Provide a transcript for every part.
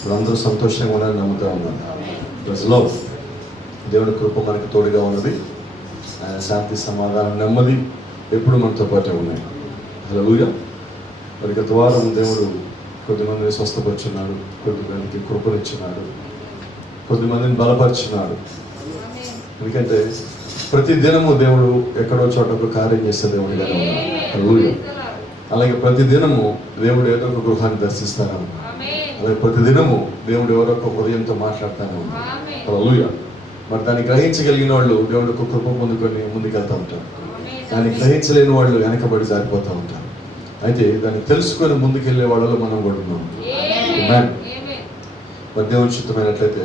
ఇప్పుడు అందరూ సంతోషంగా ఉన్నారని నమ్ముతా ఉన్నాను. లవ్, దేవుని కృప మనకు తోడుగా ఉన్నది. ఆయన శాంతి, సమాధానం, నెమ్మది ఎప్పుడు మనతో పాటే ఉన్నాయి. హల్లెలూయా. మరి గత వారం దేవుడు కొద్దిమందిని స్వస్థపరుచున్నాడు, కొద్దిమందికి కృపనిచ్చున్నాడు, కొద్దిమందిని బలపరుచున్నాడు. ఎందుకంటే ప్రతి దినము దేవుడు ఎక్కడో చోట ఒక కార్యం చేసే దేవుడిగానే ఉన్నాడు. హల్లెలూయా. అలాగే ప్రతి దినము దేవుడు ఏదో ఒక గృహాన్ని దర్శిస్తాను. అలాగే ప్రతి దినము దేవుడు ఎవరో ఒక హృదయంతో మాట్లాడతానే ఉన్నాడు. హల్లెలూయా. మరి దాన్ని గ్రహించగలిగిన వాళ్ళు దేవుడు ఒక కృప పొందుకొని ముందుకెళ్తూ ఉంటారు. దాన్ని గ్రహించలేని వాళ్ళు వెనకబడి జారిపోతూ ఉంటారు. అయితే దాన్ని తెలుసుకొని ముందుకెళ్లే వాళ్ళలో మనం కూడా ఉన్నాం. మరి దేవుని చిత్తమైనట్లయితే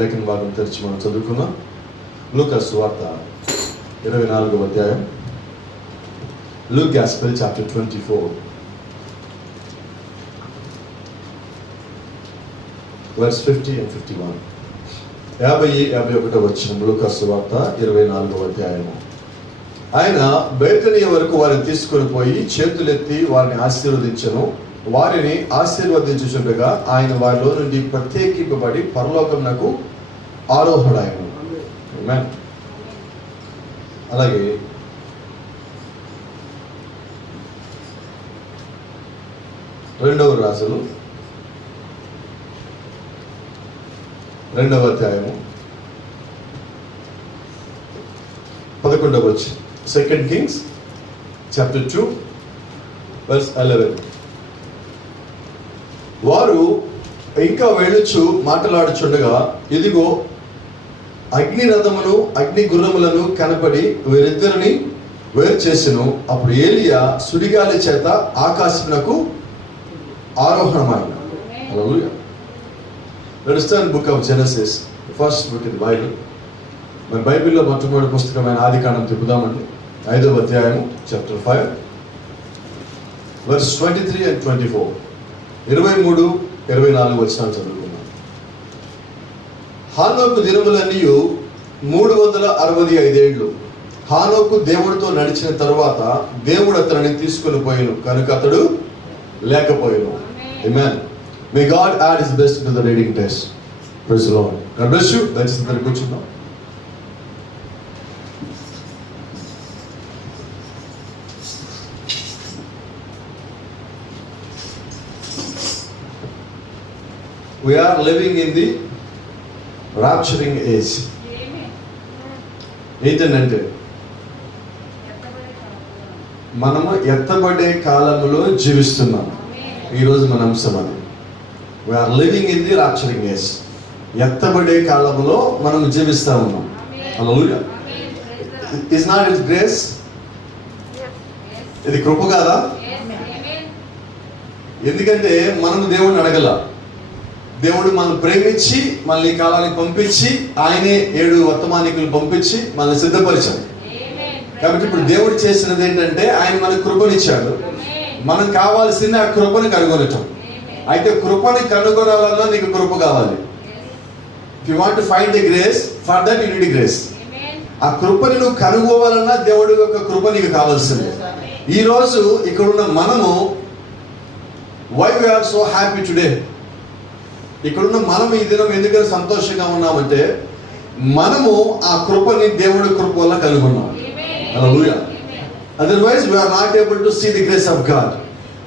లేఖన భాగం తెరిచి మనం చదువుకుందాం. లూకా సువార్త 24వ అధ్యాయం. Luke Gospel chapter 24 verse 50 and 51. 50-51 వచనం. లూకా సువార్త 24వ అధ్యాయము. ఆయన బేతనియ వరకు వారిని తీసుకొని పోయి చేతులెత్తి వారిని ఆశీర్వదించెను. వారిని ఆశీర్వదించుచుండగా ఆయన వారిలో నుండి ప్రత్యేకింపబడి పరలోకమునకు ఆరోహణాయను. ఆమేన్. అలాగే రెండవ రాజులు 2వ అధ్యాయము 11వ వచనం. 2 Kings chapter 2 verse 11. వారు ఇంకా వెళ్ళుచు మాట్లాడుచుండగా ఇదిగో అగ్ని రథమును అగ్ని గుర్రములను కనపడి వీరిద్దరిని వేరు చేసెను. అప్పుడు ఏలియా సుడిగాలి చేత ఆకాశమునకు ఆరోహణమైన. హల్లెలూయా. Let us turn book of Genesis, the first book in the Bible. మన బైబిల్లో మొట్టమొదటి పుస్తకమైన ఆదికాండం తిప్పుదామండి. 5వ అధ్యాయము chapter 5 verse 23 and 24. 23-24 వచనాలు చదువుకున్నాం. హానోకు దినములన్నీ 365 ఏళ్ళు. హానోకు దేవుడితో నడిచిన తరువాత దేవుడు అతనిని తీసుకొని పోయిను కనుక అతడు లేకపోయాను. Amen. May God add his best to the reading test. Praise the Lord. God bless you. దయచేసి అందరూ కూర్చుందాం. We are living in the rapturing age. ఏంటంటే మనము ఎత్తబడే కాలములో జీవిస్తున్నాం. ఈరోజు మన అంశం అది. We are living in the rapturing age. ఎత్తబడే కాలములో మనం జీవిస్తా ఉన్నాం. హల్లెలూయా. Is not it grace? ఇది కృప కాదా? ఎందుకంటే మనం దేవుడిని అడగల. దేవుడు మనం ప్రేమించి మనల్ని ఈ కాలానికి పంపించి ఆయనే 7 వర్తమానికులు పంపించి మనల్ని సిద్ధపరిచాడు. కాబట్టి ఇప్పుడు దేవుడు చేసినది ఏంటంటే ఆయన మనకు కృపనిచ్చాడు. మనం కావాల్సింది ఆ కృపని కనుగొనటం. అయితే కృపని కనుగొనాలన్నా నీకు కృప కావాలి. If you want to find the grace, for that you need grace. ఆ కృపని నువ్వు కనుగోవాలన్నా దేవుడి యొక్క కృప నీకు కావాల్సిందే. ఈ రోజు ఇక్కడున్న మనము why we are so happy today. ఇక్కడున్న మనం ఈ దినం ఎందుకని సంతోషంగా ఉన్నామంటే మనము ఆ కృపని దేవుడి కృప వల్ల కనుగొన్నాం. Hallelujah. Otherwise we are not able to see the grace of God.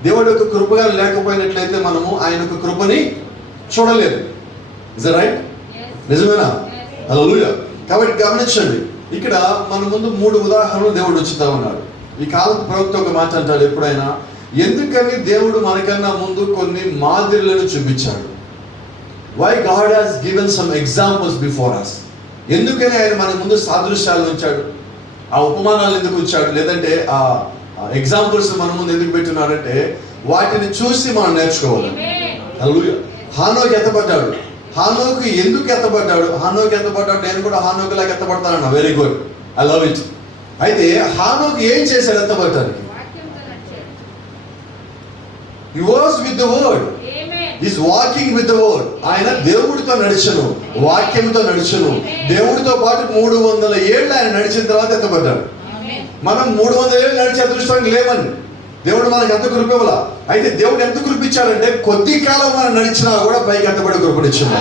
దేవుడి యొక్క కృపగా లేకపోయినట్లయితే మనము ఆయన యొక్క కృపని చూడలేము. Is that right? నిజమేనా? హల్లెలూయా. కాబట్టి గమనించండి, ఇక్కడ మన ముందు 3 ఉదాహరణలు దేవుడు ఉంచుతా ఉన్నాడు. ఈ కాలపు ప్రవక్త ఒక మాట అంటాడు ఎప్పుడైనా, ఎందుకని దేవుడు మనకన్నా ముందు కొన్ని మాదిరిలను చూపించాడు. Why God has given some examples before us. ఎందుకని ఆయన మన ముందు సాదృశ్యాలు ఉంచాడు, ఆ ఉపమానాలు ఎందుకు ఉంచాడు, లేదంటే ఆ ఎగ్జాంపుల్స్ మన ముందు ఎందుకు పెట్టున్నారంటే వాటిని చూసి మనం నేర్చుకోవాలి. హల్లెలూయా. హానోకు ఎత్తబడ్డాడు. హానోకు ఎందుకు ఎత్తబడ్డాడు? హానోకు ఎత్తబడ్డాడు, నేను కూడా హానోకు లాగా ఎత్తబడతానన్న. Very good, I love it. అయితే హానోకు ఏం చేశాడు ఎత్తబడటానికి? He was with the word. He's walking with the word. ఆయన దేవుడితో నడిచెను, వాక్యంతో నడిచెను. దేవుడితో పాటు 300 ఏళ్ళు ఆయన నడిచిన తర్వాత ఎత్తబడ్డాడు. మనం 300 ఏళ్ళు నడిచే అదృష్టానికి లేవండి. దేవుడు మనకు ఎంత కృప ఇవ్వాల. అయితే దేవుడు ఎంత కృప ఇచ్చాడంటే కొద్ది కాలం మనం నడిచినా కూడా పైకి ఎత్తబడే కృపనిచ్చింది.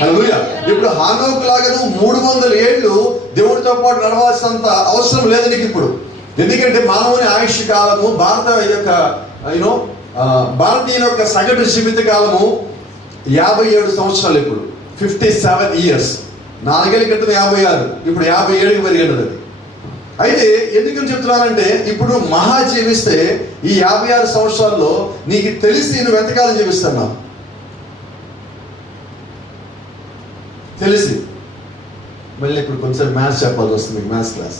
హల్లెలూయా. ఇప్పుడు హానోకు లాగాను 300 ఏళ్ళు దేవుడితో పాటు నడవాల్సినంత అవసరం లేదు నీకు ఇప్పుడు. ఎందుకంటే మానవుని ఆయుష్ కాలము భారతీయుల యొక్క సగటు జీవిత కాలము 57 సంవత్సరాలు. ఇప్పుడు 57 years. 4 ఏళ్ళ క్రితం 56, ఇప్పుడు 57కి పెరిగినది. అయితే ఎందుకని చెప్తున్నానంటే ఇప్పుడు మహా జీవిస్తే ఈ 56 సంవత్సరాల్లో నీకు తెలిసి నువ్వు ఎంతకాలం జీవిస్తున్నావు తెలిసి. మళ్ళీ ఇప్పుడు కొంచెం మ్యాథ్స్ చెప్పాల్సి వస్తుంది మీకు, మ్యాథ్స్ క్లాస్.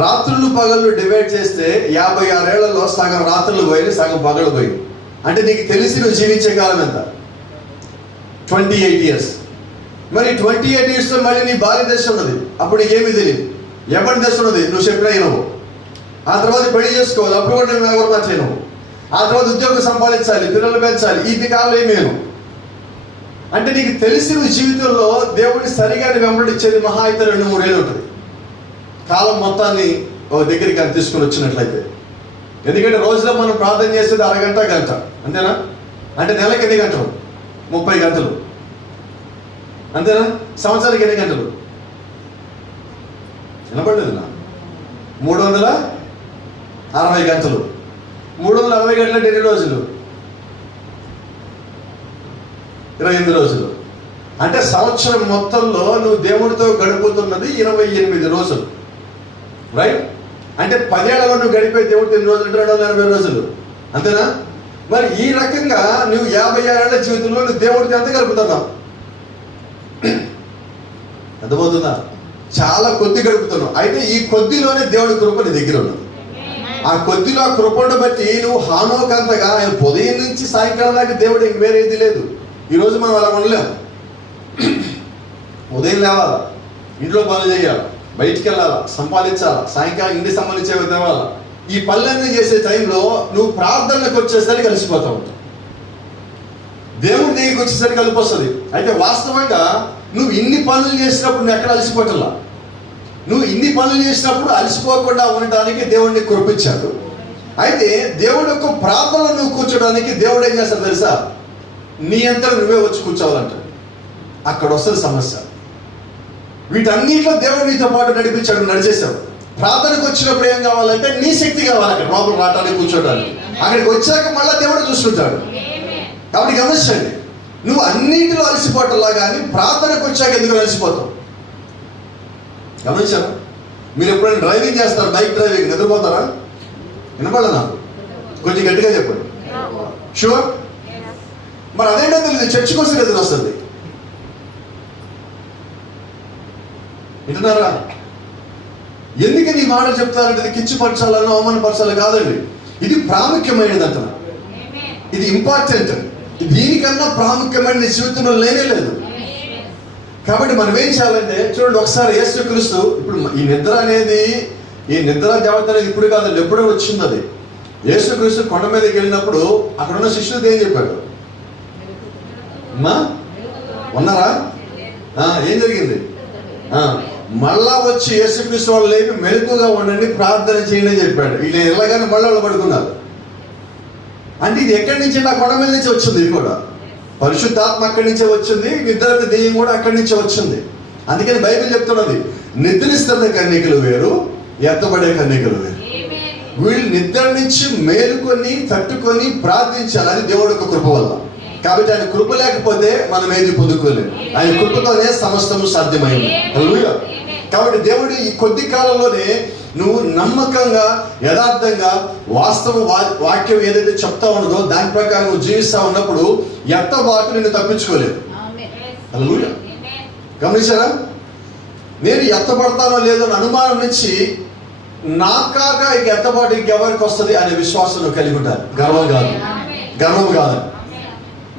రాత్రులు పగళ్ళు డివైడ్ చేస్తే 56 ఏళ్లలో సగం రాత్రులు పోయి సగం పగలు పోయి, అంటే నీకు తెలిసి నువ్వు జీవించే కాలం ఎంత? 28 years. మరి 28 years లో మళ్ళీ నీ భార్య దశ ఉన్నది, అప్పుడు నీకేమీ తెలియదు. ఎవరి దశ ఉన్నది నువ్వు చెప్పినా వినవు. ఆ తర్వాత పెళ్లి చేసుకోవాలి, అప్పుడు కూడా నువ్వు ఎవరు చేయను. ఆ తర్వాత ఉద్యోగం సంపాదించాలి, పిల్లలు పెంచాలి, ఈ కాలంలో ఏమీ వినవు. అంటే నీకు తెలిసి నువ్వు జీవితంలో దేవుడిని సరిగా వెంబడించేది మహా అయితే 2-3 ఏళ్ళు ఉంటుంది. కాలం మొత్తాన్ని ఒక దగ్గరికి తీసుకుని వచ్చినట్లయితే. ఎందుకంటే రోజులో మనం ప్రార్థన చేసేది అరగంట గంట, అంతేనా? అంటే నెలకి ఎన్ని గంటలు? 30 గంటలు, అంతేనా? సంవత్సరానికి ఎన్ని గంటలు? వినపడలేదు నా? 360 గంటలు. 360 గంటలు అంటే ఎన్ని రోజులు? 28 రోజులు. అంటే సంవత్సరం మొత్తంలో నువ్వు దేవుడితో గడుపుతున్నది 28 రోజులు, రైట్? అంటే 10 ఏళ్లలో నువ్వు గడిపే దేవుడితో ఎన్ని రోజులు? 280 రోజులు, అంతేనా? మరి ఈ రకంగా నువ్వు 56 ఏళ్ల జీవితంలో నువ్వు దేవుడితో ఎంత గడుపుతున్నావు? అర్థమవుతుందా? చాలా కొద్ది గడుపుతున్నావు. అయితే ఈ కొద్దిలోనే దేవుడి కృప నీ దగ్గర ఉన్నది. ఆ కొద్దిలో ఆ కృపను బట్టి నువ్వు హానోకంతగా ఆయన ఉదయం నుంచి సాయంకాలం దాకా దేవుడు ఇంక వేరేది లేదు. ఈరోజు మనం అలా ఉండలేము. ఉదయం లేవాలా, ఇంట్లో పనులు చేయాలి, బయటికి వెళ్ళాలా, సంపాదించాలా, సాయంకాలం ఇంటికి సంబంధించే తేవాలా. ఈ పనులన్నీ చేసే టైంలో నువ్వు ప్రార్థనలకు వచ్చేసరికి కలిసిపోతా ఉంటావు, దేవుడి దగ్గరికి వచ్చేసరికి కలిపి వస్తుంది. అయితే వాస్తవంగా నువ్వు ఇన్ని పనులు చేసినప్పుడు నువ్వు ఎక్కడ అలసిపోటలా. నువ్వు ఇన్ని పనులు చేసినప్పుడు అలసిపోకుండా ఉండటానికి దేవుడిని కృపించాడు. అయితే దేవుడి యొక్క ప్రార్థనలో నువ్వు కూర్చోడానికి దేవుడు ఏం చేస్తాడు తెలుసా? నీ అంతా నువ్వే వచ్చి కూర్చోవాలంటాడు. అక్కడ వస్తుంది సమస్య. వీటన్నిటిలో దేవుడు నీతో పాటు నడిపించాడు, నడిచేశావు. ప్రార్థనకు వచ్చినప్పుడు ఏం కావాలంటే నీ శక్తి కావాలి అక్కడ లోపల రావడానికి, కూర్చోడానికి. అక్కడికి వచ్చాక మళ్ళీ దేవుడు చూసుకుంటాడు. కాబట్టి గమనించండి, నువ్వు అన్నింటిలో అలసిపోవటంలా కానీ ప్రార్థనకు వచ్చాక ఎందుకు అలసిపోతావు? గమనించారా? మీరు ఎప్పుడైనా డ్రైవింగ్ చేస్తారు, బైక్ డ్రైవింగ్, నిద్రపోతారా? వినపడదు నాకు, కొంచెం గట్టిగా చెప్పండి. షూర్? మరి అదేంటో తెలియదు, చర్చ్ కోసం ఎదురు వస్తుంది. వింటున్నారా? ఎందుకని ఈ మాటలు చెప్తారంటే కించపరచాలనో అవమానపరచాలి కాదండి. ఇది ప్రాముఖ్యమైనది అంట, ఇది ఇంపార్టెంట్. దీనికన్నా ప్రాముఖ్యమైన నీ జీవితంలో లేనే లేదు. కాబట్టి మనం ఏం చేయాలంటే చూడండి, ఒకసారి యేసుక్రీస్తు, ఇప్పుడు ఈ నిద్ర అనేది, ఈ నిద్ర దేవత అనేది ఇప్పుడు కాదండి, ఎప్పుడో వచ్చింది అది. యేసుక్రీస్తు కొండ మీదకి వెళ్ళినప్పుడు అక్కడ ఉన్న శిష్యులతో ఏం చెప్పాడు? ఉన్నారా? ఏం జరిగింది? మళ్ళా వచ్చి యేసుక్రీస్తు వాళ్ళు లేపి మెలకుగా ఉండండి, ప్రార్థన చేయండి అని చెప్పాడు. వీళ్ళు ఎలాగానే మళ్ళీ వాళ్ళు పడుకున్నారు. అంటే ఇది ఎక్కడి నుంచి? ఆ కొండ మీద నుంచి వచ్చింది. ఇది కూడా పరిశుద్ధాత్మ అక్కడి నుంచే వచ్చింది, నిద్ర దెయ్యం కూడా అక్కడి నుంచే వచ్చింది. అందుకని బైబిల్ చెప్తున్నది, నిద్రిస్తున్న కన్యకలు వేరు, ఎత్తబడే కన్యకలు వేరు. వీళ్ళు నిద్ర నుంచి మేలుకొని తట్టుకొని ప్రార్థించాలి, అది దేవుడి యొక్క కృప వల్ల. కాబట్టి ఆయన కృప లేకపోతే మనం ఏది పొందుకోలేము. ఆయన కృపతోనే సమస్తము సాధ్యమైంది. హల్లెలూయా. కాబట్టి దేవుడు ఈ కొద్ది కాలంలోనే నువ్వు నమ్మకంగా, యథార్థంగా, వాస్తవ వాక్యం ఏదైతే చెప్తా ఉన్నదో దాని ప్రకారం నువ్వు జీవిస్తా ఉన్నప్పుడు ఎత్తబాటు నిన్ను తప్పించుకోలేదు. హల్లెలూయా. గమనించారా? నేను ఎత్తబడతానో లేదో అని అనుమానం నుంచి నాకాగా ఇక ఎత్తబాటు ఇంకెవరికి వస్తుంది అనే విశ్వాసం నువ్వు కలిగి ఉంటాను. గర్వం కాదు, గర్వం కాదు.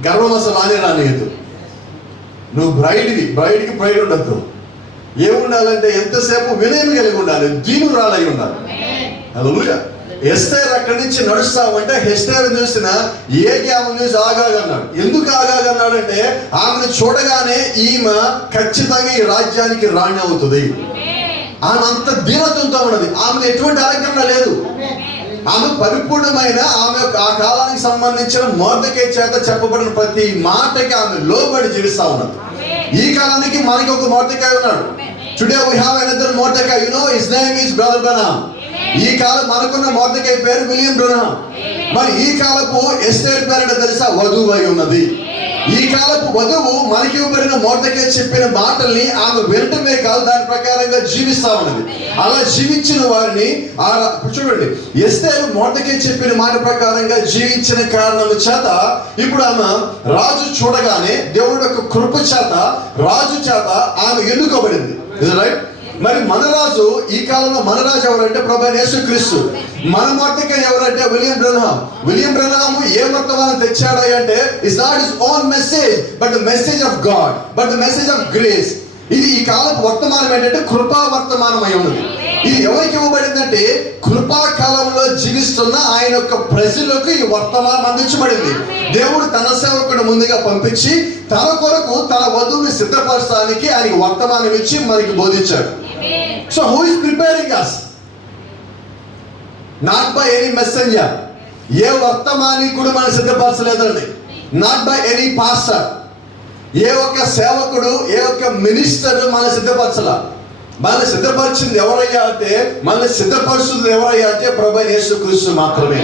గర్వం అసలు రానియదు. నువ్వు బ్రైడ్కి ప్రైడ్ ఉండద్దు. ఏముండాలంటే ఎంతసేపు వినయం కలిగి ఉండాలి, దీనురాలై ఉండాలి. హల్లెలూయా. ఎస్తేర్ అక్కడి నుంచి నడుస్తామంటే ఎస్తేర్ చూసిన ఆమెను చూసి ఆగాగన్నాడు. ఎందుకు ఆగాగన్నాడంటే ఆమెను చూడగానే ఈమె ఖచ్చితంగా ఈ రాజ్యానికి రాణి అవుతుంది. ఆమె అంత దీనత్వంతో ఉన్నది. ఆమె ఎటువంటి అలంకరణ లేదు. ఆమె పరిపూర్ణమైన ఆ కాలానికి సంబంధించిన మొర్దెకై చేత చెప్పబడిన ప్రతి మాటకి ఆమె లోబడి జీవిస్తా ఉన్నది. ఈ కాలానికి మనకి ఒక మొర్దెకై ఉన్నాడు. Today we have another Mordecai. You know his name is Brother Branham. ఈ కాలం మనకున్న మొర్దెకై పేరు విలియం బ్రనహాం. మరి ఈ కాలపు ఎస్తేర్ పేరు తెలుసా? వధువు అయి ఉన్నది. ఈ కాలపు వధువు మనకి ఇవ్వబడిన మొర్దెకై చెప్పిన మాటల్ని ఆమె వినటమే కాదు, దాని ప్రకారంగా జీవిస్తా ఉన్నది. అలా జీవించిన వారిని చూడండి, ఎస్తేరు మొర్దెకై చెప్పిన మాట ప్రకారంగా జీవించిన కారణం చేత ఇప్పుడు ఆమె రాజు చూడగానే దేవుడి యొక్క కృప చేత రాజు చేత ఆమె ఎన్నుకోబడింది. రైట్? మరి మన రాజు ఈ కాలంలో మన రాజు ఎవరంటే ప్రభువైన యేసుక్రీస్తు. మన మొర్దెకై ఎవరంటే విలియం బ్రనహాం. విలియం బ్రనహాం ఏ వర్తమానం తెచ్చాడు అంటే it's not his own message but the message of God, but the message of grace. ఇది ఈ కాలపు వర్తమానం ఏంటంటే కృపా వర్తమానం అయి ఉన్నది. ఇది ఎవరికి ఇవ్వబడిందంటే కృపా కాలంలో జీవిస్తున్న ఆయన యొక్క ప్రజలకు ఈ వర్తమానం అందించబడింది. దేవుడు తన సేవకుడు ముందుగా పంపించి తన కొరకు తన వధువుని సిద్ధపరచడానికి ఆయనకి వర్తమానం ఇచ్చి మనకి బోధించాడు. So who is preparing us? Not by any messenger. ఏ వర్తమానికుడు మనం సిద్ధపరచలేదండి. Not by any pastor. ఏ ఒక్క సేవకుడు, ఏ ఒక్క మినిస్టర్ మన సిద్ధపరచల. మనల్ని సిద్ధపరిచింది ఎవరయ్యా అంటే, మనల్ని సిద్ధపరుస్తుంది ఎవరయ్యా అంటే ప్రభువైన యేసుక్రీస్తు మాత్రమే.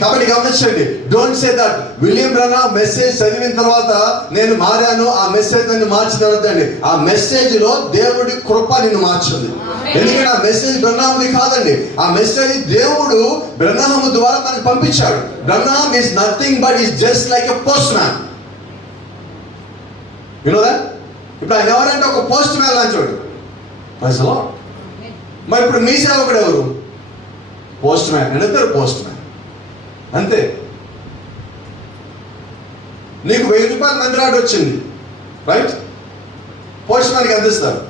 కాబట్టి గమనించండి, don't say that William Branham message చదివిన తర్వాత నేను మారాను, ఆ మెసేజ్ నన్ను మార్చినదండి. ఆ మెసేజ్ లో దేవుడి కృప నిన్ను మార్చింది. ఎందుకంటే ఆ మెసేజ్ బ్రనహాంది కాదండి. ఆ మెసేజ్ దేవుడు బ్రనహాం ద్వారా మనకు పంపించాడు. Branham is nothing but is just like a post man. You know that? ఇప్పుడు ఆయన ఎవరంటే ఒక పోస్ట్ మ్యాన్ అని చూడు. మరి ఇప్పుడు మీ సేవకుడు ఎవరు? Post man. ఇద్దరు పోస్ట్ మ్యాన్ అంతే. నీకు 1000 రూపాయలు మందిరాడు వచ్చింది, రైట్? పోస్ట్ మ్యాన్కి అందిస్తారు.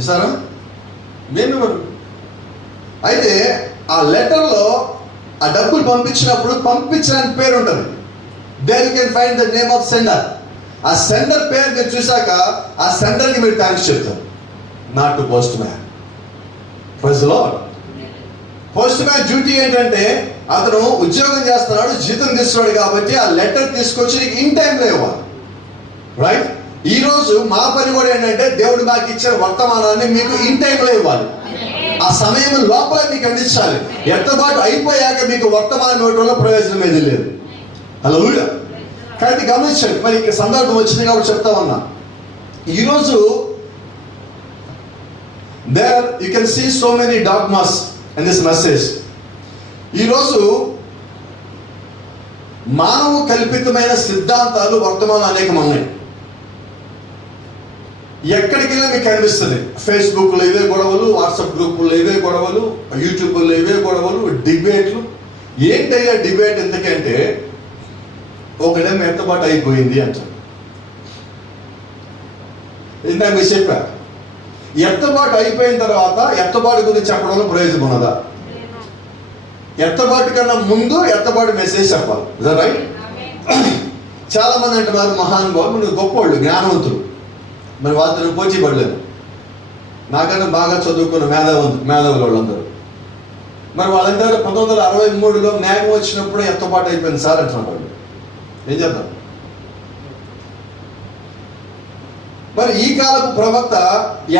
ఇస్తారా? మేమెవరు? అయితే ఆ లెటర్లో ఆ డబ్బులు పంపించినప్పుడు పంపించడానికి పేరు ఉంటుంది. There you can find the name of sender. ఆ సెండర్ పేరు మీరు చూసాక ఆ సెండర్కి మీరు థ్యాంక్స్ చెప్తారు. Not to postman. Praise the lord. Postman duty ఏంటంటే అతను ఉద్యోగం చేస్తున్నాడు, జీతం తీస్తున్నాడు కాబట్టి ఆ లెటర్ తీసుకొచ్చి నీకు ఇన్ టైంలో ఇవ్వాలి, రైట్? ఈ రోజు మా పని కూడా ఏంటంటే దేవుడు మాకు ఇచ్చిన వర్తమానాన్ని మీకు ఇన్ టైంలో ఇవ్వాలి. ఆ సమయం లోపల మీకు అందించాలి. ఎత్తబాటు అయిపోయాక మీకు వర్తమానం ఇవ్వడం వల్ల ప్రయోజనం ఏది లేదు. హల్లెలూయా. కాబట్టి గమనించండి, మరి ఇక సందర్భం వచ్చింది కాబట్టి చెప్తా ఉన్నా. ఈరోజు there you can see so many dogmas in this message. ఈరోజు మానవ కల్పితమైన సిద్ధాంతాలు వర్తమానం అనేకం ఉన్నాయి. ఎక్కడికి వెళ్ళినా మీకు కనిపిస్తుంది. ఫేస్బుక్లో ఇవే గొడవలు, వాట్సాప్ గ్రూపుల్లో ఇవే గొడవలు, యూట్యూబ్లో ఇవే గొడవలు, డిబేట్లు. ఏంటయ్యా డిబేట్ ఎందుకంటే ఒకటేమో ఎత్తబాటు అయిపోయింది అంటారు. ఇందాక మీరు చెప్పారు, ఎత్తబాటు అయిపోయిన తర్వాత ఎత్తబాటు గురించి చెప్పడంలో ప్రయోజనం ఉన్నదా? ఎత్తబాటు కన్నా ముందు ఎత్తబాటు మెసేజ్ చెప్పాలి. ఇదా రైట్? చాలా మంది అంటున్నారు మహానుభావులు, నువ్వు గొప్పవాళ్ళు, జ్ఞానవంతులు, మరి వాళ్ళతో పోటీ పడలేదు. నాకన్నా బాగా చదువుకున్న మేధావులు వాళ్ళందరూ. మరి వాళ్ళందరూ 1963లో న్యాయం వచ్చినప్పుడు ఎత్తబాటు అయిపోయింది సార్ అంటున్నారు. వాళ్ళు ఏం చేద్దాం? మరి ఈ కాలపు ప్రవక్త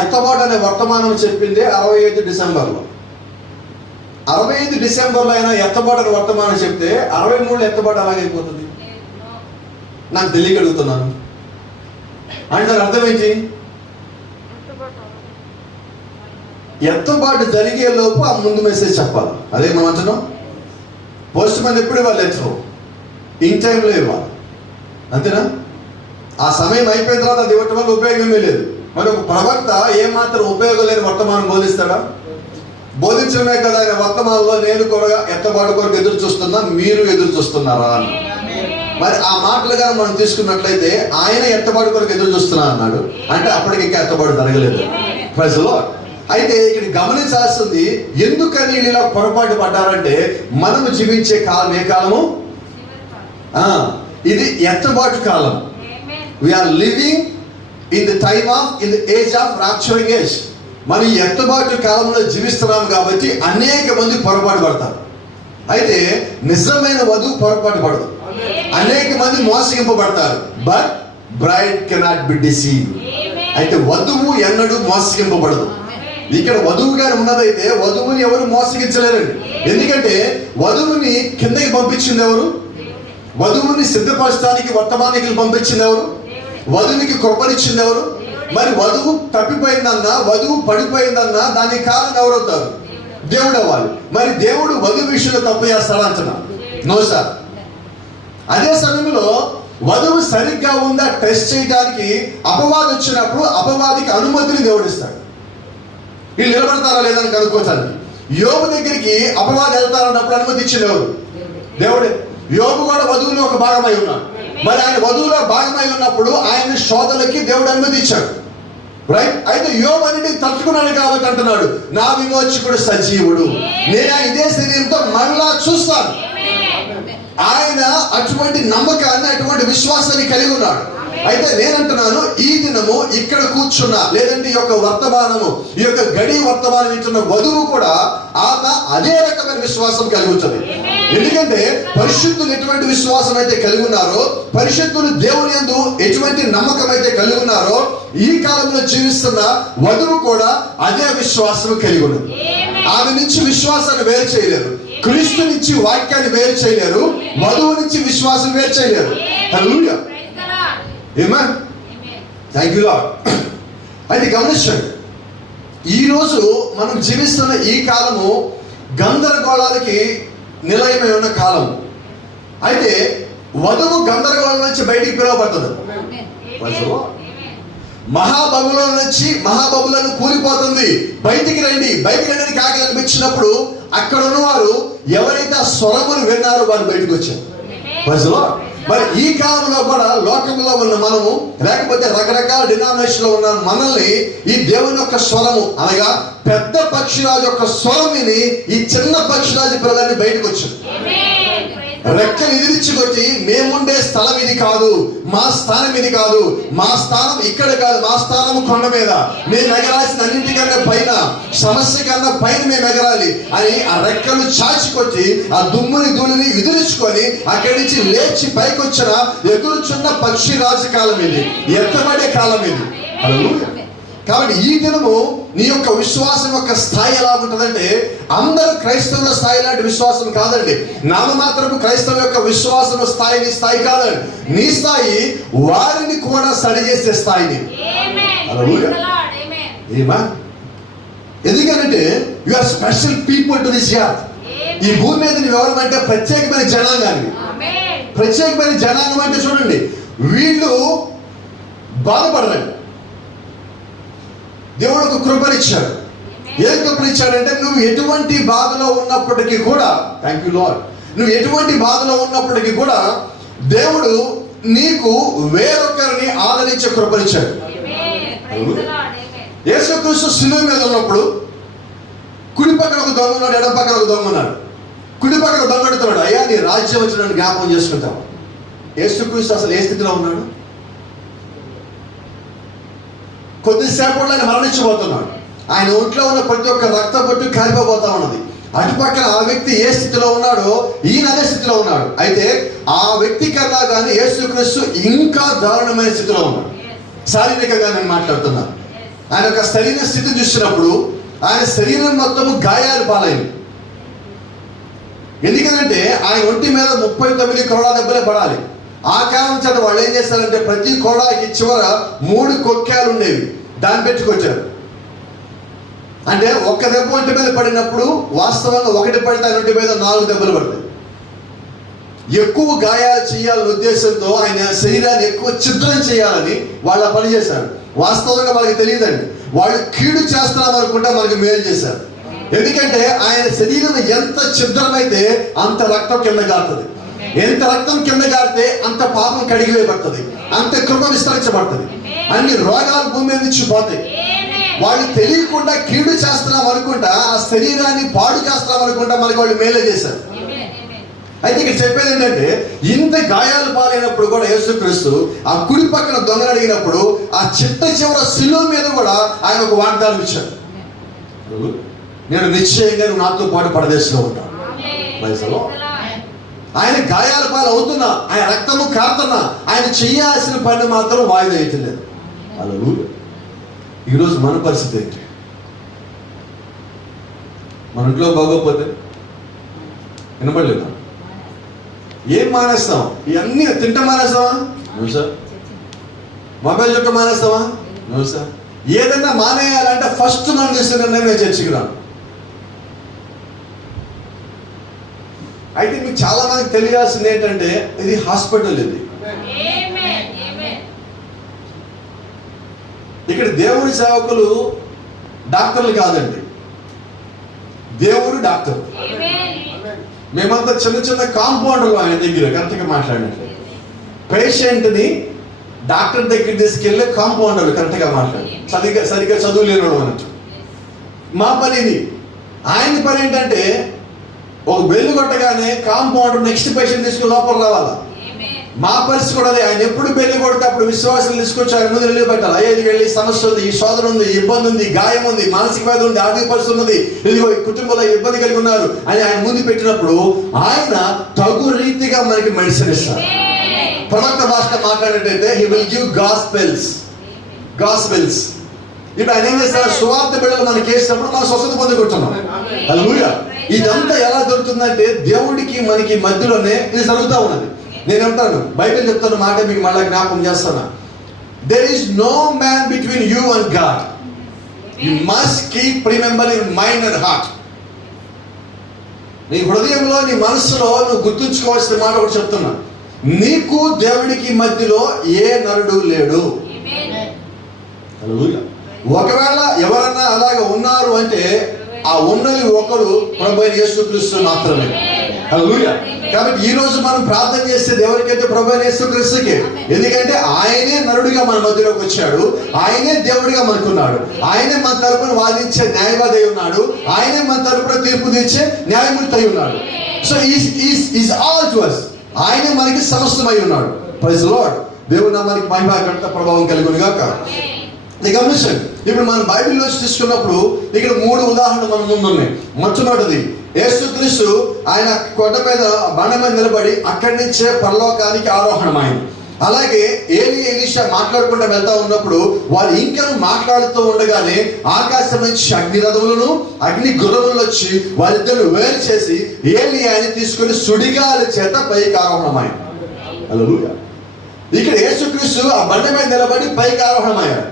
ఎత్తబాటు అనే వర్తమానం చెప్పింది 65 డిసెంబర్లో. 65 డిసెంబర్లో అయినా ఎత్తబాటు అనే వర్తమానం చెప్తే 63లో ఎత్తబాటు అలాగైపోతుంది. నాకు తెలియగలుగుతున్నాను అంటే దాని అర్థం ఏంటి? ఎత్తబాటు జరిగే లోపు ఆ ముందు మెసేజ్ చెప్పాలి. అదే మనం అంటున్నాం. పోస్ట్ మ్యాన్ ఎప్పుడు ఇవ్వాలి? లెటర్ ఇన్ టైంలో ఇవ్వాలి, అంతేనా? ఆ సమయం అయిపోయిన తర్వాత అది ఇవ్వటం వల్ల ఉపయోగమే లేదు. మరి ఒక ప్రవక్త ఏమాత్రం ఉపయోగం లేని వర్తమానం బోధిస్తాడా? బోధించడమే కదా ఆయన వర్తమానంలో నేను కూడా ఎత్తబాటు కొరకు ఎదురు చూస్తున్నా, మీరు ఎదురు చూస్తున్నారా అని. మరి ఆ మాటలుగా మనం తీసుకున్నట్లయితే ఆయన ఎత్తబాటు కొరకు ఎదురు చూస్తున్నా అన్నాడు అంటే అప్పటికి ఇంకా ఎత్తబాటు జరగలేదు. Praise the lord. అయితే ఇక్కడ గమనించాల్సింది, ఎందుకని ఇలా పొరపాటు పడ్డారంటే మనము జీవించే కాలం ఏ కాలము? ఇది ఎత్తబాటు కాలం. We are living in the age of rapturing age. మనం ఎత్తబాటు కాలంలో జీవిస్తున్నాం కాబట్టి అనేక మంది పొరపాటు పడతారు. అయితే నిజమైన వధువు పొరపాటు పడదు. అనేక మంది మోసగింపబడతారు. But bride cannot be deceive. అయితే వధువు ఎన్నడూ మోసగింపబడదు. ఇక్కడ వధువుగా ఉన్నదైతే వధువుని ఎవరు మోసగించలేరండి. ఎందుకంటే వధువుని కిందకి పంపించింది ఎవరు? వధువుని సిద్ధపరచడానికి వర్తమానికులు పంపించింది ఎవరు? వధువుకి కృపనిచ్చింది ఎవరు? మరి వధువు తప్పిపోయిందన్నా, వధువు పడిపోయిందన్నా దానికి కారణం ఎవరవుతారు? దేవుడు అవ్వాలి. మరి దేవుడు వధువు విషయంలో తప్పు చేస్తాడంటున్నా? No sir. అదే సమయంలో వధువు సరిగ్గా ఉందా టెస్ట్ చేయడానికి అపవాది వచ్చినప్పుడు అపవాదికి అనుమతిని దేవుడు ఇస్తాడు. వీళ్ళు నిలబడతారా లేదని కనుక్కోవటానికి. యోబు దగ్గరికి అపవాది వెళ్తారన్నప్పుడు అనుమతి ఇచ్చింది ఎవరు? దేవుడే. యోబు కూడా వధువులో ఒక భాగమై ఉన్నాడు. మరి ఆయన వధువులో భాగమై ఉన్నప్పుడు ఆయన శోధనకి దేవుడు అనుమతి ఇచ్చాడు. రైట్. అయితే యోబు అన్నిటిని తట్టుకున్నాడు కాబట్టి అంటున్నాడు, నా విమోచకుడు సజీవుడు, నేను ఇదే శరీరంతో మరలా చూస్తాను. ఆయన అటువంటి నమ్మకాన్ని, అటువంటి విశ్వాసాన్ని కలిగి ఉన్నాడు. అయితే నేనంటున్నాను, ఈ దినము ఇక్కడ కూర్చున్న, లేదంటే ఈ యొక్క వర్తమానము, ఈ యొక్క గడి వర్తమానం ఇచ్చిన వధువు కూడా ఆమె అదే రకమైన విశ్వాసం కలిగి ఉంటుంది. ఎందుకంటే పరిశుద్ధులు ఎటువంటి విశ్వాసం అయితే కలిగి ఉన్నారో, పరిశుద్ధులు దేవుని యందు ఎటువంటి నమ్మకం అయితే కలిగి ఉన్నారో, ఈ కాలంలో జీవిస్తున్న వధువు కూడా అదే విశ్వాసం కలిగి ఉన్నది. ఆమె నుంచి విశ్వాసాన్ని వేరు చేయలేరు. క్రీస్తు నుంచి వాక్యాన్ని వేరు చేయలేరు. వధువు నుంచి విశ్వాసం వేరు చేయలేరు. హల్లెలూయా. ఆమేన్. Thank you Lord. అయితే గమనించండి, ఈరోజు మనం జీవిస్తున్న ఈ కాలము గందరగోళాలకి నిలయమై ఉన్న కాలం. అయితే వధువు గందరగోళం నుంచి బయటికి పిలువబడుతుంది. మహాబబులో నుంచి మహాబబులను కూలిపోతుంది, బయటికి రండి, బయటికి రండి కాకి అనిపించినప్పుడు అక్కడ ఉన్నవారు ఎవరైతే ఆ స్వరములు విన్నారో వారు బయటకు వచ్చారు. మరి ఈ కాలంలో కూడా లోకంలో ఉన్న మనము, లేకపోతే రకరకాల డినామినేషన్ లో ఉన్న మనల్ని ఈ దేవుని యొక్క స్వరము అనగా పెద్ద పక్షిరాజు యొక్క స్వరం విని ఈ చిన్న పక్షిరాజు పిల్లలని బయటకు వచ్చారు. రెక్కలు ఎదిరించుకొచ్చి, మేముండే స్థలం ఇది కాదు, మా స్థానం ఇది కాదు, మా స్థానం ఇక్కడ కాదు, మా స్థానం కొండ మీద, మేము ఎగరాల్సిన అన్నింటికన్నా పైన, సమస్య కన్నా పైన మేము ఎగరాలి అని ఆ రెక్కలు చాచికొచ్చి ఆ దుమ్ముని ధూళిని ఎదిరించుకొని అక్కడి నుంచి లేచి పైకి వచ్చిన ఎదురుచున్న పక్షి రాజు కాలం ఇది, ఎత్తబడే కాలం ఇది. హల్లెలూయా. కాబట్టి ఈ దినము నీ యొక్క విశ్వాసం యొక్క స్థాయి ఎలా ఉంటుందంటే, అందరూ క్రైస్తవుల స్థాయి లాంటి విశ్వాసం కాదండి. నామమాత్రపు క్రైస్తవుల యొక్క విశ్వాసం స్థాయి నీ స్థాయి కాదండి. నీ స్థాయి వారిని కూడా సరిచేసే స్థాయిని. ఎందుకంటే you are special people to this earth. ఈ భూమి మీద నువ్వు ఎవరంటే ప్రత్యేకమైన జనాంగాన్ని. ప్రత్యేకమైన జనాంగం అంటే చూడండి, వీళ్ళు బాధపడరండి. దేవుడు ఒక కృపనిచ్చాడు. ఏ కృపనిచ్చాడంటే, నువ్వు ఎటువంటి బాధలో ఉన్నప్పటికీ కూడా, థ్యాంక్ యూ లార్డ్, నువ్వు ఎటువంటి బాధలో ఉన్నప్పటికీ కూడా దేవుడు నీకు వేరొకరిని ఆదరించే కృపనిచ్చాడు. యేసుక్రీస్తు శిలువ మీద ఉన్నప్పుడు కుడి పక్కన ఒక దొంగ ఉన్నాడు, ఎడమ పక్కన ఒక దొంగ ఉన్నాడు. కుడి పక్కన దొంగ అడుగుతున్నాడు, అయ్యా నీ రాజ్యం వచ్చిన జ్ఞాపకం చేసుకుంటావు. యేసుక్రీస్తు అసలు ఏ స్థితిలో ఉన్నాడు? కొద్దిసేపట్లో ఆయన మరణించబోతున్నాడు. ఆయన ఒంట్లో ఉన్న ప్రతి ఒక్క రక్త బొట్టు కారిపోతా ఉన్నది. అటుపక్కన ఆ వ్యక్తి ఏ స్థితిలో ఉన్నాడో ఈయన అదే స్థితిలో ఉన్నాడు. అయితే ఆ వ్యక్తి కన్నా కానీ యేసుక్రీస్తు ఇంకా దారుణమైన స్థితిలో ఉన్నాడు. శారీరకంగా నేను మాట్లాడుతున్నాను. ఆయన యొక్క శరీర స్థితి చూసినప్పుడు ఆయన శరీరం మొత్తము గాయాలు పాలైంది. ఎందుకంటే ఆయన ఒంటి మీద 39 కొరడా దెబ్బలే పడాలి. ఆ కాలం చేత వాళ్ళు ఏం చేస్తారంటే, ప్రతి కొరడాకి చివర 3 కొక్కాలు ఉండేవి, దాన్ని పెట్టుకొచ్చారు. అంటే ఒక్క దెబ్బ ఒంటి మీద పడినప్పుడు వాస్తవంగా ఒకటి పడితే ఆయన ఒంటి మీద 4 దెబ్బలు పడతాయి. ఎక్కువ గాయాలు చేయాలనే ఉద్దేశంతో ఆయన శరీరాన్ని ఎక్కువ ఛిద్రం చేయాలని వాళ్ళు పని చేశారు. వాస్తవంగా వాళ్ళకి తెలియదండి, వాళ్ళు కీడు చేస్తున్నాం అనుకుంటే మనకి మేలు చేశారు. ఎందుకంటే ఆయన శరీరం ఎంత ఛిద్రమైతే అంత రక్తం కింద కారుతుంది. ఎంత రక్తం కింద కారితే అంత పాపం కడిగివేయబడుతుంది, అంత కృప విస్తరించబడుతుంది, అన్ని రోగాలు భూమి మీద నుంచి పోతాయి. వాళ్ళు తెలియకుండా కీడు చేస్తున్నాం అనుకుంటా, ఆ శరీరాన్ని పాడు చేస్తున్నాం అనుకుంటా మనకి వాళ్ళు మేలే చేశారు. అయితే ఇక్కడ చెప్పేది ఏంటంటే, ఇంత గాయాలు పాలైనప్పుడు కూడా యేసుక్రీస్తు ఆ కుడి పక్కన దొంగను అడిగినప్పుడు ఆ చిట్ట చివర శిలువ మీద కూడా ఆయన ఒక వాగ్దానం ఇచ్చాడు. నేను నిశ్చయంగా నువ్వు నాతో పాటు పరదేశంలో ఉంటాను. ఆయన గాయాల పాలు అవుతున్నా, ఆయన రక్తము కారుతున్నా, ఆయన చేయాల్సిన పని మాత్రం వాయిదా అవుతలేదు. అలా ఈరోజు మన పరిస్థితి ఏంటి? మన ఇంట్లో బాగోకపోతే వినపడలేదా? ఏం మానేస్తాం? ఇవన్నీ తింటా మానేస్తావా? నువ్వు సార్. మొబైల్ చుట్టూ మానేస్తావా? నువ్వు సార్. ఏదైనా మానేయాలంటే ఫస్ట్ మనం తీసుకున్న నేను చర్చికి రాను. అయితే మీకు చాలా మందికి తెలియాల్సింది ఏంటంటే, ఇది హాస్పిటల్. ఇది ఇక్కడ దేవుడి సేవకులు డాక్టర్లు కాదండి, దేవుడు డాక్టర్. మేమంతా చిన్న చిన్న కాంపౌండర్లు ఆయన దగ్గర కరెక్ట్గా మాట్లాడినట్లు. పేషెంట్ని డాక్టర్ దగ్గర తీసుకెళ్ళే కాంపౌండర్లు కరెక్ట్గా మాట్లాడి సరిగ్గా చదువు లేనోడు అన్నట్టు. మా పని ఇది. ఆయన పని ఏంటంటే, ఒక బెల్లు కొట్టగానే కాంపౌండర్ నెక్స్ట్ పేషెంట్ తీసుకుని లోపల రావాలా. మా పరిస్థితి కూడా అదే. ఆయన ఎప్పుడు బెల్లు కొడితే అప్పుడు విశ్వాసం తీసుకొచ్చి ఆయన ముందు వెళ్ళి పెట్టాలి. అయ్యేది వెళ్ళి సమస్య ఉంది, ఈ శోధన ఉంది, ఇబ్బంది ఉంది, గాయం ఉంది, మానసిక వ్యాధి ఉంది, ఆర్థిక పరిస్థితి ఉన్నది, ఇదిగో ఈ కుటుంబంలో ఇబ్బంది కలిగి ఉన్నారు అని ఆయన ముందు పెట్టినప్పుడు ఆయన తగు రీతిగా మనకి మెడిసిన్ ఇస్తారు. ప్రవక్త భాష మాట్లాడేటైతే హీ విల్ గివ్ గాస్పెల్స్. ఇప్పుడు ఆయన ఏం చేస్తారు? సువార్త బిడ్డలు మనకి వేసినప్పుడు మనం స్వస్థత పొందుకుంటున్నాం. హల్లెలూయా. ఇదంతా ఎలా దొరుకుతుందంటే, దేవుడికి మనకి మధ్యలోనే ఇది జరుగుతూ ఉన్నది. నేను అంటాను, బైబిల్ చెప్తున్న మాట మీకు మళ్ళీ జ్ఞాపకం చేస్తాను. There is no man between you and God. You must keep remember in mind and heart. నీ హృదయంలో, నీ మనసులో నువ్వు గుర్తుంచుకోవాల్సిన మాట కూడా చెప్తున్నా. నీకు దేవుడికి మధ్యలో ఏ నరుడు లేడు. హల్లెలూయా. ఒకవేళ ఎవరన్నా అలాగ ఉన్నారు అంటే ఆ ఉన్నది ఒకడు ప్రభువైన యేసుక్రీస్తు మాత్రమే. హల్లెలూయా. కాబట్టి ఈ రోజు మనం ప్రార్థన చేసేది ఎవరికైతే? ప్రభువైన యేసుక్రీస్తుకే. ఎందుకంటే ఆయనే నరుడిగా మన మధ్యలోకి వచ్చాడు, ఆయనే దేవుడిగా మనకున్నాడు, ఆయనే మన తరపున వాదించే న్యాయవాది అయి ఉన్నాడు, ఆయనే మన తరపున తీర్పు తీర్చే న్యాయమూర్తి అయి ఉన్నాడు. So is all to us. ఆయనే మనకి సమస్తమై ఉన్నాడు. Praise the lord. దేవుడు నామానికి మహిమ ఘనత ప్రభావం కలుగును గాక. గమనించండి, ఇప్పుడు మనం బైబిల్లో తీసుకున్నప్పుడు ఇక్కడ 3 ఉదాహరణలు మన ముందు ఉన్నాయి. మొట్టమొదటిది, యేసుక్రీస్తు ఆయన కొండ మీద బండ మీద నిలబడి అక్కడి నుంచే పరలోకానికి ఆరోహణమైంది. అలాగే ఎలీషా మాట్లాడుకుంటూ వెళ్తా ఉన్నప్పుడు వారు ఇంకను మాట్లాడుతూ ఉండగానే ఆకాశం నుంచి అగ్ని రథములను అగ్ని గుర్రములు వచ్చి వారిద్దరు వేరు చేసి ఏలియాని తీసుకుని సుడిగాలి చేత పైకి ఆరోహణమైంది. హల్లెలూయా. ఇక్కడ యేసుక్రీస్తు ఆ బండ మీద నిలబడి పైకి ఆరోహణమయ్యాడు.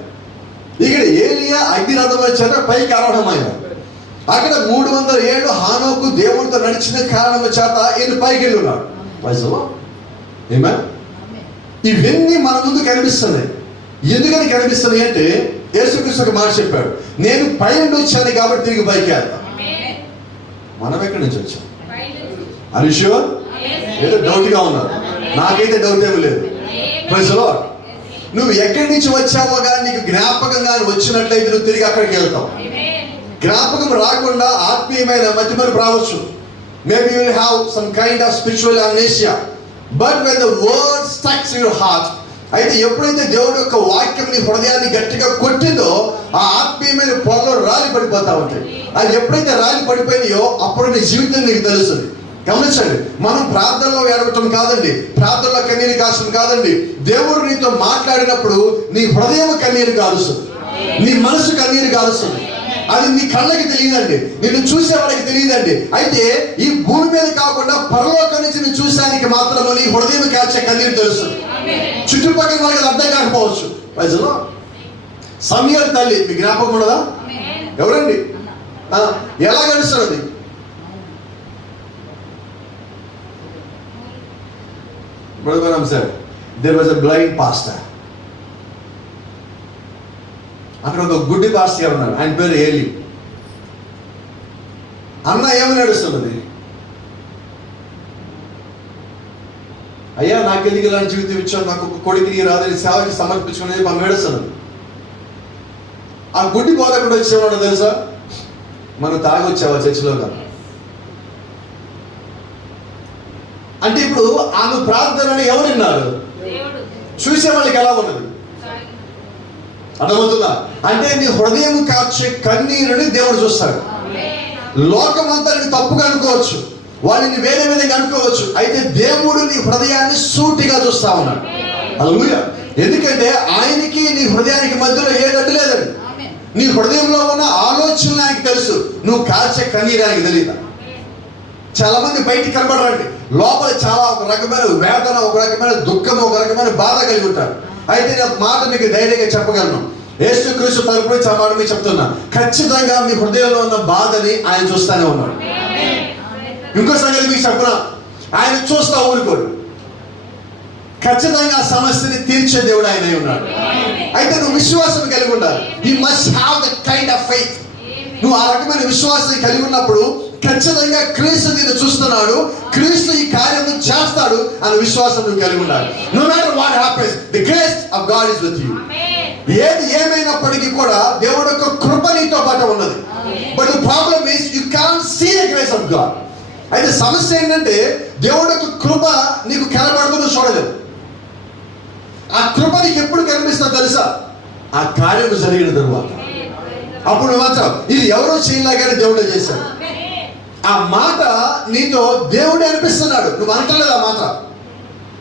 ఇక్కడ ఏలియా అగ్ని రథముల చేత పైకి ఆరోహణమయ్యాడు. అక్కడ 300 ఏళ్ళు హానోకు దేవుడితో నడిచిన కారణం చేత ఈయన పైకి వెళ్ళి ఉన్నాడు. ఇవన్నీ మన ముందు కనిపిస్తున్నాయి. ఎందుకని కనిపిస్తున్నాయి అంటే, యేసుక్రీస్తు ఒక మాట చెప్పాడు, నేను పై నుండి వచ్చాను కాబట్టి తిరిగి పైకి వెళ్తాను. మనం ఎక్కడి నుంచి వచ్చాం? అరిషో ఏదో డౌట్ గా ఉన్నారు. నాకైతే డౌట్ ఏమి లేదు. Praise the lord. నువ్వు ఎక్కడి నుంచి వచ్చావో కానీ నీకు జ్ఞాపకం కానీ వచ్చినట్లయితే నువ్వు తిరిగి అక్కడికి వెళ్తావు. జ్ఞాపకం రాకుండా ఆత్మీయమైన మతిమరుపు రావచ్చు. Maybe you will have some kind of spiritual amnesia. But when the word stucks your heart, అయితే ఎప్పుడైతే దేవుడి యొక్క వాక్యం నీ హృదయాన్ని గట్టిగా కొట్టిందో ఆ ఆత్మీయమైన పొరలో రాలి పడిపోతా ఉంటాయి. అది ఎప్పుడైతే రాలి పడిపోయినాయో అప్పుడు నీ జీవితం నీకు తెలుస్తుంది. గమనించండి, మనం ప్రార్థనలో ఏడవటం కాదండి, ప్రార్థనలో కన్నీరు కాల్చడం కాదండి. దేవుడు నీతో మాట్లాడినప్పుడు నీ హృదయం కన్నీరు కాలుస్తుంది, నీ మనసు కన్నీరు కాలుస్తుంది. అది నీ కళ్ళకి తెలియదండి, నిన్ను చూసే వాళ్ళకి తెలియదండి. అయితే ఈ భూమి మీద కాకుండా పరలోకం నుంచి నువ్వు చూసానికి మాత్రమే నీ హృదయం కాల్చే కన్నీరు తెలుస్తుంది. చుట్టుపక్కల వాళ్ళకి అర్థం కాకపోవచ్చు. ప్రజలు సమయాల తల్లి మీ జ్ఞాపకం ఉండదా? ఎవరండి? ఎలా గడుస్తున్నది? Brother said, there was a blind pastor. అక్కడ ఒక గుడ్డి పాస్టర్ ఉన్నాడు, ఆయన పేరు ఏలి. అన్న ఏమని నడుస్తున్నది? అయ్యా నాకెందుకు ఇలాంటి జీవితం ఇచ్చావు, నాకు ఒక కొడుకుని రాదని సేవకి సమర్పించుకునేది మనం ఏడుస్తున్నది. ఆ గుడ్డి బోధకుడు వచ్చేవాడు తెలుసా? మనం తాగి వచ్చావా చర్చిలో కాదు, అంటే ఇప్పుడు ఆమె ప్రార్థనని ఎవరు విన్నారు? చూసే వాళ్ళకి ఎలా ఉన్నది? అర్థమవుతుందా? అంటే నీ హృదయం కాచే కన్నీరుని దేవుడు చూస్తాడు. లోకమంతా నీ తప్పుగా అనుకోవచ్చు, వాళ్ళని వేరే విధంగా అనుకోవచ్చు, అయితే దేవుడు నీ హృదయాన్ని సూటిగా చూస్తా ఉన్నాడు. హల్లెలూయా. ఎందుకంటే ఆయనకి నీ హృదయానికి మధ్యలో ఏ గడ్డు లేదండి. నీ హృదయంలో ఉన్న ఆలోచనలు ఆయనకి తెలుసు, నువ్వు కాచే కన్నీరు ఆయనకి తెలియదు. చాలా మంది బయటికి కనబడరండి, లోపల చాలా ఒక రకమైన వేదన, ఒక రకమైన దుఃఖం, ఒక రకమైన బాధ కలిగి ఉంటారు. అయితే నేను మాట మీకు ధైర్యంగా చెప్పగలను, యేసుక్రీస్తు తరపున ఆ మాట మీకు చెప్తున్నా, ఖచ్చితంగా మీ హృదయంలో ఉన్న బాధని ఆయన చూస్తానే ఉన్నాడు. ఇంకో సంగతి మీకు చెప్పనా, ఆయన చూస్తా ఊరుకోడు, ఖచ్చితంగా ఆ సమస్యని తీర్చే దేవుడు ఆయన ఉన్నాడు. అయితే నువ్వు విశ్వాసం కలిగి ఉండాలి. You must have that kind of faith. నువ్వు ఆ రకమైన విశ్వాసం కలిగి ఉన్నప్పుడు ఖచ్చితంగా క్రీస్తు నిన్ను చూస్తున్నాడు, క్రీస్తు ఈ కార్యం చేస్తాడు అనే విశ్వాసం నువ్వు కలిగి ఉండాలి. No matter what happens, the grace of God is with you. ఏది ఏమైనప్పటికీ కూడా దేవుడి యొక్క కృప నీతో పాటు ఉన్నది. But the problem is you can't see the grace of God. అయితే సమస్య ఏంటంటే దేవుడి యొక్క కృప నీకు కనబడుతుందో చూడలేదు. ఆ కృప నీకు ఎప్పుడు కనిపిస్తుందో తెలుసా? ఆ కార్యం జరిగిన తరువాత. అప్పుడు మాత్రం ఇది ఎవరో చేయలాగానే దేవుడే చేశాడు. ఆ మాట నీతో దేవుడే అనిపిస్తున్నాడు, నువ్వు అంటలేదు ఆ మాట.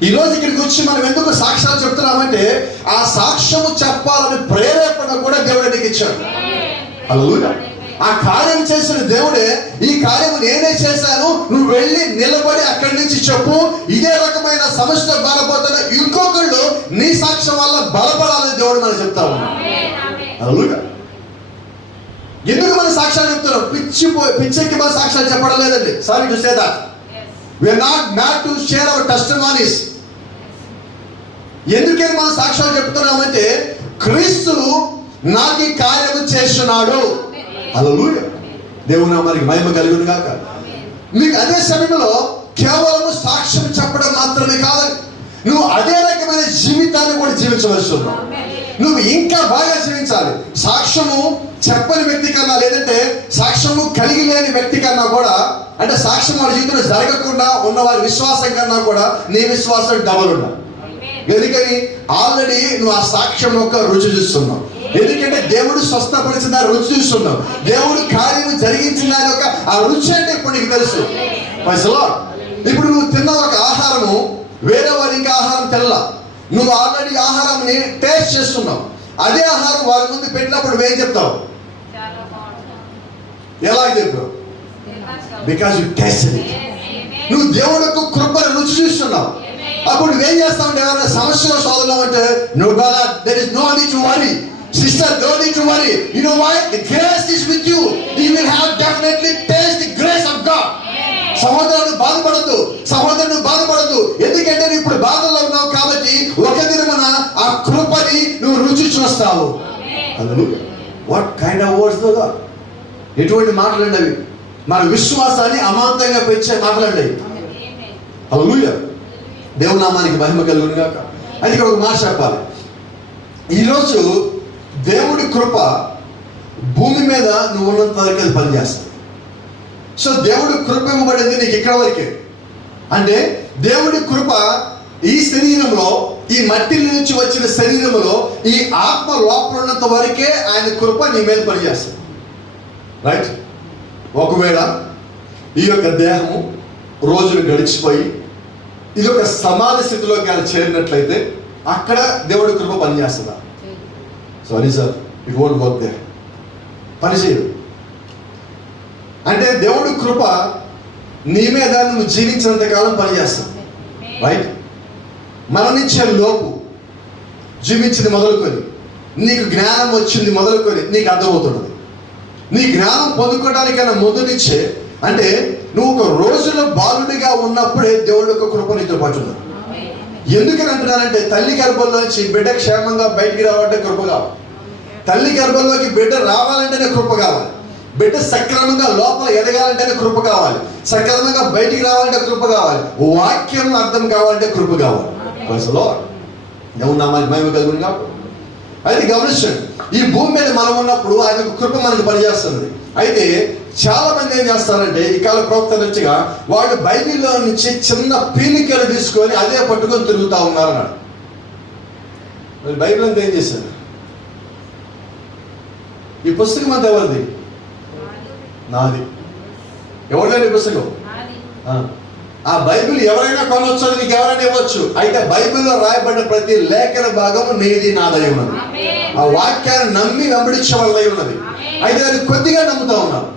ఈరోజు ఇక్కడికి వచ్చి మనం ఎందుకు సాక్ష్యాలు చెప్తున్నామంటే ఆ సాక్ష్యము చెప్పాలని ప్రేరేపణ కూడా దేవుడే నీకు ఇచ్చాడు. హల్లెలూయా. ఆ కార్యం చేసిన దేవుడే, ఈ కార్యం నేనే చేశాను, నువ్వు వెళ్ళి నిలబడి అక్కడి నుంచి చెప్పు, ఇదే రకమైన సమస్య బలపోతున్న ఇంకొకళ్ళు నీ సాక్ష్యం వల్ల బలపడాలని దేవుడు మనం చెప్తా ఉన్నాడు. హల్లెలూయా. ఎందుకు మన సాక్ష్యాలు చెప్తున్నాం? పిచ్చెక్కి మన సాక్ష్యాలు చెప్పడం లేదండి. Sorry to say that. We are not mad to share our testimonies. ఎందుకని మనం సాక్ష్యాలు చెప్తున్నామంటే క్రీస్తు నాకు ఈ కార్యము చేస్తున్నాడు. హల్లెలూయా. దేవుని నామానికి మహిమ కలుగును గాక. మీకు అదే సమయంలో కేవలం సాక్ష్యం చెప్పడం మాత్రమే కాదు, నువ్వు అదే రకమైన జీవితాన్ని కూడా జీవించవలసి ఉన్నావు. నువ్వు ఇంకా బాగా జీవించాలి. సాక్ష్యము చెప్పని వ్యక్తి కన్నా, లేదంటే సాక్ష్యము కలిగి లేని వ్యక్తి కన్నా కూడా, అంటే సాక్ష్యం వారి జీవితంలో జరగకుండా ఉన్న వారి విశ్వాసం కన్నా కూడా నీ విశ్వాసం డబల్ ఉండాలి. ఎందుకని? ఆల్రెడీ నువ్వు ఆ సాక్ష్యం యొక్క రుచి చూస్తున్నావు. ఎందుకంటే దేవుడు స్వస్థపరిచిన రుచి చూస్తున్నావు, దేవుడు కార్యము జరిగించిన దాని యొక్క ఆ రుచి అంటే ఇప్పుడు నీకు తెలుసు. ఇప్పుడు నువ్వు తిన్న ఒక ఆహారము వేరే వారి ఇంకా ఆహారం తెల్ల, నువ్వు ఆల్రెడీ ఆహారాన్ని టేస్ట్ చేస్తున్నావు. అదే ఆహారం వారి ముందు పెట్టినప్పుడు నువ్వేం చెప్తావు? ఎలా చెప్పావు? Because you tasted it. నువ్వు దేవుడి యొక్క కృపను రుచి చూస్తున్నావు. అప్పుడు నువ్వేం చేస్తావు? ఎవరైనా సమస్యలో సోదరులు అంటే, no brother, there is no need to worry, sister, no need to worry, you know why, the grace is with you, you will have definitely taste the grace of God. సహోదరుడు బాధపడద్దు, సహోదరుడు బాధపడద్దు, ఎందుకంటే నువ్వు ఇప్పుడు బాధలో ఉన్నావు కాబట్టి ఒక దినమున ఆ కృపని నువ్వు రుచి చూస్తావు. What kind of words though God. ఎటువంటి మాటలండి అవి? మన విశ్వాసాన్ని అమాంతంగా పెంచే మాటలండి. హల్లెలూయా. దేవుని నామానికి మహిమ కలుగును గాక. అది ఇక్కడ ఒక మాట చెప్పాలి. ఈరోజు దేవుడి కృప భూమి మీద నువ్వు ఉన్నంత వరకు అది పనిచేస్తుంది. సో దేవుడి కృప ఇవ్వబడింది నీకు ఇక్కడ వరకే. అంటే దేవుడి కృప ఈ శరీరంలో, ఈ మట్టి నుంచి వచ్చిన శరీరంలో, ఈ ఆత్మ లోపల ఉన్నంత వరకే ఆయన కృప నీ మీద పనిచేస్తుంది. రైట్? ఒకవేళ ఈ యొక్క దేహము రోజులు గడిచిపోయి ఇది ఒక సమాధి స్థితిలోకి ఆయన చేరినట్లయితే అక్కడ దేవుడి కృప పనిచేస్తుందా? Sorry sir, it won't work there. పనిచేయదు. అంటే దేవుడి కృప నీ మీద నువ్వు జీవించినంత కాలం పనిచేస్తుంది. రైట్? మరణించే లోపు జీవించింది మొదలుకొని, నీకు జ్ఞానం వచ్చింది మొదలుకొని నీకు అర్థమవుతున్నది. నీ జ్ఞానం పొందుకోవడానికైనా ముందు నుంచే, అంటే నువ్వు ఒక రోజులో బాలుడిగా ఉన్నప్పుడే దేవుడి యొక్క కృప నీతో పాటు ఉంది. ఎందుకని అంటున్నానంటే తల్లి గర్భంలోంచి బిడ్డ క్షేమంగా బయటికి రావాలంటే కృప కావాలి. తల్లి గర్భంలోకి బిడ్డ రావాలంటేనే కృప కావాలి. బిడ్డ సక్రమంగా లోపల ఎదగాలంటేనే కృప కావాలి. సక్రమంగా బయటికి రావాలంటే కృప కావాలి. వాక్యం అర్థం కావాలంటే కృప కావాలి. దేవుని నామానికి మహిమ కలుగును గాక. అయితే గమనించండి, ఈ భూమి మీద మనం ఉన్నప్పుడు ఆయన కృప మనకు పనిచేస్తుంది. అయితే చాలా మంది ఏం చేస్తారంటే ఈ కాల ప్రవక్తలు వచ్చగా వాళ్ళు బైబిల్లో నుంచి చిన్న పీలికలు తీసుకొని అదే పట్టుకొని తిరుగుతూ ఉన్నారు అన్నాడు. మరి బైబిల్ అంతా ఏం చేశారు? ఈ పుస్తకం అంతా ఎవరిది? నాది. ఎవరిదని ఈ పుస్తకం? ఆ బైబిల్ ఎవరైనా కొనవచ్చు, నీకు ఎవరైనా ఇవ్వచ్చు. అయితే బైబిల్లో రాయబడిన ప్రతి లేఖన భాగము నీది, నాదై ఉన్నది. ఆ వాక్యాన్ని నమ్మి వెంబడించే వాళ్ళై ఉన్నది. అయితే అది కొద్దిగా నమ్ముతా ఉన్నారు.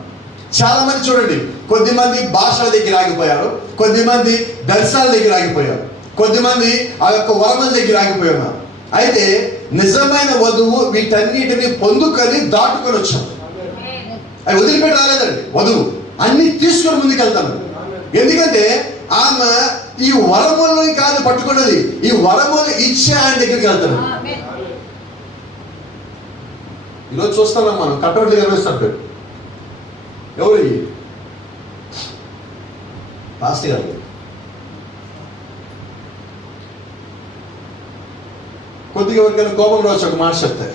చాలా మంది చూడండి, కొద్దిమంది భాషల దగ్గర ఆగిపోయారు, కొద్దిమంది దర్శనాల దగ్గర ఆగిపోయారు, కొద్దిమంది ఆ యొక్క వరముల దగ్గర ఆగిపోయి ఉన్నారు. అయితే నిజమైన వధువు వీటన్నిటిని పొందుకొని దాటుకొని వచ్చాం. అవి వదిలిపెట్టి రాలేదండి. వధువు అన్ని తీసుకొని ముందుకు వెళ్తాను. ఎందుకంటే ఆమె ఈ వరములని కాదు పట్టుకున్నది, ఈ వరములు ఇచ్చే ఆయన దగ్గరికి వెళ్తాను. ఈరోజు చూస్తున్నాం మనం కట్టోట్లు కనిపిస్తారు. ఎవరు? పాస్టర్ గారు. కొద్దిగా ఎవరికైనా కోపం రావచ్చు ఒక మాట చెప్తే.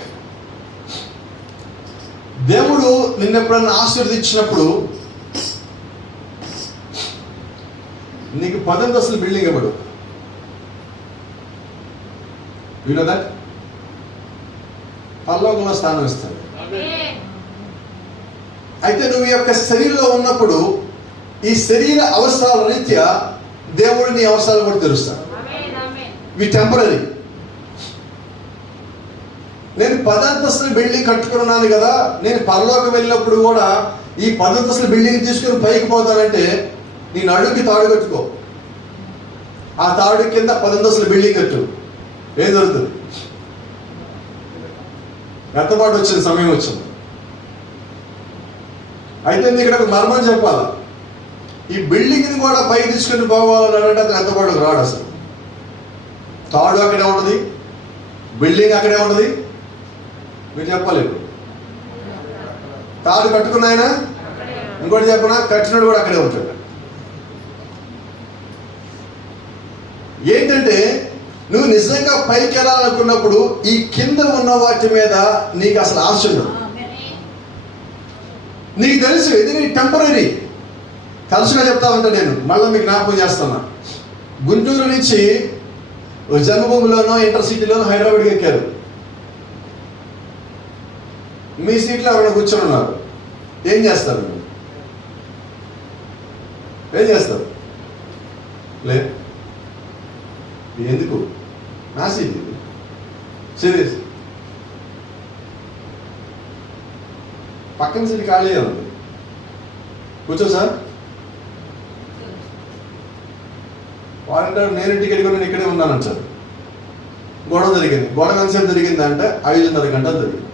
దేవుడు నిన్నెప్పుడన్నా ఆశీర్వదించినప్పుడు నీకు 10 అంతస్తుల బిల్డింగ్ ఇవ్వడు. You know that? పరలోకంలో స్థానం ఇస్తాడు. అయితే నువ్వు ఈ యొక్క శరీరంలో ఉన్నప్పుడు ఈ శరీర అవసరాల రీత్యా దేవుడు నీ అవసరాలు కూడా తెలుస్తాడు. ఇవి టెంపరీ. నేను 10 అంతస్తుల బిల్డింగ్ కట్టుకున్నాను కదా, నేను పరలోకం వెళ్ళినప్పుడు కూడా ఈ 10 అంతస్తుల బిల్డింగ్ తీసుకుని పైకి పోతానంటే నీ నడుకి తాడు కట్టుకో, ఆ తాడు కింద 10 అంతస్తుల బిల్డింగ్ కట్టు. ఏం జరుగుతుంది? ఎంతపాటు వచ్చింది, సమయం వచ్చింది. అయితే ఇక్కడ ఒక మర్మం చెప్పాలా. ఈ బిల్డింగ్ని కూడా పై తీసుకుని పోవాలంటే అతను ఎంతపాటుకు రాడు. అసలు తాడు అక్కడే ఉంటుంది, బిల్డింగ్ అక్కడే ఉంటుంది. మీరు చెప్పలేదు, తాడు కట్టుకున్న ఆయన ఇంకోటి చెప్పనా, కట్టినాడు కూడా అక్కడే ఉంటాడు. ఏంటంటే నువ్వు నిజంగా పైకి వెళ్ళాలనుకున్నప్పుడు ఈ కింద ఉన్న వాటి మీద నీకు అసలు ఆశ ఉండదు. నీకు తెలుసు ఇది నీ టెంపరీ. తరచుగా చెప్తా ఉంటా నేను, మళ్ళీ మీకు జ్ఞాపకం చేస్తున్నా. గుంటూరు నుంచి జన్మభూమిలోనో ఇంటర్సిటీలోనో హైదరాబాద్కి ఎక్కారు. మీ సీట్లో ఎవరైనా కూర్చొని ఉన్నారు. ఏం చేస్తారు? ఏం చేస్తారు? ఎందుకు? నా సీట్ ఇది, సీరియస్. పక్కన సీట్ ఖాళీ ఉంది, కూర్చో సార్. వారంటారు నేను టికెట్ కూడా నేను ఇక్కడే ఉన్నాను సార్. గొడవ జరిగింది. గొడవ ఎంతసేపు జరిగింది అంటే 5:30 గంటలు జరిగింది.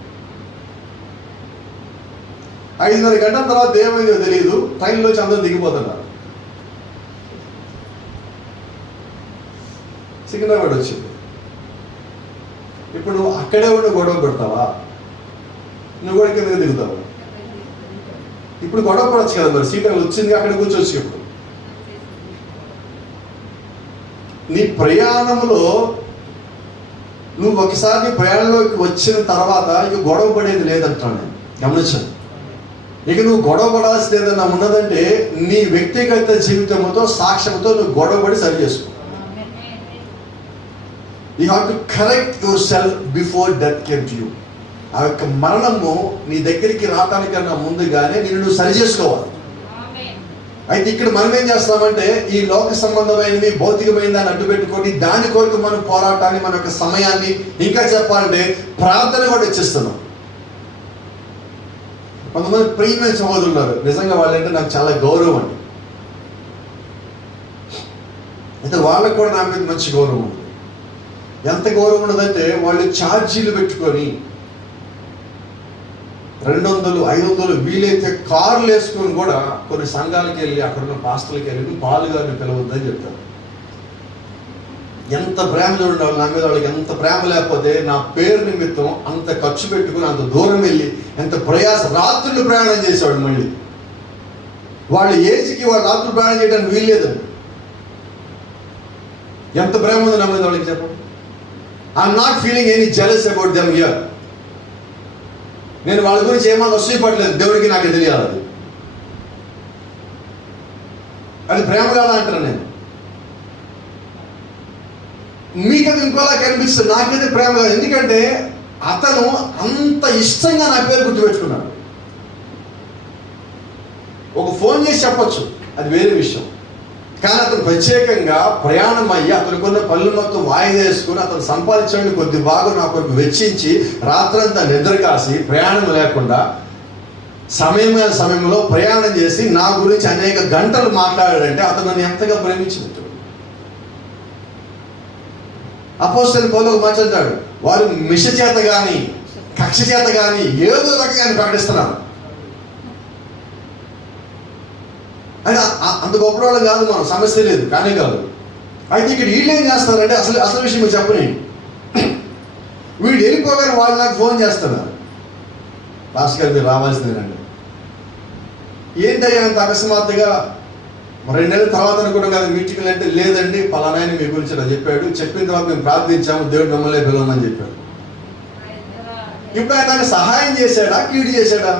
5:30 గంటల తర్వాత ఏమైందో తెలియదు, ట్రైన్లోంచి అందరూ దిగిపోతున్నారు. సికింద్రాబాద్ వచ్చింది. ఇప్పుడు నువ్వు అక్కడే ఉండి గొడవ పెడతావా? నువ్వు కూడా కిందకి దిగుతావు. ఇప్పుడు గొడవ పడవచ్చు కదా, మరి సీట్ వచ్చింది అక్కడ కూర్చోవచ్చు. ఇప్పుడు నీ ప్రయాణంలో నువ్వు ఒకసారి ప్రయాణంలోకి వచ్చిన తర్వాత ఇక గొడవ పడేది లేదంటాను నేను. గమనించండి, ఇక నువ్వు గొడవ పడాల్సింది ఏదన్నా ఉన్నదంటే నీ వ్యక్తిగత జీవితంతో సాక్ష్యంతో నువ్వు గొడవ పడి సరి చేసుకో. You have to correct yourself before death came to you. ఆ యొక్క మరణము నీ దగ్గరికి రావటానికన్నా ముందుగానే నిన్ను నువ్వు సరి చేసుకోవాలి. అయితే ఇక్కడ మనం ఏం చేస్తామంటే ఈ లోక సంబంధమైనవి భౌతికమైన దాన్ని అడ్డు పెట్టుకొని దాని కొరకు మనం పోరాటాన్ని, మన యొక్క సమయాన్ని, ఇంకా చెప్పాలంటే ప్రార్థన కూడా ఇచ్చేస్తున్నాం. కొంతమంది ప్రియమైన సహోదరులు ఉన్నారు, నిజంగా వాళ్ళంటే నాకు చాలా గౌరవం అండి. అయితే వాళ్ళకు కూడా నా మీద మంచి గౌరవం ఉంది. ఎంత గౌరవం ఉండదంటే వాళ్ళు ఛార్జీలు పెట్టుకొని 200, 500 వీలైతే కార్లు వేసుకొని కూడా కొన్ని సంఘాలకు వెళ్ళి అక్కడున్న పాస్టర్లకి వెళ్ళి పాలుగారిని పిలవద్దని చెప్తారు. ఎంత ప్రేమ చూడండి వాళ్ళు నా మీద. వాళ్ళకి ఎంత ప్రేమ లేకపోతే నా పేరు నిమిత్తం అంత ఖర్చు పెట్టుకుని అంత దూరం వెళ్ళి ఎంత ప్రయాస, రాత్రులు ప్రయాణం చేసేవాడు. మళ్ళీ వాళ్ళ ఏజ్కి వాళ్ళు రాత్రులు ప్రయాణం చేయడానికి వీల్లేదండి. ఎంత ప్రేమ ఉంది నా మీద వాళ్ళకి చెప్పండి. I'm not feeling any jealous about them here. నేను వాళ్ళ గురించి ఏమన్నా వసూపడలేదు, దేవుడికి నాకు తెలియాలి. అది ప్రేమ కాదా అంటారు. నేను మీకది ఇంకోలా కనిపిస్తుంది, నాకైతే ప్రేమ కాదు. ఎందుకంటే అతను అంత ఇష్టంగా నా పేరు గుర్తుపెట్టుకున్నాడు. ఒక ఫోన్ చేసి చెప్పొచ్చు, అది వేరే విషయం. కానీ అతను ప్రత్యేకంగా ప్రయాణం అయ్యి అతనుకున్న పనులు మొత్తం వాయిదా వేసుకుని అతను సంపాదించండి కొద్ది భాగం నా కొరకు వెచ్చించి రాత్రంతా నిద్ర కాసి ప్రయాణం లేకుండా సమయంలో ప్రయాణం చేసి నా గురించి అనేక గంటలు మాట్లాడాడంటే అతను నన్ను ఎంతగా ప్రేమించినట్టు. అపోస్తలుడు పౌలు మాట్లాడతాడు, వారు మిష చేత కానీ కక్ష చేత కానీ ఏదో రకంగా ప్రకటిస్తున్నారు. అని అంత గొప్పవాళ్ళు కాదు, మనం సమస్య లేదు, కానీ కాదు. అయితే ఇక్కడ వీళ్ళు ఏం చేస్తారంటే అసలు విషయం మీరు చెప్పని, వీడు వెళ్ళిపోగానే వాళ్ళు నాకు ఫోన్ చేస్తున్నారు, లాస్ట్ గారు మీరు రావాల్సిందేనండి. ఏంటయ్యా అంత అకస్మాత్తుగా 2 నెలల తర్వాత అనుకున్నాం కదా మీటింగ్లు అంటే, లేదండి పలానాయన మీ గురించి నాకు చెప్పాడు, చెప్పిన తర్వాత మేము ప్రార్థించాము, దేవుడు మమ్మల్ని పిలవమని చెప్పాడు. ఇప్పుడు ఆయన నాకు సహాయం చేశాడా కీడు చేశాడా?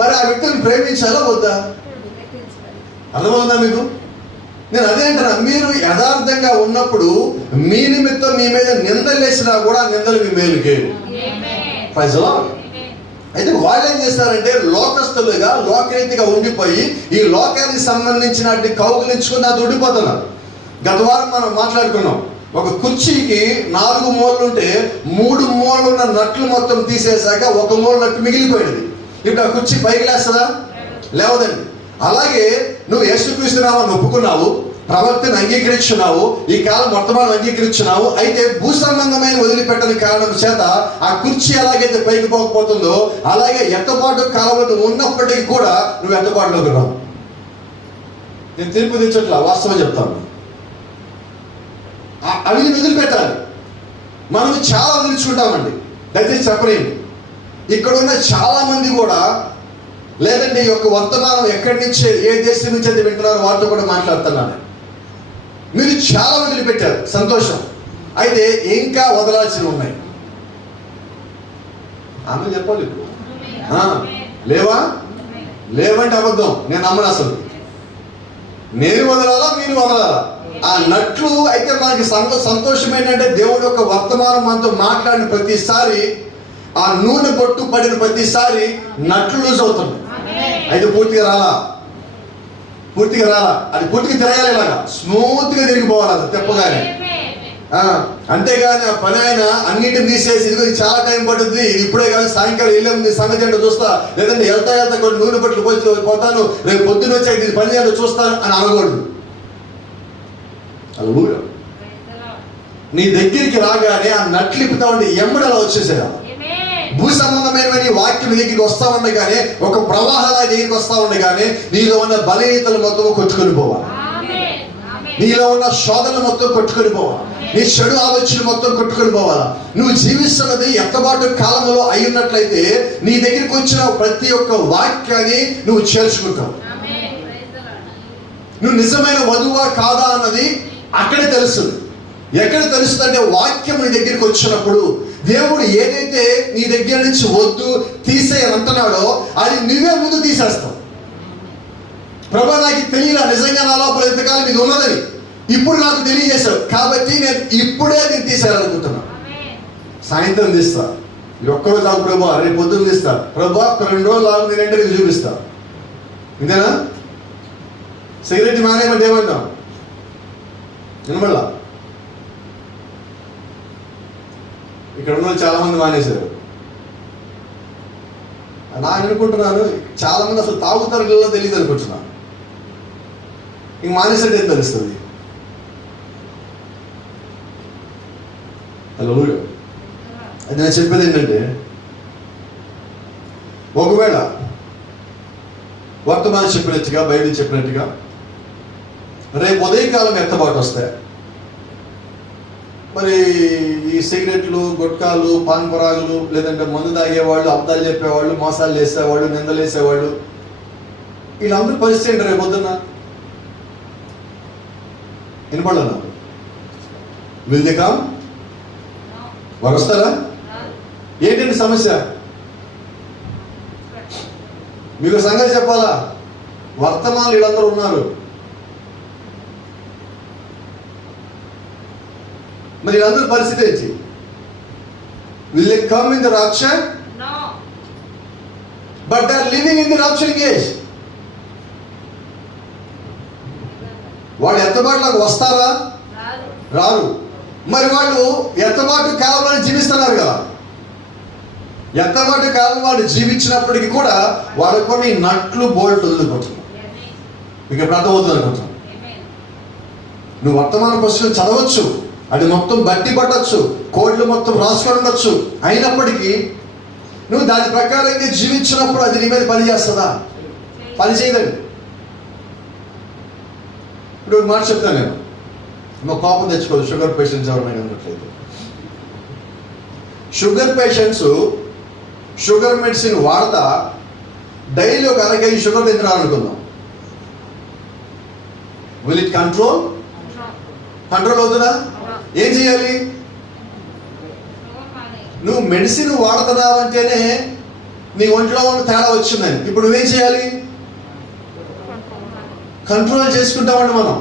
మరి ఆ వ్యక్తిని ప్రేమించాలా వద్దా? అర్థమవుతుందా మీకు? నేను అదే అంటున్నా, మీరు యథార్థంగా ఉన్నప్పుడు మీ నిమిత్తం మీ మీద నిందలు వేసినా కూడా నిందలు మీ మేలుకే. అయితే వాళ్ళు ఏం చేస్తారంటే లోకస్తులుగా లోకరీతిగా ఉండిపోయి ఈ లోకానికి సంబంధించిన కౌగులించుకుని అది ఉండిపోతున్నారు. గత వారం మనం మాట్లాడుకున్నాం, ఒక కుర్చీకి 4 మూలలు ఉంటే 3 మూలలు ఉన్న నట్లు మొత్తం తీసేసాక 1 మూల నట్టు మిగిలిపోయింది. ఇప్పుడు ఆ కుర్చీ పైకి లేస్తుందా? లేవదండి. అలాగే నువ్వు యేసుక్రీస్తునామని ఒప్పుకున్నావు, ప్రవక్తను అంగీకరించున్నావు, ఈ కాలం వర్తమానం అంగీకరించున్నావు. అయితే భూ సంబంధమైన వదిలిపెట్టని కారణం చేత ఆ కుర్చీ ఎలాగైతే పైకి పోకపోతుందో అలాగే ఎత్తపాటు కాలంలో నువ్వు ఉన్నప్పటికీ కూడా నువ్వు ఎత్తపాటులోకి రావు. నేను తీర్పు తెచ్చట్లా, వాస్తవం చెప్తాను. అవి వదిలిపెట్టాలి. మనం చాలా వదిలించుకుంటామండి, దయచేసి చెప్పలేము. ఇక్కడ ఉన్న చాలా మంది కూడా లేదంటే ఈ యొక్క వర్తమానం ఎక్కడి నుంచి ఏ దేశం నుంచి అయితే వింటున్నారో వారితో కూడా మాట్లాడుతున్నాను. మీరు చాలా వదిలిపెట్టారు, సంతోషం. అయితే ఇంకా వదలాల్సినవి ఉన్నాయి. ఆమె చెప్పాలి ఇప్పుడు. లేవా? లేవంటే అబద్ధం, నేను నమ్మను. అసలు నేను వదలాలా మీరు వదలాలా? ఆ నట్లు అయితే మనకి సంతోషం ఏంటంటే దేవుడు యొక్క వర్తమానం మనతో మాట్లాడిన ప్రతిసారి, ఆ నూనె బొట్టు పడిన ప్రతిసారి నట్లు లూజ్ అవుతుంది. అయితే పూర్తిగా రాలా, అది పూర్తిగా తిరగాలి, ఇలాగా స్మూత్ గా తిరిగిపోవాలి అది తెప్పగానే. అంతేగాని ఆ పని ఆయన అన్నిటిని తీసేసి ఇదిగో చాలా టైం పడుతుంది, ఇది ఇప్పుడే కాదు సాయంకాలం వెళ్ళే ముందు సంగతి ఏంటో చూస్తా, లేదంటే వెళ్తా కొన్ని నూనె బొట్లు పోతాను, రేపు పొద్దున్న వచ్చాక ఇది పని ఏంటో చూస్తాను అని అనకూడదు. అలా నీ దగ్గరికి రాగానే ఆ నట్లిపుతా ఉండి ఎమ్మడలా వచ్చేసేదా. భూ సంబంధమైన వాక్యం దగ్గరికి వస్తా ఉండగానే ఒక ప్రవాహాల దగ్గరికి వస్తా ఉండగానే నీలో ఉన్న బలహీనతలు మొత్తం కొట్టుకొని పోవాలి, నీలో ఉన్న శోధనలు మొత్తం కొట్టుకొని పోవాలి, నీ చెడు ఆలోచన మొత్తం కొట్టుకొని పోవాలా. నువ్వు జీవిస్తున్నది ఎత్తబాటు కాలంలో అయ్యున్నట్లయితే నీ దగ్గరికి వచ్చిన ప్రతి ఒక్క వాక్యాన్ని నువ్వు చేర్చుకుంటావు. నువ్వు నిజమైన వధువా కాదా అన్నది అక్కడే తెలుస్తుంది. ఎక్కడ తెలుస్తుంది అంటే వాక్యం నీ దగ్గరికి వచ్చినప్పుడు దేవుడు ఏదైతే నీ దగ్గర నుంచి వద్దు తీసేయనంటున్నాడో అది నువ్వే ముందు తీసేస్తావు. ప్రభా నాకు తెలియలా, నిజంగా నా లోపల ఎంతకాలం ఇది ఉన్నదని ఇప్పుడు నాకు తెలియజేశావు కాబట్టి నేను ఇప్పుడే నేను తీసేయాలనుకుంటున్నా. సాయంత్రం తీస్తా, ఇది ఒక్కరోజు ఆగు ప్రభా, రేపు పొద్దున్న తీస్తా ప్రభా, 2 రోజులు ఆగు నేనంటే నీకు చూపిస్తా. ఇంతేనా? సిగరెట్ మానేయమంటే ఏమంటాం? వినమల్లా ఇక్కడ ఉన్న చాలా మంది మానేశారు. నాకు అనుకుంటున్నాను చాలా మంది అసలు తాగుతారు తెలియదు అనుకుంటున్నాను. ఇంక మానేసంటే ఏం తెలుస్తుంది? హలో, అది నేను చెప్పేది ఏంటంటే, ఒకవేళ వర్తమానం చెప్పినట్టుగా బైబిల్ చెప్పినట్టుగా రేపు ఉదయకాలం ఎత్తబాటు వస్తాయి, మరి ఈ సిగరెట్లు, గుట్కాలు, పాన్ పొరాగులు, లేదంటే మందు తాగేవాళ్ళు, అబద్ధాలు చెప్పేవాళ్ళు, మోసాలు చేసేవాళ్ళు, నిందలు వేసేవాళ్ళు, వీళ్ళందరూ పరిస్థితి ఏంటి రేపు పొద్దున్న? వినపడలే నాకు. Will they come? వారు వస్తారా? ఏంటంటే సమస్య? మీకు సంగతి చెప్పాలా, వర్తమానులు వీళ్ళందరూ ఉన్నారు. మరి వీళ్ళందరూ పరిస్థితి ఏంటి? Will they come in the rapture? No. But they are living in the rapturing age. వాళ్ళు ఎత్తబాటులోకి వస్తారా? రారు. మరి వాళ్ళు ఎత్తబాటు కాలంలో జీవిస్తున్నారు కదా. ఎత్తబాటు కాలం వాళ్ళు జీవించినప్పటికీ కూడా వాళ్ళు కొన్ని నట్లు బోల్ట్ వదులుకుంటున్నారు. మీకు ఎప్పుడు అర్థమవుతుంది అనుకుంటున్నాను. నువ్వు వర్తమాన పుస్తకం చదవచ్చు, అది మొత్తం బట్టి పట్టచ్చు, కోడ్లు మొత్తం రాసుకొని ఉండొచ్చు, అయినప్పటికీ నువ్వు దాని ప్రకారంగా జీవించినప్పుడు అది నీ మీద పని చేస్తుందా? పని చేయదండి. ఇప్పుడు ఒక మాట చెప్తాను నేను, మా కోపం తెచ్చుకోదు. షుగర్ పేషెంట్స్ ఎవరైనా ఉన్నట్లయితే, షుగర్ పేషెంట్స్ షుగర్ మెడిసిన్ వాడతా డైలీ ఒక అరకేజీ షుగర్ తింటున్నారనుకుందాం. విల్ ఇట్ కంట్రోల్ అవుతుందా? ఏం చేయాలి? నువ్వు మెడిసిన్ వాడుతున్నావు అంటేనే నీ ఒంట్లో ఉన్న తేడా వచ్చిందని. ఇప్పుడు నువ్వేం చేయాలి? కంట్రోల్ చేసుకుంటామండి మనం.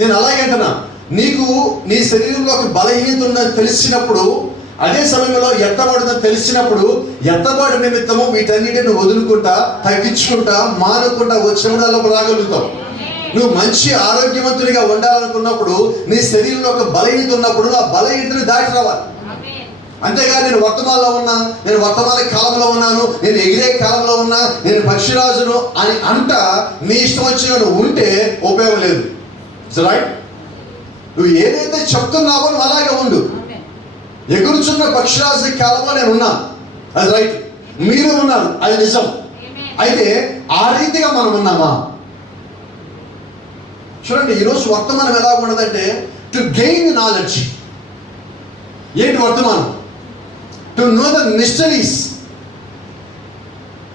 నేను అలాగే అంటున్నా, నీకు నీ శరీరంలో ఒక బలహీనత ఉందని తెలిసినప్పుడు, అదే సమయంలో ఎత్తబడుతుందని తెలిసినప్పుడు, ఎత్తబడి నిమిత్తము వీటన్నిటిని వదులుకుంటా, తగ్గించుకుంటా, మానుకుంటా వచ్చినప్పుడు రాగలుగుతావు. నువ్వు మంచి ఆరోగ్యవంతుడిగా ఉండాలనుకున్నప్పుడు, నీ శరీరంలో ఒక బలహీనత ఉన్నప్పుడు ఆ బలహీనతని దాటి రావాలి. అంతేగాని నేను వర్తమానంలో ఉన్నా, నేను వర్తమాన కాలంలో ఉన్నాను, నేను ఎగిరే కాలంలో ఉన్నా, నేను పక్షిరాజును అని అంట నీ ఇష్టం వచ్చినట్టు ఉంటే ఉపయోగం లేదు. రైట్? నువ్వు ఏదైతే చెప్తున్నావో నువ్వు అలాగే ఉండు. ఎగురుచున్న పక్షిరాజు కాలంలో నేను ఉన్నాను, అది రైట్. మీరు ఉన్నారు, అది నిజం. అయితే ఆ రీతిగా మనం ఉన్నామా? చూడండి, ఈరోజు వర్తమానం ఎలా ఉండదంటే, టు గెయిన్ నాలెడ్జ్. ఏంటి వర్తమానం? To know the mysteries.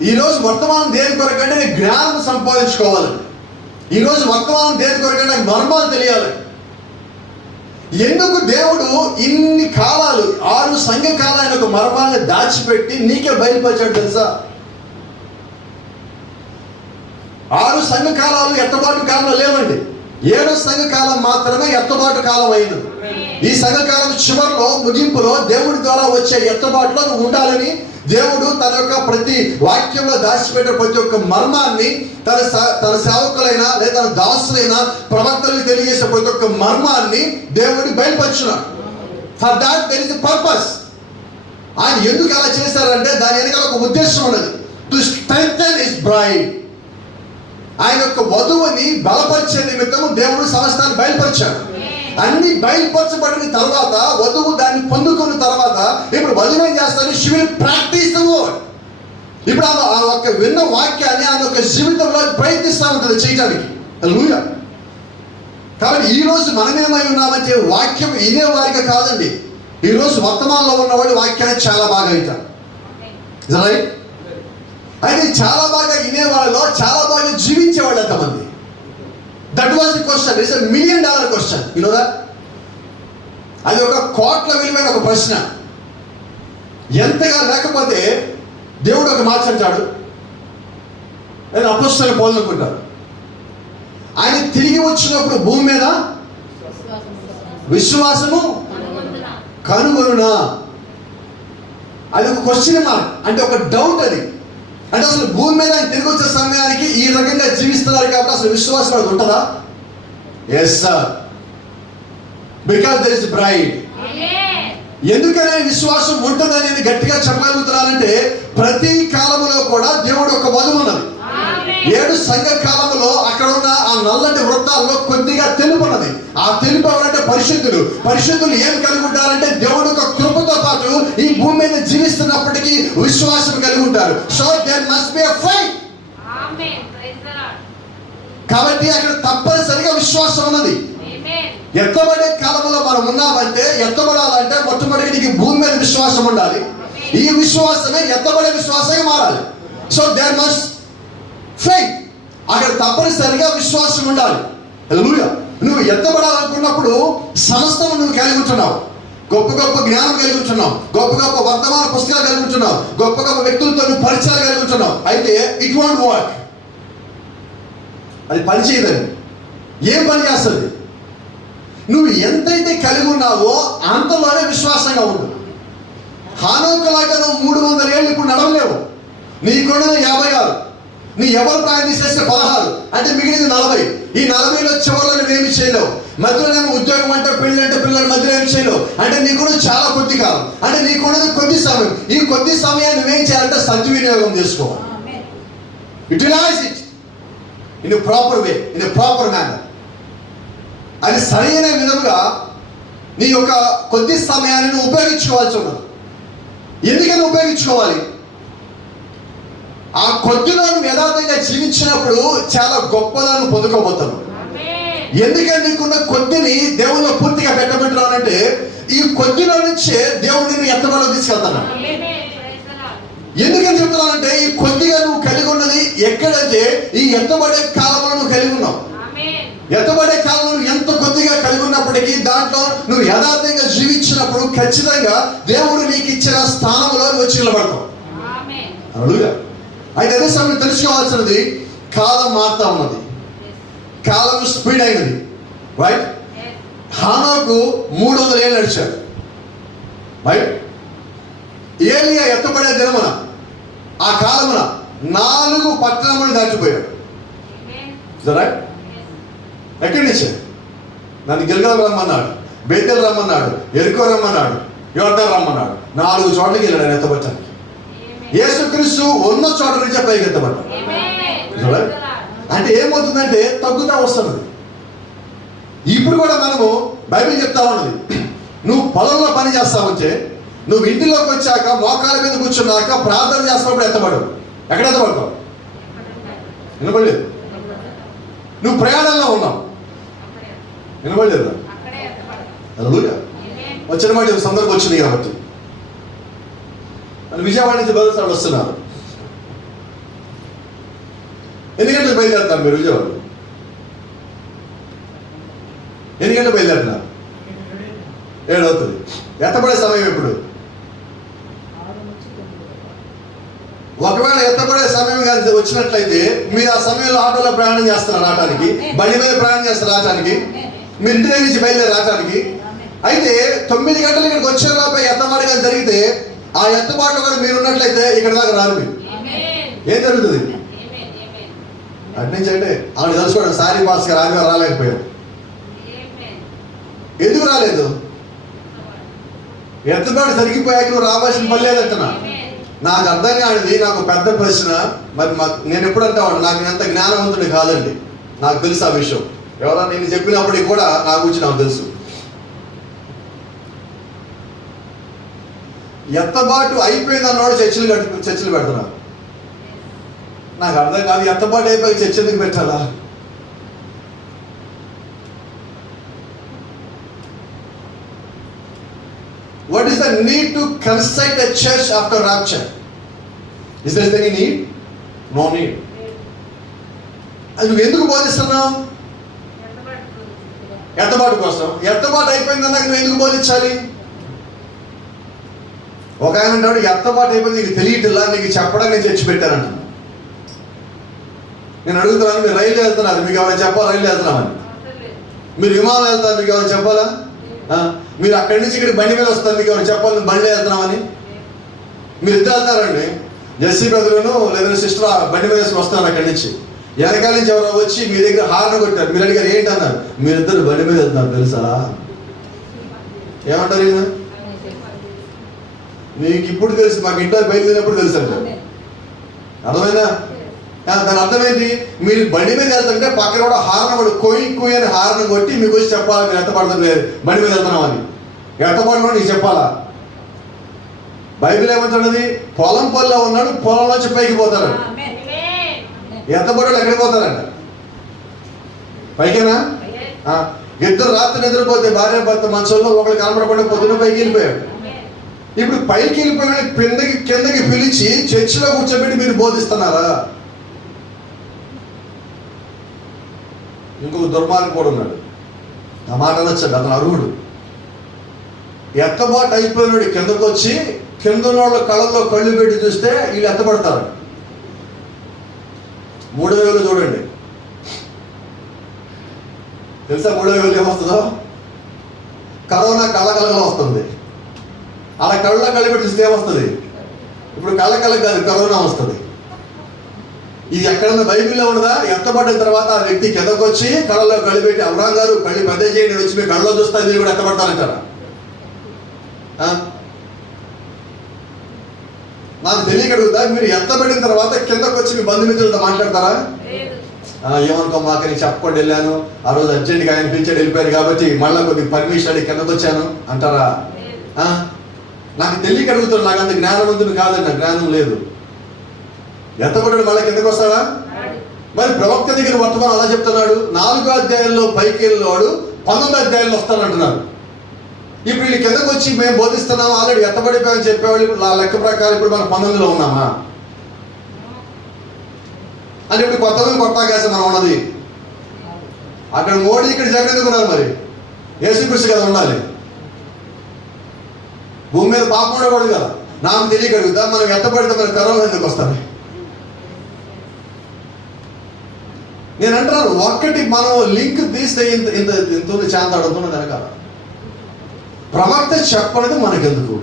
ఈరోజు వర్తమానం దేని కొరకంటే నేను జ్ఞానం సంపాదించుకోవాలండి. ఈరోజు వర్తమానం దేని కొరకంటే నాకు మర్మాలు తెలియాలి. ఎందుకు దేవుడు ఇన్ని కాలాలు 6 సంఘ కాలాన్ని ఒక మర్మాన్ని దాచిపెట్టి నీకే బయలుపరిచాడు తెలుసా? 6 సంఘ కాలాలు ఎత్తబాటు కాలంలో లేవండి. 7వ సంఘ కాలం మాత్రమే ఎత్తబాటు కాలం అయింది. ఈ సంఘకాలం చివరిలో, ముగింపులో దేవుడి ద్వారా వచ్చే ఎత్తబాటులో నువ్వు ఉండాలని దేవుడు తన యొక్క ప్రతి వాక్యంలో దాచిపెట్టే ప్రతి ఒక్క మర్మాన్ని తన సేవకులైనా లేదా తన దాసులైనా ప్రవక్తలకు తెలియజేసే ప్రతి ఒక్క మర్మాన్ని దేవుడు బయలుపరుచున్నాడు. For that there is a purpose. ఆయన ఎందుకు అలా చేశారంటే దాని వెనకాల ఒక ఉద్దేశం ఉన్నది. To strengthen his bride. ఆయన యొక్క వధువుని బలపరిచే నిమిత్తము దేవుడు సమస్తాన్ని బయలుపరిచాడు. అన్ని బయలుపరచబడిన తర్వాత, వధువు దాన్ని పొందుకున్న తర్వాత, ఇప్పుడు వధువు ఏం చేస్తాను? She will practice the word. ఇప్పుడు ఆ ఒక విన్న వాక్యాన్ని ఆయన యొక్క జీవితంలో ప్రయత్నిస్తూ ఉంటుంది చేయడానికి. హల్లెలూయా. కాబట్టి ఈరోజు మనమేమై ఉన్నామంటే వాక్యం వినేవారిగా కాదండి. ఈరోజు వర్తమానంలో ఉన్నవాడు వాక్యాన్ని చాలా బాగా వింటారు. రైట్? అయితే చాలా బాగా వినేవాళ్ళలో చాలా బాగా జీవించేవాళ్ళు ఎంతమంది? That was the question. It's a $1 million question. You know that? అది ఒక కోట్ల విలువైన ఒక ప్రశ్న. ఎంతగా లేకపోతే దేవుడు ఒక మాట అంటాడు, నేను అపొస్తలులు పోలనుకుంటాడు. ఆయన తిరిగి వచ్చినప్పుడు భూమి మీద విశ్వాసము కనుగొనునా? అది ఒక క్వశ్చన్ మార్క్, అంటే ఒక డౌట్. అది అంటే అసలు భూమి మీద ఆయన తిరిగి వచ్చే సమయానికి ఈ రకంగా జీవిస్తున్నారు కాబట్టి అసలు విశ్వాసం అది ఉంటుందా? Yes sir, because there is bride. ఎందుకనే విశ్వాసం ఉంటుందని గట్టిగా చెప్పగలుగుతున్నానంటే, ప్రతి కాలంలో కూడా దేవుడు ఒక వధువు ఉన్నది. 7 సంఘ కాలంలో అక్కడ ఉన్న ఆ నల్లటి వృత్తాల్లో కొద్దిగా తెలుపు ఉన్నది. ఆ తెలుపు ఎవరంటే పరిశుద్ధులు. పరిశుద్ధులు ఏం కలిగి ఉంటారంటే దేవుడు ఒక కృపతో పాటు ఈ భూమి మీద జీవిస్తున్నప్పటికీ విశ్వాసం కలిగి ఉంటారు. So there must be a fight. కాబట్టి అక్కడ తప్పనిసరిగా విశ్వాసం ఉన్నది. ఎత్తబడే కాలంలో మనం ఉన్నామంటే, ఎత్తబడాలంటే మొట్టమొదటి నీకు భూమి మీద విశ్వాసం ఉండాలి. ఈ విశ్వాసమే ఎత్తబడే విశ్వాసంగా మారాలి. So there must faith. అక్కడ తప్పనిసరిగా విశ్వాసం ఉండాలి. హల్లెలూయా. నువ్వు ఎత్తబడాలనుకున్నప్పుడు సమస్తం నువ్వు కలిగి ఉంటున్నావు. గొప్ప గొప్ప జ్ఞానం కలిగి ఉంటున్నావు, గొప్ప గొప్ప వర్తమాన పుస్తకాలు కలిగి ఉంటున్నావు, గొప్ప గొప్ప వ్యక్తులతో నువ్వు పరిచయాలు కలిగి ఉంటున్నావు. అయితే ఇట్ వోంట్ వర్క్. అది పని చేయదని. ఏం పని చేస్తుంది? నువ్వు ఎంతైతే కలిగి ఉన్నావో అంతలోనే విశ్వాసంగా ఉండు. హానోకులాగా నువ్వు 300 ఏళ్ళు ఇప్పుడు నడవలేవు. నీకున్నది 56, నీ ఎవరు ప్రయాణిస్తే 16, అంటే మిగిలింది 40. ఈ 40లో చివరిలో నువ్వేమి చేయలేవు. మధ్యలో నేను ఉద్యోగం అంటే పెళ్ళి అంటే పిల్లల మధ్యలో ఏమి చేయలేవు. అంటే నీకున్నది చాలా కొద్ది కాలం, అంటే నీకున్నది కొద్ది సమయం. ఈ కొద్ది సమయాన్ని నువ్వేం చేయాలంటే సద్వినియోగం చేసుకోవాలి. Utilise it in a proper way, in a proper manner. అది సరైన విధంగా నీ యొక్క కొద్ది సమయాన్ని నువ్వు ఉపయోగించుకోవాల్సి ఉన్నది. ఎందుకని ఉపయోగించుకోవాలి? ఆ కొద్దిలో నువ్వు యథార్థంగా జీవించినప్పుడు చాలా గొప్పదాన్ని పొందుకోబోతావు. ఎందుకని నీకున్న కొద్దిని దేవుళ్ళు పూర్తిగా పెట్టబెట్టున్నానంటే ఈ కొద్దిలో నుంచే దేవుడు నిన్ను ఎత్తబడలో తీసుకెళ్తాను. ఎందుకని చెప్తున్నానంటే ఈ కొద్దిగా నువ్వు కలిగి ఉన్నది ఎక్కడంటే ఈ ఎత్తబడే కాలంలో నువ్వు కలిగి ఉన్నావు. ఎత్తబడే కాలంలో ఎంత కొద్దిగా కలిగి ఉన్నప్పటికీ దాంట్లో నువ్వు యథార్థంగా జీవించినప్పుడు ఖచ్చితంగా దేవుడు నీకు ఇచ్చిన స్థానంలో వచ్చి నిలబడతావు. అయితే అదే సమయం తెలుసుకోవాల్సినది, కాలం మారుతా ఉన్నది, కాలం స్పీడ్ అయినది. రైట్? హానోకు 300 ఏళ్ళు నడిచాడు. రైట్? ఏలియా ఎత్తబడే దినమున ఆ కాలమున 4 పట్టణములు దాటిపోయాడు. రైట్? ఎక్కడి నుంచి? నన్ను గిల్గాలు రమ్మన్నాడు, బేతెలు రమ్మన్నాడు, ఎరుకో రమ్మన్నాడు, యోర్దాను రమ్మన్నాడు. 4 చోట్లకి వెళ్ళాడు ఆయన ఎత్తబడటానికి. యేసుక్రీస్తు ఉన్న చోట నుంచే పైకి ఎత్తబడ్డాడు. అంటే ఏమవుతుందంటే తగ్గుతా వస్తున్నది. ఇప్పుడు కూడా మనము బైబిల్ చెప్తా ఉన్నది, నువ్వు పొలంలో పని చేస్తావంటే నువ్వు ఇంటిలోకి వచ్చాక మోకాల మీద కూర్చున్నాక ప్రార్థన చేస్తున్నప్పుడు ఎత్తబడు. ఎక్కడ ఎత్తబడతావు? వినపడలేదు. నువ్వు ప్రయాణంలో ఉన్నావు, వినపడలేదు. వచ్చిన మాట సందర్భం వచ్చింది కాబట్టి విజయవాడ నుంచి బదులు వస్తున్నారు. ఎన్ని గంటలకు బయలుదేరుతారు మీరు? విజయవాడ ఎన్ని గంటలకు బయలుదేరుతున్నారు? 7 అవుతుంది. ఎత్తబడే సమయం ఎప్పుడు? ఒకవేళ ఎత్తబడే సమయం కానీ వచ్చినట్లయితే మీరు ఆ సమయంలో ఆటోలో ప్రయాణం చేస్తారు రావడానికి, బండి మీద ప్రయాణం చేస్తారు రావడానికి, మీరు ఇంటి దగ్గర నుంచి బయలుదేరి రావడానికి. అయితే 9 గంటలు ఇక్కడికి వచ్చేలోపే ఎత్తబాటు కానీ జరిగితే ఆ ఎత్తబాటులో కూడా మీరు ఉన్నట్లయితే ఇక్కడ దాకా రారు. మీరు ఏం జరుగుతుంది? అటు నుంచి అంటే ఆవిడ తెలుసుకోవడం, సారీ పాస్ గారు ఆదివారం రాలేకపోయారు. ఎందుకు రాలేదు? ఎత్తబాటు జరిగిపోయాక నువ్వు రావాల్సిన పని లేదంటున్నా. నాకు అర్థం కానిది, నాకు పెద్ద ప్రశ్న. మరి నేను ఎప్పుడంటే నాకు ఎంత జ్ఞానవంతుడి కాదండి, నాకు తెలుసు ఆ విషయం. ఎవరో నేను చెప్పినప్పటికి కూడా నా గురించి నాకు తెలుసు. ఎత్తబాటు అయిపోయింది అన్నవాడు చర్చలు పెడుతున్నారు. నాకు అర్థం కాదు, ఎత్తబాటు అయిపోయి చర్చ ఎందుకు పెట్టాలా? What is the need to construct a church after rapture? Is there any need? No need. అది నువ్వు ఎందుకు బోధిస్తున్నావు? ఎత్తబాటు కోసం. ఎత్తబాటు అయిపోయిందన్నాక నువ్వు ఎందుకు బోధించాలి? ఒక ఆయన అంటాడు, ఎత్తబాటు అయిపోయింది నీకు తెలియట్లా, నీకు చెప్పడానికి నేను చర్చి పెట్టానంట. నేను అడుగుతున్నాను, మీరు రైలు వెళ్తున్నారు, మీకు ఎవరైనా చెప్పాలా రైలు వెళ్తున్నామని? మీరు విమానం వెళ్తారు, మీకు ఎవరైనా చెప్పాలా? మీరు అక్కడి నుంచి ఇక్కడ బండి మీద వస్తారు, మీకు ఎవరు చెప్పాలి బండి వెళ్తున్నామని? మీరు ఇద్దరు వెళ్తారండి, జెస్సీ బ్రదరును లేదా సిస్టర్ బండి మీద వస్తున్నారు. అక్కడి నుంచి వెనకాల నుంచి ఎవరో వచ్చి మీ దగ్గర హార్న్ కొట్టారు. మీరు అడిగారు ఏంటి అన్నారు. మీరిద్దరు బండి మీద వెళ్తున్నారు తెలుసా? ఏమంటారు? ఈయన నీకు ఇప్పుడు తెలుసు, మాకు ఇంట్లో బయలుదేరినప్పుడు తెలుసు అంటే అర్థమైందా? దాని అర్థం ఏంటి? మీరు బండి మీద వెళ్తుంటే పక్కన కూడా హార్న్ కూడా కొయ్యి అని హార్న్ కొట్టి మీకు వచ్చి చెప్పాలా మీరు ఎత్తపడతాం లేదు, బండి మీద వెళ్తున్నామని. ఎత్తపడలో నీకు చెప్పాలా? బైబిల్ ఏమంటున్నది? పొలం పొల్లో ఉన్నాడు, పొలంలోంచి పైకి పోతాడు. ఎత్తపడలు ఎక్కడికి పోతారంట? పైకేనా? ఇద్దరు రాత్రి నిద్రపోతే భార్య భర్త మంచంలో ఒకరు కనపడకుండా పొద్దున పైకి వెళ్ళిపోయాడు. ఇప్పుడు పైకి వెళ్ళిపోయిన కిందకి పిలిచి చర్చిలో కూర్చోబెట్టి మీరు బోధిస్తున్నారా? ఇంకొక దుర్మార్గం కూడా ఉన్నాడు, ఆ మాట అనొచ్చాడు, అతను అర్హుడు. ఎత్తబాటు అయిపోయినాడు కిందకు వచ్చి కింద వాళ్ళ కళ్ళల్లో కళ్ళు పెట్టి చూస్తే వీళ్ళు ఎత్తపడతారు. 3వ వేలు చూడండి, తెలుసా 3వ వేలు ఏమొస్తుందో? కరోనా కళ్ళకళ్ళలో వస్తుంది. అలా కళ్ళ కళ్ళు పెట్టి చూస్తే ఏమొస్తుంది? ఇప్పుడు కళ్ళకళ్ళకి కాదు, కరోనా వస్తుంది. ఇది ఎక్కడన్నా బైబిల్లో ఉన్నదా? ఎత్తబడిన తర్వాత ఆ వ్యక్తి కిందకు వచ్చి కళ్ళలో కళ్ళు పెట్టి, అవరాం గారు కళ్ళు పెద్ద చేయండి, వచ్చి మీ కళ్ళలో చూస్తా మీరు కూడా ఎత్తబడతారంటారా? నాకు తెలియకడుగుతా, మీరు ఎత్తబడిన తర్వాత కిందకు వచ్చి మీ బంధుమిత్రులతో మాట్లాడతారా? ఏమనుకో మాకని చెప్పకుండా వెళ్ళాను, ఆ రోజు అర్జెంట్గా ఆయన పిలిచాడు వెళ్ళిపోయారు కాబట్టి మళ్ళీ కొద్దిగా పర్మిషన్ అడిగి కిందకు వచ్చాను అంటారా? నాకు తెలియకడుగుతాడు, నాకు అంత జ్ఞానవంతుడు కాదండి, జ్ఞానం లేదు. ఎత్తబడ్డాడు మళ్ళీ కిందకు వస్తాడా? మరి ప్రవక్త దగ్గర వర్తమానం అలా చెప్తున్నాడు, 4వ అధ్యాయంలో పైకి వెళ్ళినవాడు 19వ అధ్యాయంలో వస్తానంటున్నాడు. ఇప్పుడు వీళ్ళు కిందకు వచ్చి మేము బోధిస్తున్నాము, ఆల్రెడీ ఎత్తబడిపోయామని చెప్పేవాళ్ళు ఇప్పుడు ఆ లెక్క ప్రకారం ఇప్పుడు మనం 19లో ఉన్నామా అని ఇప్పుడు కొత్త ఆకాశం మనం ఉన్నది. అక్కడ మోడీ ఇక్కడ జగన్ ఎందుకున్నారు? మరి యేసుక్రీస్తు కదా ఉండాలి. భూమి మీద పాపం ఉండకూడదు కదా. నాకు తెలియకడుగుతా, మనం ఎత్తబడితే మరి కరోనా ఎందుకు వస్తుంది? నేను అంటున్నాను, ఒక్కటి మనం లింక్ తీస్తే ఇంత ఇంత ఇంత చాంత అడుగుతున్నది వెనకాల. ప్రవక్త చెప్పలేదు మనకెందుకు?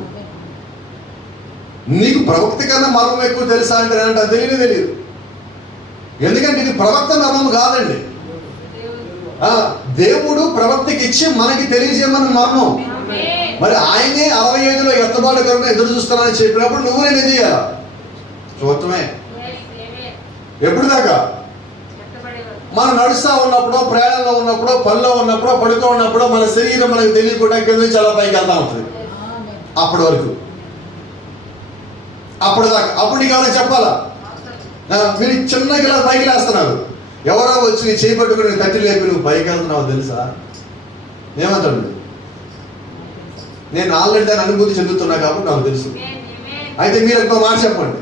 నీకు ప్రవక్త కన్నా మర్మం ఎక్కువ తెలుసా అంటే అంటే తెలియదు. ఎందుకంటే ఇది ప్రవక్త మర్మం కాదండి, దేవుడు ప్రవక్తకి ఇచ్చి మనకి తెలియజేయమని మర్మం. మరి ఆయనే 65లో ఎత్తబాటు కన్నా ఎదురు చూస్తానని చెప్పినప్పుడు నువ్వు నేను చేయాలా? చూడటమే. ఎప్పుడు దాకా? మనం నడుస్తూ ఉన్నప్పుడు, ప్రయాణంలో ఉన్నప్పుడు, పనిలో ఉన్నప్పుడు, పడుతూ ఉన్నప్పుడు మన శరీరం మనకు తెలియకుండా కింద నుంచి అలా పైకి వెళ్తా ఉంటుంది. అప్పటి వరకు, అప్పుడు దాకా. అప్పుడు నీకు ఎవరైనా చెప్పాలా? మీరు చిన్నగా ఇలా పైకి లేస్తున్నారు, ఎవరో వచ్చి నీ చేయి పట్టుకుని కట్టి లేపి నువ్వు పైకి వెళ్తున్నావు తెలుసా? ఏమంటాడు? నేను ఆల్రెడీ దాన్ని అనుభూతి చెందుతున్నా కాబట్టి నాకు తెలుసు. అయితే మీరు ఒక మాట చెప్పండి,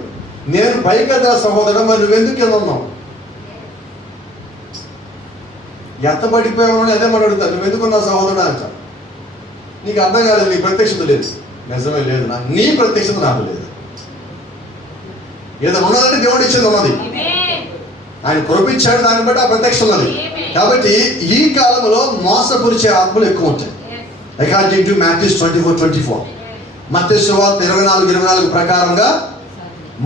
నేను పైకి వెళ్తా సహోదరుడు, మరి నువ్వెందుకు కింద ఉన్నావు? ఎత్తబడిపోయామని అదే మనం అడుగుతాను, నువ్వు ఎందుకున్నావు సహోదరుడు అంట. నీకు అర్థం కాలేదు, నీ ప్రత్యక్షత లేదు. నిజమే లేదు, నీ ప్రత్యక్షత నాకు లేదు. ఏదో ఉన్నదంటే దేవుడు ఇచ్చింది ఉన్నది, ఆయన కృపించాడు, దాన్ని బట్టి ఆ ప్రత్యక్ష ఉన్నది. కాబట్టి ఈ కాలంలో మోసపురిచే ఆత్మలు ఎక్కువ ఉంటాయి. అకార్డింగ్ టు Matthew 24:24, మత్తయి సువార్త 24:24 ప్రకారంగా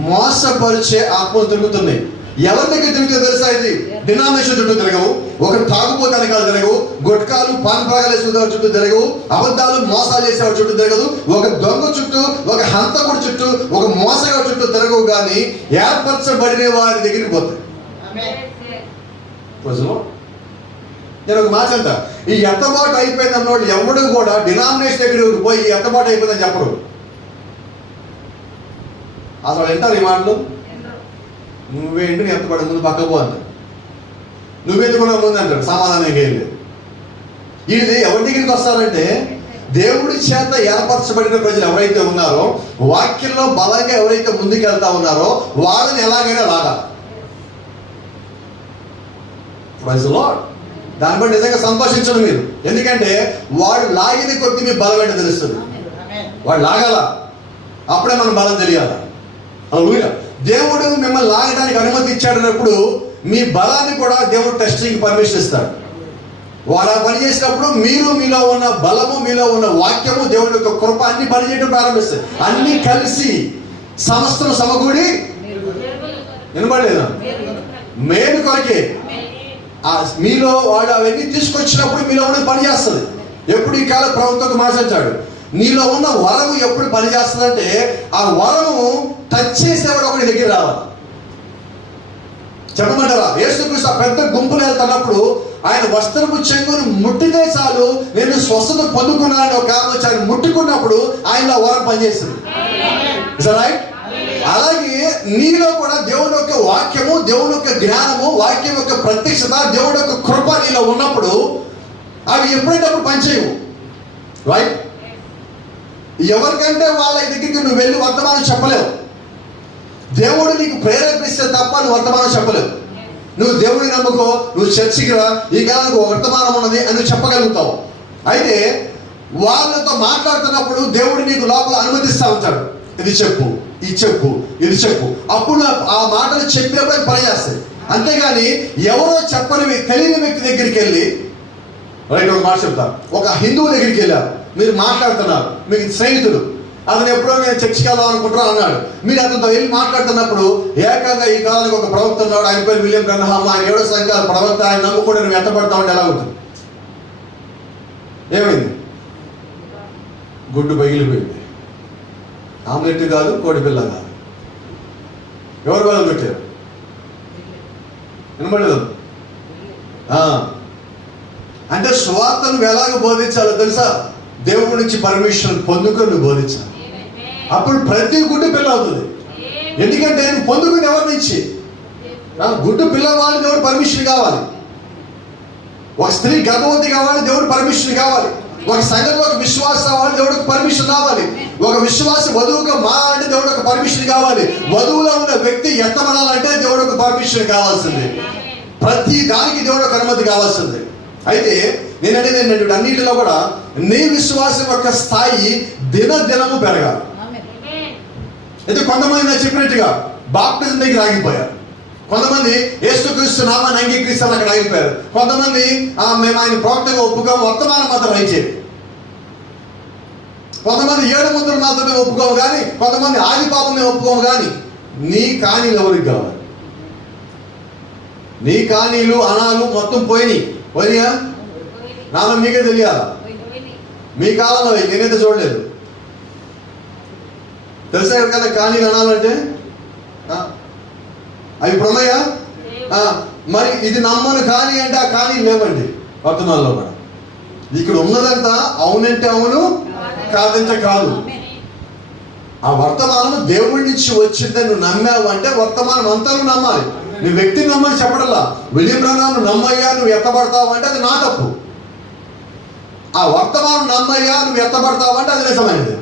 మోసపరిచే ఆత్మలు తిరుగుతున్నాయి. ఎవరి దగ్గర తిరుగుతుందో తెలుసా? ఇది డినామినేషన్ చుట్టూ తిరగవు, ఒక తాగుపోతానికి కాదు తిరగవు, గుట్కాలు పాన్పరాగాలు వేసుకునే చుట్టూ తిరగవు, అబద్ధాలు మోసాలు చేసేవాడి చుట్టూ తిరగదు, ఒక దొంగ చుట్టూ, ఒక హంతకుడి చుట్టూ, ఒక మోసగాడి చుట్టూ తిరగవు, కానీ ఏర్పరచబడిన వారి దగ్గరికి పోతాయి. నేను ఒక మాట అంట, ఈ ఎత్తబాటు అయిపోయింది అన్నవాడు ఎవడు కూడా డినామినేషన్ దగ్గర పోయి ఎత్తబాటు అయిపోయిందని చెప్పడు. అసలు వింటారు ఈ మాటలు? నువ్వేంటి నీ ఎత్తబడి ముందు పక్కకు పో అంటాడు, నువ్వెందుకున్నావు ముందు అంటాడు, సమాధానం ఏం లేదు. ఇది ఎవరి దగ్గరికి వస్తారంటే దేవుడి చేత ఏర్పరచబడిన ప్రజలు ఎవరైతే ఉన్నారో, వాక్యంలో బలంగా ఎవరైతే ముందుకు వెళ్తా ఉన్నారో వాళ్ళని ఎలాగైనా లాగాలి. దాన్ని బట్టి నిజంగా సంతోషించడం మీరు, ఎందుకంటే వాడు లాగిన కొద్ది మీ బలం ఏంటో తెలుస్తుంది. వాడు లాగాల, అప్పుడే మనం బలం తెలియాల. దేవుడు మిమ్మల్ని లాగడానికి అనుమతి ఇచ్చాడన్నప్పుడు మీ బలాన్ని కూడా దేవుడు టెస్టింగ్ పర్మిషన్ ఇస్తాడు. వాడు ఆ పని చేసినప్పుడు మీరు, మీలో ఉన్న బలము, మీలో ఉన్న వాక్యము, దేవుడి యొక్క కృప అన్ని పనిచేయడం ప్రారంభిస్తాయి. అన్ని కలిసి సమస్తం సమకూడి వినబడలేదా? మేలు కొరకే. మీలో వాడు అవన్నీ తీసుకొచ్చినప్పుడు మీలో ఉన్నది పనిచేస్తుంది. ఎప్పుడు ఈ కాలం ప్రభుత్వం మాట్లాడతాడు, నీలో ఉన్న వరము ఎప్పుడు పనిచేస్తుందంటే ఆ వరము టచ్ చేసేవాడు ఒకటి దగ్గర రావాలి. చెప్పమంటారా? యేసుక్రీస్తు పెద్ద గుంపులు వెళ్తున్నప్పుడు ఆయన వస్త్రపు చెంగును ముట్టితే చాలు నేను స్వస్థత పొందుకున్నాను ఒక కారణం వచ్చి ఆయన ముట్టుకున్నప్పుడు ఆయనలో వరం పనిచేస్తుంది. రైట్? అలాగే నీలో కూడా దేవుని యొక్క వాక్యము, దేవుని యొక్క జ్ఞానము, వాక్యం యొక్క ప్రత్యక్షత, దేవుడి యొక్క కృప నీలో ఉన్నప్పుడు అవి ఎప్పుడైతే పనిచేయవు. రైట్? ఎవరికంటే వాళ్ళ దగ్గరికి నువ్వు వెళ్ళి వర్తమానం చెప్పలేవు. దేవుడు నీకు ప్రేరేపిస్తే తప్ప నువ్వు వర్తమానం చెప్పలేవు. నువ్వు దేవుడిని నమ్ముకో, నువ్వు చర్చికి రా, ఈ కాలానికి వర్తమానం ఉన్నది అని నువ్వు చెప్పగలుగుతావు. అయితే వాళ్ళతో మాట్లాడుతున్నప్పుడు దేవుడు నీకు లోపల అనుమతిస్తూ ఉంటాడు. ఇది చెప్పు, ఇది చెప్పు, ఇది చెప్పు. అప్పుడు ఆ మాటలు చెప్పినప్పుడు అది పనిచేస్తాయి. అంతేగాని ఎవరో చెప్పని తెలియని వ్యక్తి దగ్గరికి వెళ్ళి, రైట్ ఒక మాట చెప్తా, ఒక హిందువు దగ్గరికి వెళ్ళారు, మీరు మాట్లాడుతున్నారు, మీకు స్నేహితుడు, అతను ఎప్పుడో నేను చర్చికి వెళ్దాం అనుకుంటున్నాను అన్నాడు. మీరు అతనితో వెళ్ళి మాట్లాడుతున్నప్పుడు ఏకంగా ఈ కాలానికి ఒక ప్రవక్త ఉన్నాడు, ఆయన పేరు విలియం బ్రన్హామ్, ఆయన 7వ సంఖ్యాల ప్రవక్త, ఆయన నమ్ముకుంటే నువ్వు ఎత్తపడతా ఉంటే ఎలా ఉంటుంది? ఏమైంది? గుడ్డు పగిలిపోయింది. ఆమ్లెట్ కాదు, కోడి పిల్ల కాదు. ఎవరు బలం పెట్టారు? వినబడలేదు. అంటే సువార్తను నువ్వు ఎలాగ బోధించాలో తెలుసా? దేవుడి నుంచి పర్మిషన్ పొందుకొని నువ్వు బోధించాలి. అప్పుడు ప్రతి గుడ్డు పిల్ల అవుతుంది. ఎందుకంటే నువ్వు పొందుకుని ఎవరి నుంచి? గుడ్డు పిల్లవాడిని దేవుడు పర్మిషన్ కావాలి. ఒక స్త్రీ గర్భవతి కావాలి, దేవుడు పర్మిషన్ కావాలి. ఒక సంఘంలో ఒక విశ్వాస వాళ్ళు దేవుడికి పర్మిషన్ కావాలి. ఒక విశ్వాస వధువుగా మారాలంటే దేవుడు ఒక పర్మిషన్ కావాలి. వధువులో ఉన్న వ్యక్తి ఎత్తమనాలంటే దేవుడు ఒక పర్మిషన్ కావాల్సింది. ప్రతి దానికి దేవుడు ఒక అనుమతి కావాల్సింది. అయితే నేను అనేది ఏంటంటే అన్నిటిలో కూడా నీ విశ్వాసం యొక్క స్థాయి దినదినము పెరగాలి. అయితే కొంతమంది నేను చెప్పినట్టుగా బాప్టిజం దగ్గర ఆగిపోయారు. కొంతమంది యేసుక్రీస్తు నామాన్ని అంగీకరిస్తామని అక్కడ ఆగిపోయారు. కొంతమంది మేము ఆయన ప్రవక్తగా ఒప్పుకోము, వర్తమానం మాత్రం అయిచేది. కొంతమంది 7 ముద్రలు మాత్రమే ఒప్పుకోము కానీ, కొంతమంది ఆది పాపమే ఒప్పుకోము కానీ. నీ కానీలు ఎవరికి కావాలి? నీ కానీలు అనాలు మొత్తం పోయినాయా? నాన్న మీకే తెలియాలా? మీ కాలంలో నేనైతే చూడలేదు. తెలుసా కదా కానీలు అనాలంటే? అవి ఇప్పుడు ఉన్నాయా? మరి ఇది నమ్మను కానీ అంటే ఆ కానీ లేవండి వర్తమానంలో కూడా. ఇక్కడ ఉన్నదంతా అవునంటే అవును, కాదంటే కాదు. ఆ వర్తమానం దేవుడి నుంచి వచ్చిందని నువ్వు నమ్మావు అంటే వర్తమానం అంతా నువ్వు నమ్మాలి. నువ్వు వ్యక్తిని నమ్మని చెప్పడల్లా. విలియం బ్రన్హామ్ నువ్వు నమ్మయ్యా నువ్వు ఎత్తబడతావు అంటే అది నా తప్పు. ఆ వర్తమానం నమ్మయ్యా నువ్వు ఎత్తబడతావు అంటే అది నిజమైనది.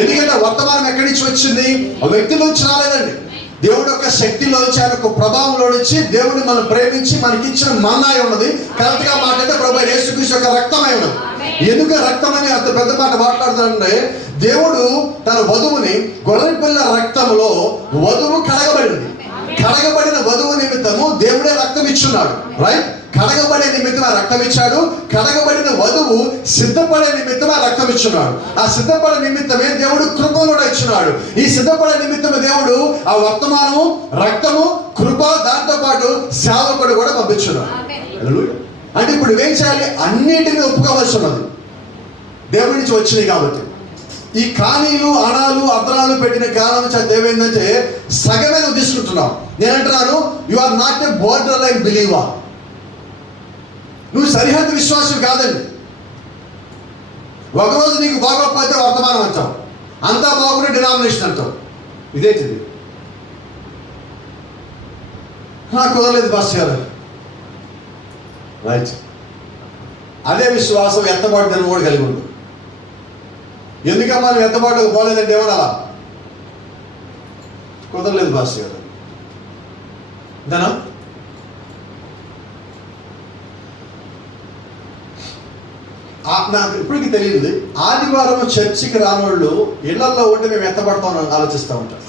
ఎందుకంటే వర్తమానం ఎక్కడి నుంచి వచ్చింది? ఆ వ్యక్తి నుంచి రాలేదండి. దేవుడు యొక్క శక్తిలోంచి, ఆయన యొక్క ప్రభావంలో నుంచి దేవుడిని మనం ప్రేమించి మనకిచ్చిన మన్నాయి ఉన్నది. కరెక్ట్ గా మాట్లాడితే ప్రభు యేసుక్రీస్తు యొక్క రక్తమై ఉన్నది. ఎందుకు రక్తమని అంత పెద్ద మాట మాట్లాడుతాడంటే, దేవుడు తన వధువుని గొర్రె పిల్ల రక్తంలో వధువు కడగబడింది. కడగబడిన వధువు నిమిత్తము దేవుడే రక్తం ఇచ్చున్నాడు. రైట్? కడగబడే నిమిత్తం ఆ రక్తం ఇచ్చాడు. కడగబడిన వధువు సిద్ధపడే నిమిత్తం ఆ రక్తం ఇచ్చున్నాడు. ఆ సిద్ధపడే నిమిత్తమే దేవుడు కృపను కూడా ఇచ్చున్నాడు. ఈ సిద్ధపడే నిమిత్తమే దేవుడు ఆ వర్తమానము, రక్తము, కృప, దాంతో పాటు సేవకుడు కూడా పంపించున్నాడు. అంటే ఇప్పుడు ఏం చేయాలి? అన్నిటిని ఒప్పుకోవాల్సి ఉన్నది, దేవుడి నుంచి వచ్చినాయి కాబట్టి. ఈ కానీలు, అణాలు, అర్ధనాలు పెట్టిన కారణం చేత ఏమైందంటే సగమే నువ్వు తీసుకుంటున్నావు. నేనంటున్నాను, you are not a border line believer. నువ్వు సరిహద్దు విశ్వాసం కాదండి. ఒకరోజు నీకు బాగోకపోతే వర్తమానం అంటావు, అంతా బాగుంటే డినామినేషన్ అంటావు. ఇదేంటిది? నాకు కుదరలేదు బాస్ గారు. రైట్. అదే విశ్వాసం ఎత్తబాటు దాన్ని కూడా కలిగి ఉంది. ఎందుకమ్మా నువ్వు ఎత్తబాటుకు పోలేదంటే ఏమన్నా? కుదరలేదు బాస్ గారు. అంతేనా? నాకు ఇప్పటికీ తెలియదు. ఆదివారం చర్చికి రానోళ్ళు ఇళ్లలో ఉంటే మేము ఎత్తబడతామని ఆలోచిస్తూ ఉంటాం.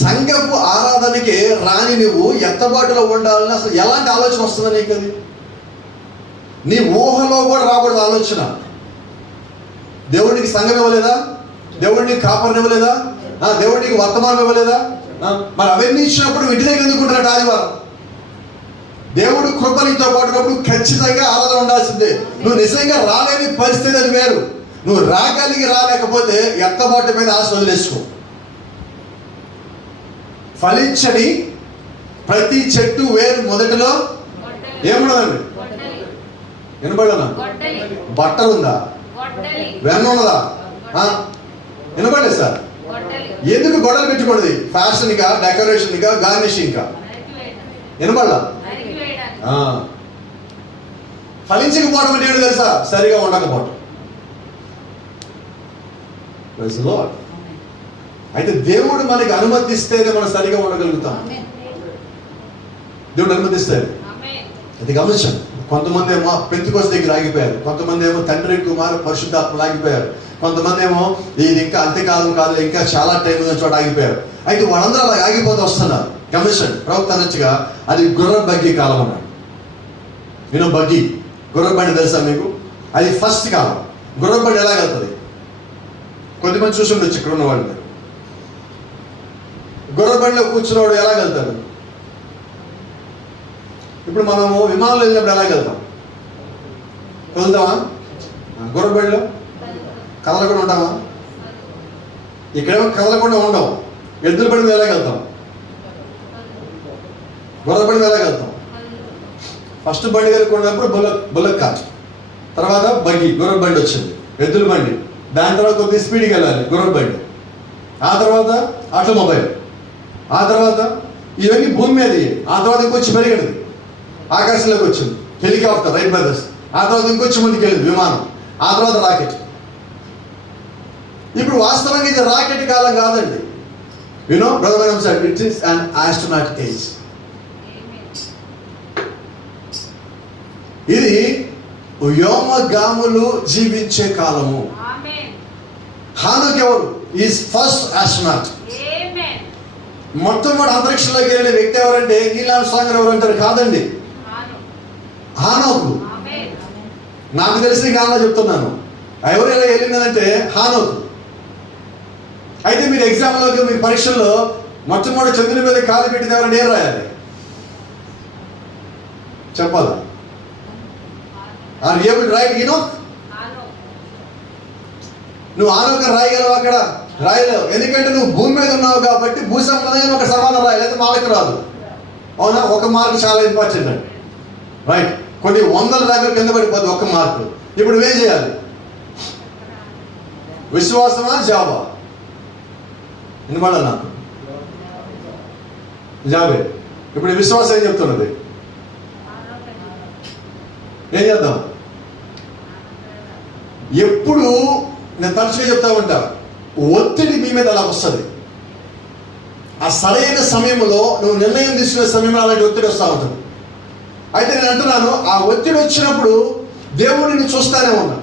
సంఘపు ఆరాధనకి రాని నువ్వు ఎత్తబాటులో ఉండాలని అసలు ఎలాంటి ఆలోచన వస్తుందా నీకు? అది నీ ఊహలో కూడా రాకూడదు ఆలోచన. దేవుడికి సంఘం ఇవ్వలేదా? దేవుడికి కాపరిని ఇవ్వలేదా? దేవుడికి వర్తమానం ఇవ్వలేదా? మరి అవన్నీ ఇచ్చినప్పుడు ఇంటి దగ్గర ఎందుకుంటున్నాడు ఆదివారం? దేవుడు కృపనితో పాటున్నప్పుడు ఖచ్చితంగా ఆరాధన ఉండాల్సిందే. నువ్వు నిజంగా రాలేని పరిస్థితి అది వేరు. నువ్వు రాలేకపోతే ఎత్తబాటు మీద ఆశ వదిలేసుకో. ఫలించని ప్రతి చెట్టు వేరు మొదటిలో ఏమున్నదండి? వినపడనా? బట్టలు ఉందా? వెన్న ఉన్నదా? వినపడలేదు సార్. ఎందుకు గొడవలు పెట్టుకోండి? ఫ్యాషన్గా, డెకరేషన్గా, గార్నిషింగ్గా. వినపడలా? ఫలించకపోవడం అంటే ఏంటో తెలుసా? సరిగా ఉండకపోవడం. అయితే దేవుడు మనకి అనుమతిస్తేనే మనం సరిగా ఉండగలుగుతాం. దేవుడు అనుమతిస్తాడు. అది గమనించండి. కొంతమంది ఏమో పెంతెకొస్తు దగ్గర ఆగిపోయారు, కొంతమంది ఏమో తండ్రి కుమారు పరిశుద్ధాత్మలు ఆగిపోయారు, కొంతమంది ఏమో ఇది ఇంకా అంత్యకాలం కాదు ఇంకా చాలా టైం ఉన్న చోట ఆగిపోయారు. అయితే వాళ్ళందరూ అలా ఆగిపోతూ వస్తున్నారు. గమనించండి, ప్రవక్త అనొచ్చుగా అది గుర్ర బగ్గి కాలం అన్నాడు. నేను బగ్గి గుర్రబండి తెలుసా మీకు? అది ఫస్ట్ కాలం. గుర్రబండి ఎలా వెళ్తుంది? కొద్దిమంది చూసి ఉండొచ్చు ఇక్కడ ఉన్న వాళ్ళు. గుర్రబండిలో కూర్చున్నవాడు ఎలా వెళ్తాడు? ఇప్పుడు మనము విమానంలో వెళ్ళినప్పుడు ఎలా వెళ్తాం? వెళ్తామా? గుర్రబండిలో కదలకుండా ఉంటామా? ఇక్కడేమో కదలకుండా ఉండవు. ఎద్దుల బండి మీద ఎలా వెళ్తాం? గుర్రబండి మీద ఎలా వెళ్తాం? ఫస్ట్ బండి వెళ్ళుకున్నప్పుడు బుల్లక్ కార్, తర్వాత బగ్గి గుర్ర బండి వచ్చింది, ఎద్దుల బండి, దాని తర్వాత కొద్దిగా స్పీడ్కి వెళ్ళాలి గుర్ర బండి, ఆ తర్వాత ఆటోమొబైల్, ఆ తర్వాత ఇవన్నీ భూమి మీద, ఆ తర్వాత ఇంకొచ్చి పెరిగినది ఆకాశంలోకి వచ్చింది హెలికాప్టర్, రైట్ బ్రదర్స్, ఆ తర్వాత ఇంకొచ్చి ముందుకు వెళ్ళింది విమానం, ఆ తర్వాత రాకెట్. ఇప్పుడు వాస్తవంగా ఇది రాకెట్ కాలం కాదండి. You know brother sir, it is an astronaut age. ఇది వ్యోమగాములు జీవించే కాలము. హానోక్ ఎవరు? Is first astronaut. మొట్టమొదటి అంతరిక్షంలోకి వెళ్ళిన వ్యక్తి ఎవరంటే నీల్ ఆర్మ్స్ట్రాంగ్ ఎవరు అంటారు? కాదండి, హానోకు. నాకు తెలిసిన కాలంలో చెప్తున్నాను. ఎవరు ఎలా వెళ్ళినదంటే హానోకు. అయితే మీరు ఎగ్జామ్లోకి మీ పరీక్షల్లో మొట్టమొదటి చంద్రుని మీద కాలు పెట్టింది ఎవరంటే ఏం రాయాలి? చెప్పాలా? Are able write Enoch? నువ్వు ఆనోక రాయగలవు? అక్కడ రాయలేవు. ఎందుకంటే నువ్వు భూమి మీద ఉన్నావు కాబట్టి భూ సంబంధంగా ఒక సమాధానం రాయాలి, అయితే మార్కు రాదు. అవునా? ఒక మార్కు చాలా ఇంపార్టెంట్ అండి. రైట్, కొన్ని వందల దగ్గర కింద పడిపోద్ది ఒక్క మార్కు. ఇప్పుడు నువ్వేం చేయాలి? విశ్వాసమా జాబా? వినబడాలి నాకు. జాబే. ఇప్పుడు విశ్వాసం ఏం చెప్తున్నది? ఏం చేద్దాం? ఎప్పుడు నేను తరచుగా చెప్తా ఉంటా, ఒత్తిడి మీ మీద అలా వస్తుంది. ఆ సరైన సమయంలో నువ్వు నిర్ణయం తీసుకునే సమయంలో అలాంటి ఒత్తిడి వస్తూ ఉంటుంది. అయితే నేను అంటున్నాను, ఆ ఒత్తిడి వచ్చినప్పుడు దేవుడు నిన్ను చూస్తానే ఉన్నా.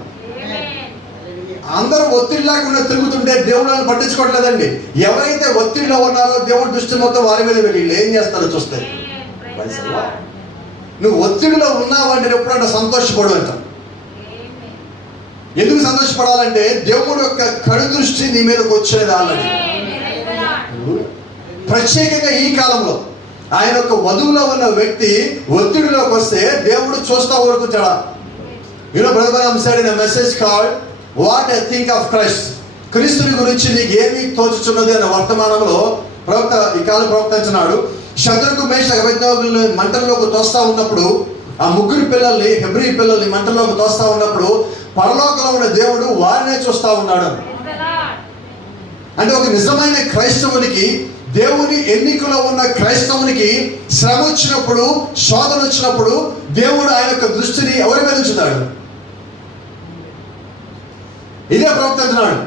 అందరూ ఒత్తిడి లేకుండా తిరుగుతుంటే దేవుడు అని పట్టించుకోవట్లేదండి. ఎవరైతే ఒత్తిడిలో ఉన్నారో దేవుడి దృష్టి మొత్తం వారి మీద వెళ్ళి ఏం చేస్తారో చూస్తే. నువ్వు ఒత్తిడిలో ఉన్నావంటే ఎప్పుడంటే సంతోషపడు అంటాం. ఎందుకు సంతోషపడాలంటే దేవుడు యొక్క కడు దృష్టి నీ మీదకి వచ్చేది ఆల్రెడీ. ప్రత్యేకంగా ఈ కాలంలో ఆయన యొక్క వధువులో ఉన్న వ్యక్తి ఒత్తిడిలోకి వస్తే దేవుడు చూస్తా ఊరుకుంటాడా? You know brother I said in a message called what I think of Christ. క్రీస్తుని గురించి నీకు ఏమి తోచుచున్నది అనే వర్తమానంలో ప్రవక్త ఈ కాలం ప్రవక్త అంటున్నాడు, శత్రుకు మేష అబేద్నెగోలను మంటల్లోకి తోస్తా ఉన్నప్పుడు, ఆ ముగ్గురు పిల్లల్ని హెబ్రీ పిల్లల్ని మంటల్లోకి తోస్తా ఉన్నప్పుడు పరలోకంలో ఉన్న దేవుడు వారినే చూస్తా ఉన్నాడు. అంటే ఒక నిజమైన క్రైస్తవునికి, దేవుని ఎన్నికలో ఉన్న క్రైస్తవునికి శ్రమ వచ్చినప్పుడు, శోధన వచ్చినప్పుడు దేవుడు ఆయన యొక్క దృష్టిని ఎవరి మీద ఉంచుతాడు? ఇదే ప్రవక్త అంటున్నాడు.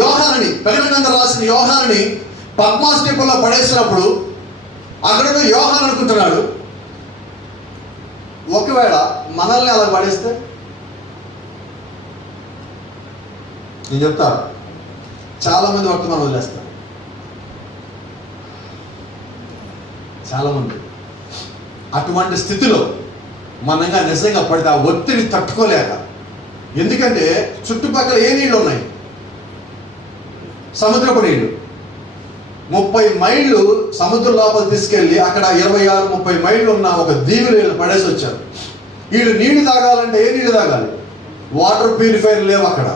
యోహానుని, ప్రకటన గ్రంథం రాసిన యోహానుని పద్మాస్ దీపంలో పడేసినప్పుడు అక్కడ యోహాను అనుకుంటున్నాడు, ఒకవేళ మనల్ని అలా పడేస్తే నేను చెప్తా, చాలామంది వర్తమానం వదిలేస్తారు. చాలామంది అటువంటి స్థితిలో మనంగా నిజంగా పడితే ఆ ఒత్తిడి తట్టుకోలేక, ఎందుకంటే చుట్టుపక్కల ఏ నీళ్ళు ఉన్నాయి? సముద్రపు నీళ్ళు. 30 మైళ్ళు సముద్రం లోపల తీసుకెళ్ళి అక్కడ 26-30 మైళ్ళు ఉన్న ఒక దీవులు వీళ్ళు పడేసి వచ్చారు. వీళ్ళు నీళ్లు తాగాలంటే ఏ నీళ్ళు తాగాలి? వాటర్ ప్యూరిఫైర్ లేవు అక్కడ.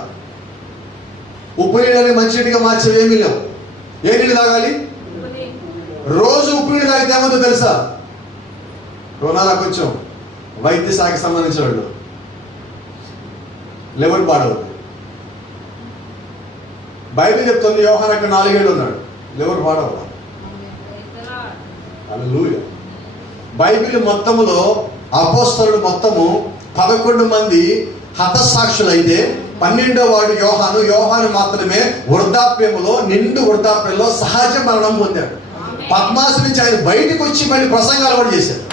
ఉప్పు నీళ్ళని మంచినీటిగా మార్చేవి ఏమీ లేవు. ఏ నీళ్ళు తాగాలి? రోజు ఉప్పు నీళ్ళు తాగితే ఏమందో తెలుసా? రోనాలా కొంచెం వైద్య శాఖకి సంబంధించిన వాళ్ళు లెవెల్ పాడవుతుంది. బైబిల్ చెప్తుంది యోహాను అక్కడ 4 ఏళ్ళు ఉన్నాడు, లెవెల్ పాడవు. హల్లెలూయా. బైబిల్ మొత్తములో అపోస్తలుడు మొత్తము 11 మంది హతసాక్షులైతే 12వ వాడు యోహాను మాత్రమే వృద్ధాప్యములో, నిండు వృద్ధాప్యంలో సహజ మరణం పొందాడు. పద్మాసు నుంచి ఆయన బయటకు వచ్చి మళ్ళీ ప్రసంగాలు కూడా చేశాడు.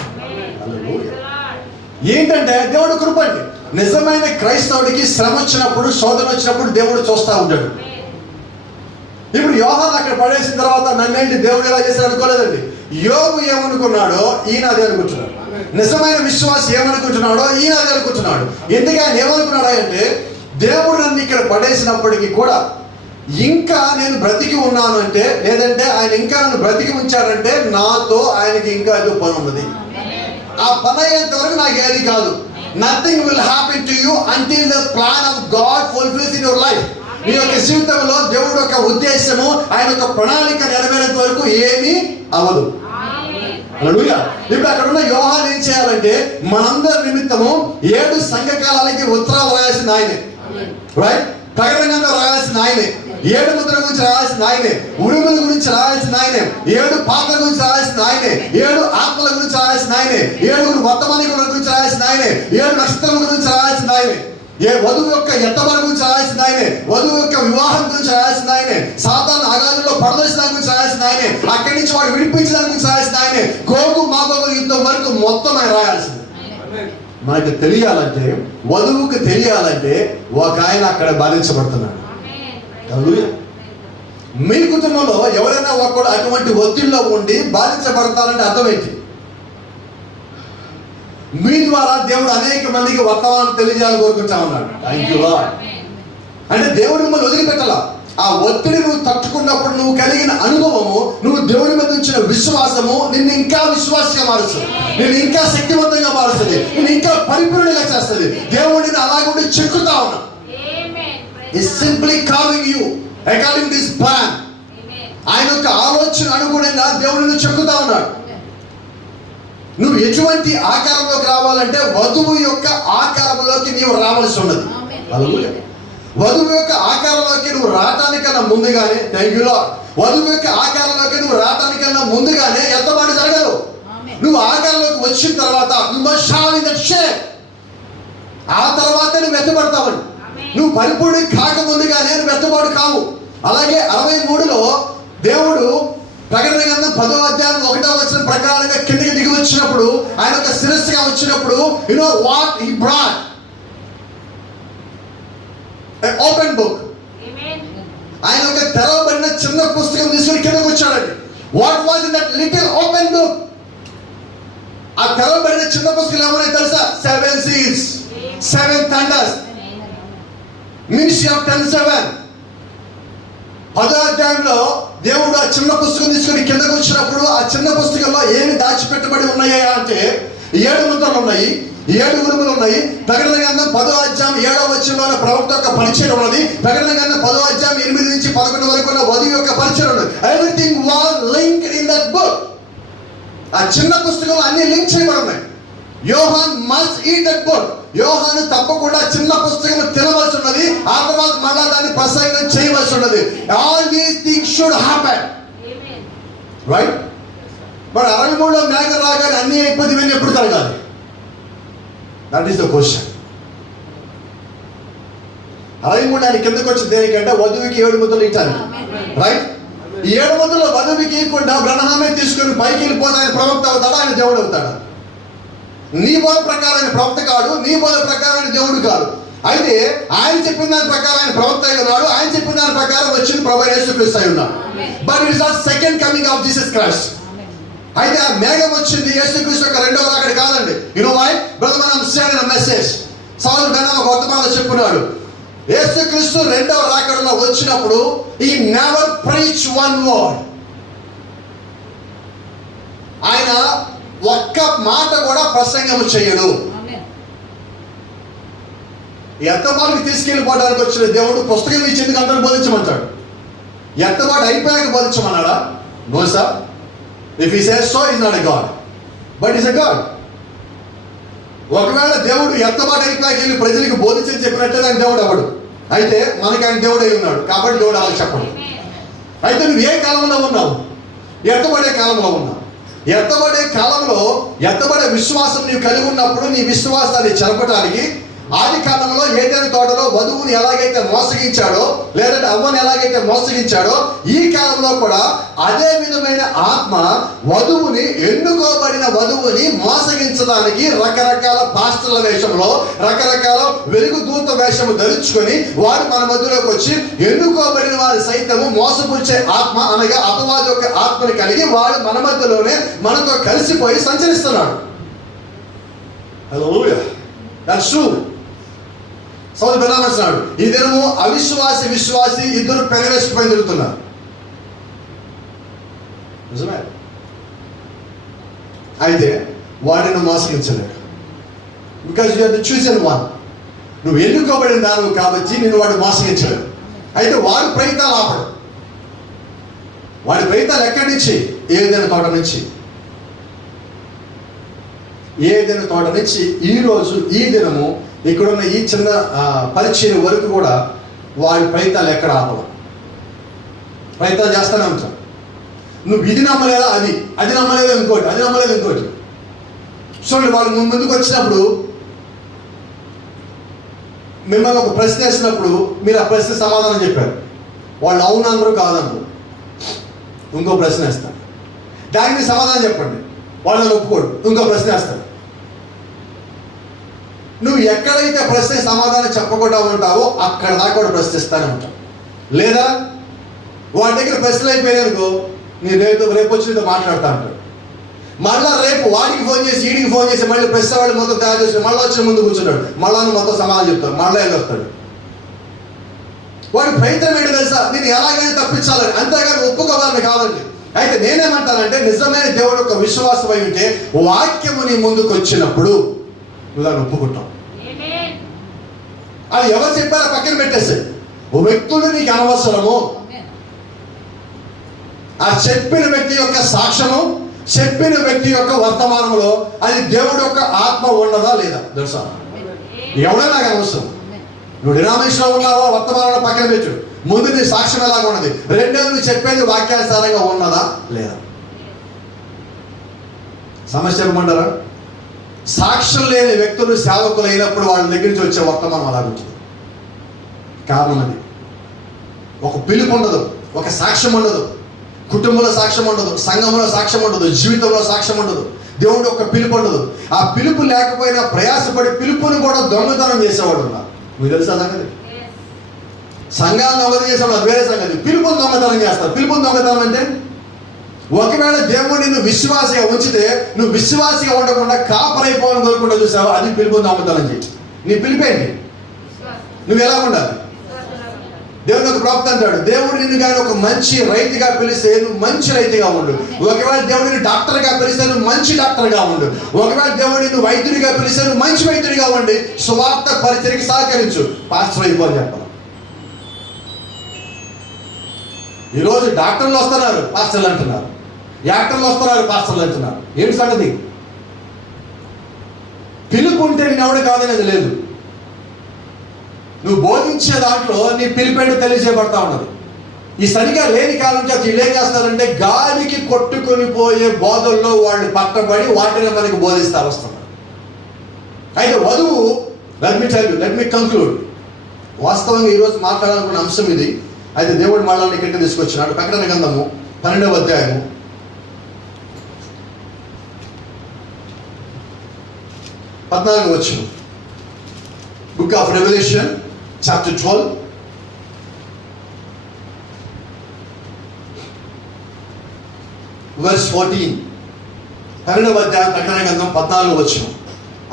ఏంటంటే దేవుడు కృప అండి. నిజమైన క్రైస్తవుడికి శ్రమ వచ్చినప్పుడు, శోధన వచ్చినప్పుడు దేవుడు చూస్తూ ఉంటాడు. ఇప్పుడు యోహాను అక్కడ పడేసిన తర్వాత నన్నేంటి దేవుడు ఎలా చేశాడు అనుకోలేదండి. యోబు ఏమనుకున్నాడో ఈయన అదే అనుకుంటున్నాడు. నిజమైన విశ్వాసం ఏమనుకుంటున్నాడో ఈయన అదే అనుకుంటున్నాడు. ఎందుకు ఆయన ఏమనుకున్నాడు అంటే, దేవుడు నన్ను ఇక్కడ పడేసినప్పటికీ కూడా ఇంకా నేను బ్రతికి ఉన్నాను అంటే, లేదంటే ఆయన ఇంకా నన్ను బ్రతికి ఉంచాడంటే నాతో ఆయనకి ఇంకా ఏదో పని ఉన్నది. ఆ పని అయ్యేంత వరకు నాకు ఏది కాదు. Nothing will happen to you until the plan of God fulfils in your life. మీ యొక్క జీవితంలో దేవుడు యొక్క ఉద్దేశము, ఆయన యొక్క ప్రణాళిక నెరవేరేంత వరకు ఏమీ అవ్వదు. హల్లెలూయా. ఇప్పుడు అక్కడ ఉన్న యోహాను ఏం చేయాలంటే, మనందరి నిమిత్తము 7 సంఘకాలాలకి ఉత్తరాలు రాయాల్సింది ఆయనే. రైట్? ప్రకటన రాయాల్సింది ఆయనే. 7 ముద్రల గురించి రాయాల్సింది ఆయనే. ఉరుముల గురించి రాయాల్సింది ఆయనే. 7 పాత్రల గురించి రాయాల్సింది ఆయనే. 7 ఆత్మల గురించి రాయాల్సింది ఆయనే. 7 వర్తమానికుల గురించి రాయాల్సింది ఆయనే. 7 నక్షత్రముల గురించి రాయాల్సింది ఆయనే. వధువు యొక్క ఎత్తబడి గురించి రాయాల్సింది ఆయనే. వధువు యొక్క వివాహం గురించి రాయాల్సింది ఆయనే. సాతాను అగాధంలో పడదోసిన గురించి రాయాల్సింది ఆయనే. అక్కడి నుంచి వాడు విడిపించిన గురించి రాయాల్సింది ఆయనే. గోగు మాగోగు యుద్ధం వరకు మొత్తం ఆయన రాయాల్సింది. మనకి తెలియాలంటే, వధువుకి తెలియాలంటే ఒక ఆయన అక్కడ బాధించబడుతున్నాడు. మీ కుటుంబంలో ఎవరైనా ఒకడు అటువంటి ఒత్తిడిలో ఉండి బాధించబడతారంటే అర్థం ఏంటి? మీ ద్వారా దేవుడు అనేక మందికి వర్తమానం తెలియజేయాలని కోరుకుంటా ఉన్నాడు. Thank you lord. అంటే దేవుడు మిమ్మల్ని వదిలిపెట్టాలా. ఆ ఒత్తిడి నువ్వు తట్టుకున్నప్పుడు నువ్వు కలిగిన అనుభవము, నువ్వు దేవుడి మీద ఉంచిన విశ్వాసము నిన్ను ఇంకా విశ్వాసంగా మారుస్తుంది, నిన్ను ఇంకా శక్తివంతంగా మారుస్తుంది, నిన్ను ఇంకా పరిపూర్ణంగా చేస్తుంది. దేవుడిని అలాగే చెక్కుతా ఉన్నా. He's simply calling you according to his plan. ఆయన యొక్క ఆలోచన అనుగుణంగా దేవుడిని చెక్కుతా ఉన్నాడు. నువ్వు ఎటువంటి ఆకారంలోకి రావాలంటే వధువు యొక్క ఆకారంలోకి నీవు రావాల్సి ఉన్నది. హల్లెలూయా. వధువు యొక్క ఆకారంలోకి నువ్వు రావటానికన్నా ముందుగానే, థ్యాంక్ యూ లార్డ్, వధువు యొక్క ఆకారంలోకి నువ్వు రావటానికన్నా ముందుగానే ఎత్తబాటు జరగదు. నువ్వు ఆకారంలోకి వచ్చిన తర్వాత you must shine in that shape. ఆ తర్వాత నువ్వు ఎత్తబడతావని. నువ్వు పరిపూర్ణ కాకముందుగానే నువ్వు ఎత్తబాటు కావు. అలాగే 63లో దేవుడు ప్రకటన గ్రంథం 10వ అధ్యాయం 1వ వచనం ప్రకారంగా కిందకి దిగి వచ్చినప్పుడు, ఆయన ఒక శిరస్సుగా వచ్చినప్పుడు, you know what he brought? an open book. ఆయన ఒక తెరవబడిన చిన్న పుస్తకం తీసుకుని కిందకు వచ్చాడండి. What was in that little open book? ఆ తెరవబడిన చిన్న పుస్తకం ఏమన్నా తెలుసా? 7 seals, 7 thunders, ministry of 10:7. 10వ అధ్యాయంలో దేవుడు ఆ చిన్న పుస్తకం తీసుకుని కిందకు వచ్చినప్పుడు ఆ చిన్న పుస్తకంలో ఏమి దాచిపెట్టబడి ఉన్నాయా అంటే 7 ముద్రలు ఉన్నాయి, 7 ఉరుములు ఉన్నాయి. ప్రకటన గ్రంథం 10వ అధ్యాయం 7వ వచనంలో ప్రవక్త యొక్క పరిచయం ఉన్నది. ప్రకటన గ్రంథం 10వ అధ్యాయం 8 నుంచి 11 వరకు ఉన్న వధువు యొక్క పరిచయం ఉన్నది. Everything was linked in that book. ఆ చిన్న పుస్తకంలో అన్ని లింక్ చేయబడి ఉన్నాయి. యోహాన్ మస్ట్ ఈట్ దట్ బుక్. యోహాను తప్పకుండా చిన్న పుస్తకం తినవలసి ఉన్నది. ఆ తర్వాత మళ్ళా దాన్ని ప్రసంగం చేయవలసి ఉన్నది. All these things should happen. Right? మరి 63లో మేఘం రాగానే అన్ని అయిపోతే ఇవన్నీ ఎప్పుడు జరగాలి? That is the question. 63 ఆయన కిందకు వచ్చిన దేనికంటే వధువుకి 7 ముద్దలు ఇచ్చారు. రైట్? ఈ 7 ముద్దలు వధువుకి ఇవ్వకుండా బ్రహ్మమే తీసుకుని పైకి వెళ్ళిపోతే ఆయన ప్రవక్త అవుతాడా? ఆయన దేవుడు అవుతాడా? నీ బోధ ప్రకారం ఆయన ప్రవక్త కాడు, నీ బోధ ప్రకారం ఆయన దేవుడు కాదు. అయితే ఆయన చెప్పిన దాని ప్రకారం ఆయన ప్రవక్త అయి ఉన్నాడు. ఆయన చెప్పిన దాని ప్రకారం వచ్చిన ప్రభువైన యేసుక్రీస్తు అయి ఉన్నాడు. But it is not second coming of Jesus Christ. అయితే ఆ మేఘం వచ్చింది యేసుక్రీస్తు యొక్క రెండవ రాకడ కాదండి. You know why? బ్రదర్ మనం షేర్ ఇన్ మెసేజ్. సౌలు బెనమ ఒక వర్తమానంలో చెప్పున్నాడు, యేసుక్రీస్తు రెండవ రాకడలో వచ్చినప్పుడు he never preach one word. ఆయన ఒక్క మాట కూడా ప్రసంగం చేయడు. ఎత్తబాటుకి తీసుకెళ్ళిపోవడానికి వచ్చిన దేవుడు పుస్తకం ఇచ్చేందుకు అందరూ బోధించమంటాడు. ఎత్తబాటు అయిపోయాక బోధించమన్నాడా? No sir. If he says so is not a god, but is a god. ఒకవేళ దేవుడు ఎత్తబాటు అయిపోయాక వెళ్ళి ప్రజలకు బోధించని చెప్పినట్టే ఆయన దేవుడు అవ్వడు. అయితే మనకి ఆయన దేవుడు అయి ఉన్నాడు కాబట్టి దేవుడు అలా చెప్పడు. అయితే నువ్వు ఏ కాలంలో ఉన్నావు? ఎత్తబడే కాలంలో ఉన్నావు. ఎత్తబడే కాలంలో ఎత్తబడే విశ్వాసం నీవు కలిగి ఉన్నప్పుడు నీ విశ్వాసాన్ని చెరపడానికి ఆది కాలంలో ఏదైనా తోటలో వధువుని ఎలాగైతే మోసగించాడో, లేదంటే అవ్వని ఎలాగైతే మోసగించాడో, ఈ కాలంలో కూడా అదే విధమైన ఆత్మ వధువుని, ఎన్నుకోబడిన వధువుని మోసగించడానికి రకరకాల పాస్టర్ల వేషంలో, రకరకాల వెలుగుదూత వేషము ధరించుకొని వారు మన మధ్యలోకి వచ్చి ఎన్నుకోబడిన వారి సైతము మోసపుచ్చే ఆత్మ అనగా అపవాది యొక్క ఆత్మని కలిగి వాడు మన మధ్యలోనే మనతో కలిసిపోయి సంచరిస్తున్నాడు. హల్లెలూయా. That's true. సౌలు బెనామన్నాడు, ఈ దినము అవిశ్వాసి విశ్వాసి ఇద్దరు పెనవేసిపోయి తిరుగుతున్నారు. నిజమే. అయితే వాడిని మోసగించలేడు. Because you are the chosen one. నువ్వు ఎన్నుకోబడిన దానివి కాబట్టి నేను వాడు మోసగించలేడు. అయితే వాడి ప్రయత్నాలు ఆపడు. వాడి ప్రయత్నాలు ఎక్కడి నుంచి? ఏదైనా తోట నుంచి. ఏదైనా తోట నుంచి ఈరోజు ఈ దినము ఇక్కడున్న ఈ చిన్న పరిచయం వరకు కూడా వాడి ప్రయత్నాలు ఎక్కడ ఆపవు. ప్రయత్నాలు చేస్తూనే ఉంటాం. నువ్వు ఇది నమ్మలేదా, అది నమ్మలేదు ఇంకోటి, అది నమ్మలేదు ఇంకోటి. చూడండి, వాళ్ళు ముందుకు వచ్చినప్పుడు మిమ్మల్ని ఒక ప్రశ్న వేసినప్పుడు మీరు ఆ ప్రశ్న సమాధానం చెప్పారు. వాళ్ళు అవునన్నారు కాదన్నారు. ఇంకో ప్రశ్న వేస్తారు, దానికి సమాధానం చెప్పండి. వాళ్ళని ఒప్పుకోడు, ఇంకో ప్రశ్న వేస్తారు. నువ్వు ఎక్కడైతే ప్రశ్న సమాధానం చెప్పకుండా ఉంటావో అక్కడ దాకా కూడా ప్రశ్నిస్తానే ఉంటావు. లేదా వాడి దగ్గర ప్రశ్నలు అయిపోయానుకో, నీ రేపు వచ్చి మాట్లాడుతూ ఉంటాడు. మళ్ళీ రేపు వాడికి ఫోన్ చేసి వీడికి ఫోన్ చేసి మళ్ళీ ప్రశ్న వాళ్ళు మొత్తం తయారు చేసి మళ్ళీ వచ్చి ముందు కూర్చుంటాడు. మళ్ళా మొత్తం సమాధానం చెప్తాడు. మళ్ళీ వెళ్ళొస్తాడు. వాడి ప్రయత్నం ఏంటో తెలుసా? నేను ఎలాగైనా తప్పించాలని, అంతేగాని ఒప్పుకోవాలని కాదండి. అయితే నేనేమంటానంటే, నిజమైన దేవుడు యొక్క విశ్వాసం అయి ఉంటే వాక్యము నీ ముందుకు వచ్చినప్పుడు నువ్వు దాన్ని ఒప్పుకుంటావు. అది ఎవరు చెప్పారో పక్కన పెట్టేసి, ఓ వ్యక్తులు నీకు అనవసరము. ఆ చెప్పిన వ్యక్తి యొక్క సాక్ష్యము, చెప్పిన వ్యక్తి యొక్క వర్తమానంలో అది దేవుడు యొక్క ఆత్మ ఉండదా లేదా తెలుసా? ఎవడైనా నాకు అనవసరం. నువ్వు డినామినేషన్లో ఉన్నావా, వర్తమానంలో పక్కన పెట్టు. ముందు నీ సాక్ష్యం ఎలాగ ఉన్నది, రెండోది నువ్వు చెప్పేది వాక్యానుసారంగా ఉన్నదా లేదా. సమస్య చెప్పమంటారా? సాక్ష్యం లేని వ్యక్తులు సేవకులు అయినప్పుడు వాళ్ళ దగ్గర నుంచి వచ్చే వర్తమానం అలాగుంటుంది. కారణం అది. ఒక పిలుపు ఉండదు, ఒక సాక్ష్యం ఉండదు, కుటుంబంలో సాక్ష్యం ఉండదు, సంఘంలో సాక్ష్యం ఉండదు, జీవితంలో సాక్ష్యం ఉండదు, దేవుడు ఒక పిలుపు ఉండదు. ఆ పిలుపు లేకపోయినా ప్రయాసపడి పిలుపుని కూడా దొంగతనం చేసేవాడు ఉన్నారు. మీకు తెలుసా సంగతి? సంఘాలను దొంగతనం చేసేవాడు వేరే సంగతి. పిలుపుని దొంగతనం చేస్తారు. పిలుపుని దొంగతనం అంటే, ఒకవేళ దేవుడు నిన్ను విశ్వాసిగా ఉంచితే నువ్వు విశ్వాసిగా ఉండకుండా కాపరైపోవాలని కోరుకుంటా చూసావా, అది పిలుపుని దొంగతనం చేయి. నీ పిలిపేంటి? నువ్వు ఎలా ఉండాలి? దేవుని ఒక ప్రవక్త అంటాడు, దేవుడు నిన్ను కానీ ఒక మంచి రైతుగా పిలిస్తే నువ్వు మంచి రైతుగా ఉండు. ఒకవేళ దేవుడిని డాక్టర్గా పిలిస్తే నువ్వు మంచి డాక్టర్గా ఉండు. ఒకవేళ దేవుడిని నువ్వు వైద్యుడిగా పిలిస్తే నువ్వు మంచి వైద్యుడిగా ఉండి సువార్త పరిచర్యకి సహకరించు. పాస్టర్ అయిపోని చెప్పాలి. ఈరోజు డాక్టర్లు వస్తున్నారు, పాస్టర్లు అంటున్నారు. యాక్టర్లు వస్తున్నారు, పాస్టర్లు అంటున్నారు. ఏమి సంగతి? పిలుపు ఉంటే నేను ఎవడు కాదనేది లేదు. నువ్వు బోధించే దాంట్లో నీ పిలిపేంటో తెలియజేయబడతా ఉన్నది. ఈ సరిగా లేని కాలం చేత వీళ్ళు ఏం చేస్తారంటే, గాలికి కొట్టుకొని పోయే బోధల్లో వాళ్ళు పట్టబడి వాటిని మనకి బోధిస్తూ వస్తున్నారు. అయితే వధువు, లెట్ మీ కంక్లూడ్. వాస్తవంగా ఈరోజు మాట్లాడాలనుకున్న అంశం ఇది. అయితే దేవుడు మనల్ని ఇక్కడికి తీసుకొచ్చినాడు. ప్రకటన గ్రంథము 12వ అధ్యాయము 14వ వచనం. Book of Revelation chapter 12 verse 14. 12వ అధ్యాయం ప్రకటన గ్రంథం 14వ వచనం.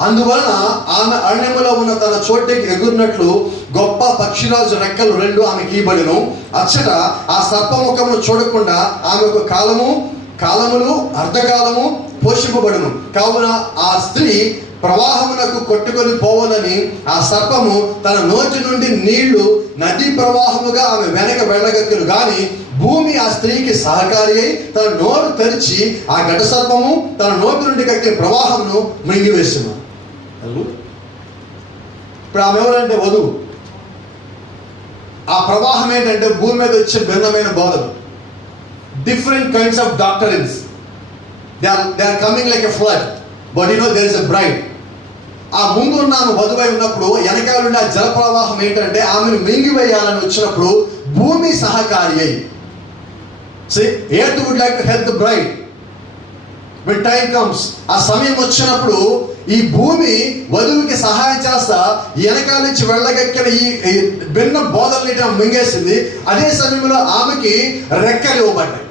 అందువలన ఆమె అరణ్యములో ఉన్న తన చోటికి ఎగురినట్లు గొప్ప పక్షిరాజు రెక్కలు 2 ఆమెకి ఇవ్వబడెను. అచ్చట ఆ సర్పముఖమును చూడకుండా ఆమెకు కాలములు అర్ధకాలము పోషింపబడును. కావున ఆ స్త్రీ ప్రవాహమునకు కొట్టుకొని పోవనని ఆ సర్పము తన నోటి నుండి నీళ్లు నదీ ప్రవాహముగా ఆమె వెనక వెళ్ళగక్కును. గాని భూమి ఆ స్త్రీకి సహకారి అయి తన నోరు తెరిచి ఆ ఘట సర్పము తన నోటి నుండి కక్కే ప్రవాహమును మింగివేస్తును. ఇప్పుడు ఆమె ఎవరంటే వధువు. ఆ ప్రవాహం ఏంటంటే భూమి మీద వచ్చే భిన్నమైన బోధలు, different kinds of doctrines. They are coming like a flood, but there is a bride. ఆ ముందు ఉన్నాను వధువై ఉన్నప్పుడు వెనకాల నుండి ఆ జల ప్రవాహం ఏంటంటే ఆమెను మింగివేయాలని వచ్చినప్పుడు భూమి సహకారి అయి earth would like to help the bride. when time comes, ఆ సమయం వచ్చినప్పుడు ఈ భూమి వధువుకి సహాయం చేస్తా వెనకాల నుంచి వెళ్ళగక్కిన ఈ భిన్న బోధల్ని మింగేసింది. అదే సమయంలో ఆమెకి రెక్కలు ఇవ్వబడ్డాయి.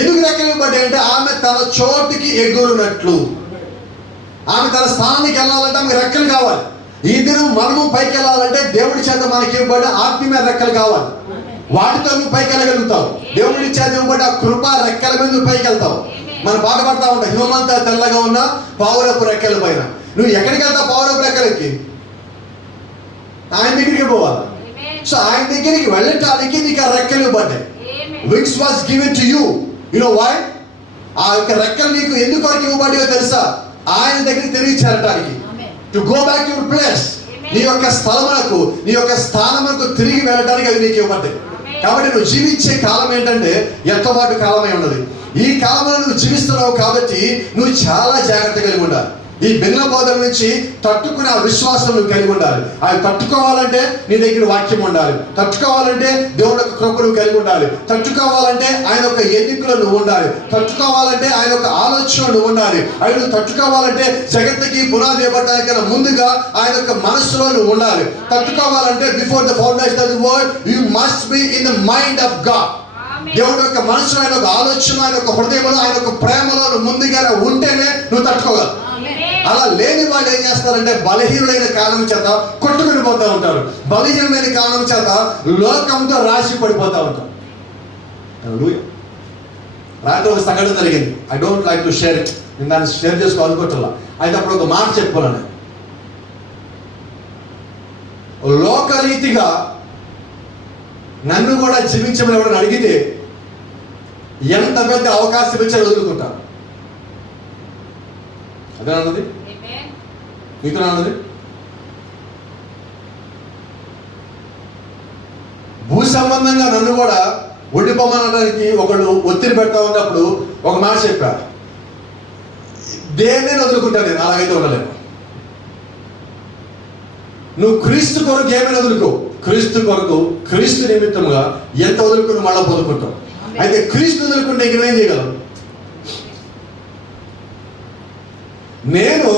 ఎందుకు రెక్కలు ఇవ్వబడ్డాయి అంటే ఆమె తన చోటుకి ఎగురునట్లు, ఆమె తన స్థానానికి వెళ్ళాలంటే ఆమెకు రెక్కలు కావాలి. ఈ దినం మనము పైకి వెళ్ళాలంటే దేవుడి చేత మనకి ఇవ్వబడ్డ ఆత్మీయ రెక్కలు కావాలి. వాటితో నువ్వు పైకి వెళ్ళగలుగుతావు. దేవుడి చేత ఇవ్వబడ్డ కృప రెక్కల మీద నువ్వు పైకి వెళ్తావు. మనం బాధపడతా ఉంటాం, హిమమంతా తెల్లగా ఉన్న పావురపు రెక్కల పైన. నువ్వు ఎక్కడికి వెళ్తావు? పావురపు రెక్కలకి ఆయన దగ్గరికి పోవాలి. సో ఆయన దగ్గరికి వెళ్ళటానికి నీకు ఆ రెక్కలు ఇవ్వబడ్డాయి. Wings was given to you. You know why? ఆ యొక్క రెక్కలు నీకు ఎందుకు వరకు ఇవ్వబడ్డాయో తెలుసా? ఆయన దగ్గరికి తిరిగి చేరటానికి. To go back your place. నీ యొక్క స్థలమునకు, నీ యొక్క స్థానమునకు తిరిగి వెళ్ళడానికి అవి నీకు ఇవ్వబడ్డాయి. కాబట్టి నువ్వు జీవించే కాలం ఏంటంటే ఎత్తబాటు కాలమై ఉన్నది. ఈ కాలంలో నువ్వు జీవిస్తున్నావు కాబట్టి నువ్వు చాలా జాగ్రత్త కలిగి ఉండాలి. ఈ భిన్న బోధల నుంచి తట్టుకునే ఆ విశ్వాసం నువ్వు కలిగి ఉండాలి. అవి తట్టుకోవాలంటే నీ దగ్గర వాక్యం ఉండాలి. తట్టుకోవాలంటే దేవుని యొక్క కృప నువ్వు కలిగి ఉండాలి. తట్టుకోవాలంటే ఆయన యొక్క ఎన్నికలో నువ్వు ఉండాలి. తట్టుకోవాలంటే ఆయన యొక్క ఆలోచన నువ్వు ఉండాలి. అవి నువ్వు తట్టుకోవాలంటే జగత్తుకి పునాది ఇవ్వడానికన్నా ముందుగా ఆయన యొక్క మనస్సులో నువ్వు ఉండాలి. తట్టుకోవాలంటే before the foundation of the world you must be in the mind of God. దేవుడి యొక్క మనసులో, ఆయన యొక్క ఆలోచన, ఆయన యొక్క హృదయంలో, ఆయన యొక్క ప్రేమలో నువ్వు ముందుగానే ఉంటేనే నువ్వు తట్టుకోగలవు. అలా లేని వాళ్ళు ఏం చేస్తారంటే బలహీనులైన కారణం చేత కొట్టుకుని పోతూ ఉంటారు. బలహీనమైన కారణం చేత లోకంతో రాశి పడిపోతూ ఉంటారు. రాత్రి ఒక సంఘటన జరిగింది. I don't like to share it. నేను దాన్ని షేర్ చేసుకోవాలనుకుంటున్నా. అయితే అప్పుడు ఒక మాట చెప్పుకోవాలని, లోకరీతిగా నన్ను కూడా జీవించమని ఎవరైనా అడిగితే ఎంత పెద్ద అవకాశం ఇచ్చారు వదులుకుంటాను. అదే అన్నది మీతో అన్నది. భూ సంబంధంగా నన్ను కూడా ఉండిపోమనడానికి ఒకళ్ళు ఒత్తిడి పెడతా ఉన్నప్పుడు ఒక మాట చెప్పారు, దేన్నే వదులుకుంటాను నేను, అలాగైతే ఉండలేను. నువ్వు క్రీస్తు కొరకు ఏమైనా వదులుకో, క్రీస్తు కొరకు, క్రీస్తు నిమిత్తంగా ఎంత వదులుకుని మళ్ళీ పొందుకుంటావు. అయితే క్రీస్తు వదులుకుంటే ఇంక ఏం చేయగలవు? నేను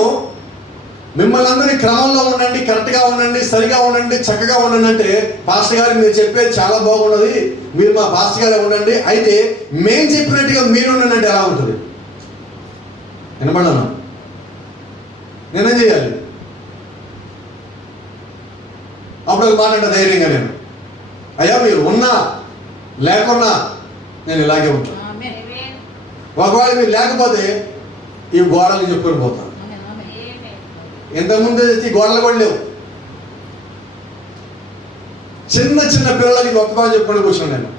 మిమ్మల్ని అందరినీ క్రమంలో ఉండండి, కరెక్ట్గా ఉండండి, సరిగా ఉండండి, చక్కగా ఉండండి అంటే పాస్టర్ గారు మీరు చెప్పేది చాలా బాగున్నది, మీరు మా పాస్టర్ గారే ఉండండి, అయితే మేము చెప్పినట్టుగా మీరు ఉండండి అంటే ఎలా ఉంటుంది? వినపడనా? నేనేం చేయాలి? అప్పుడు ఒక మాట అంటే ధైర్యంగా నేను, అయ్యా మీరు ఉన్నా లేకున్నా నేను ఇలాగే ఉంటాను. ఒకవేళ మీరు లేకపోతే ఈ గోడలు చెప్పుకొని పోతాను. ఇంతకుముందు ఈ గోడలు కూడా లేవు. చిన్న చిన్న పిల్లలకి ఒక్క బాగా చెప్పుకొని కూర్చున్నాను నేను.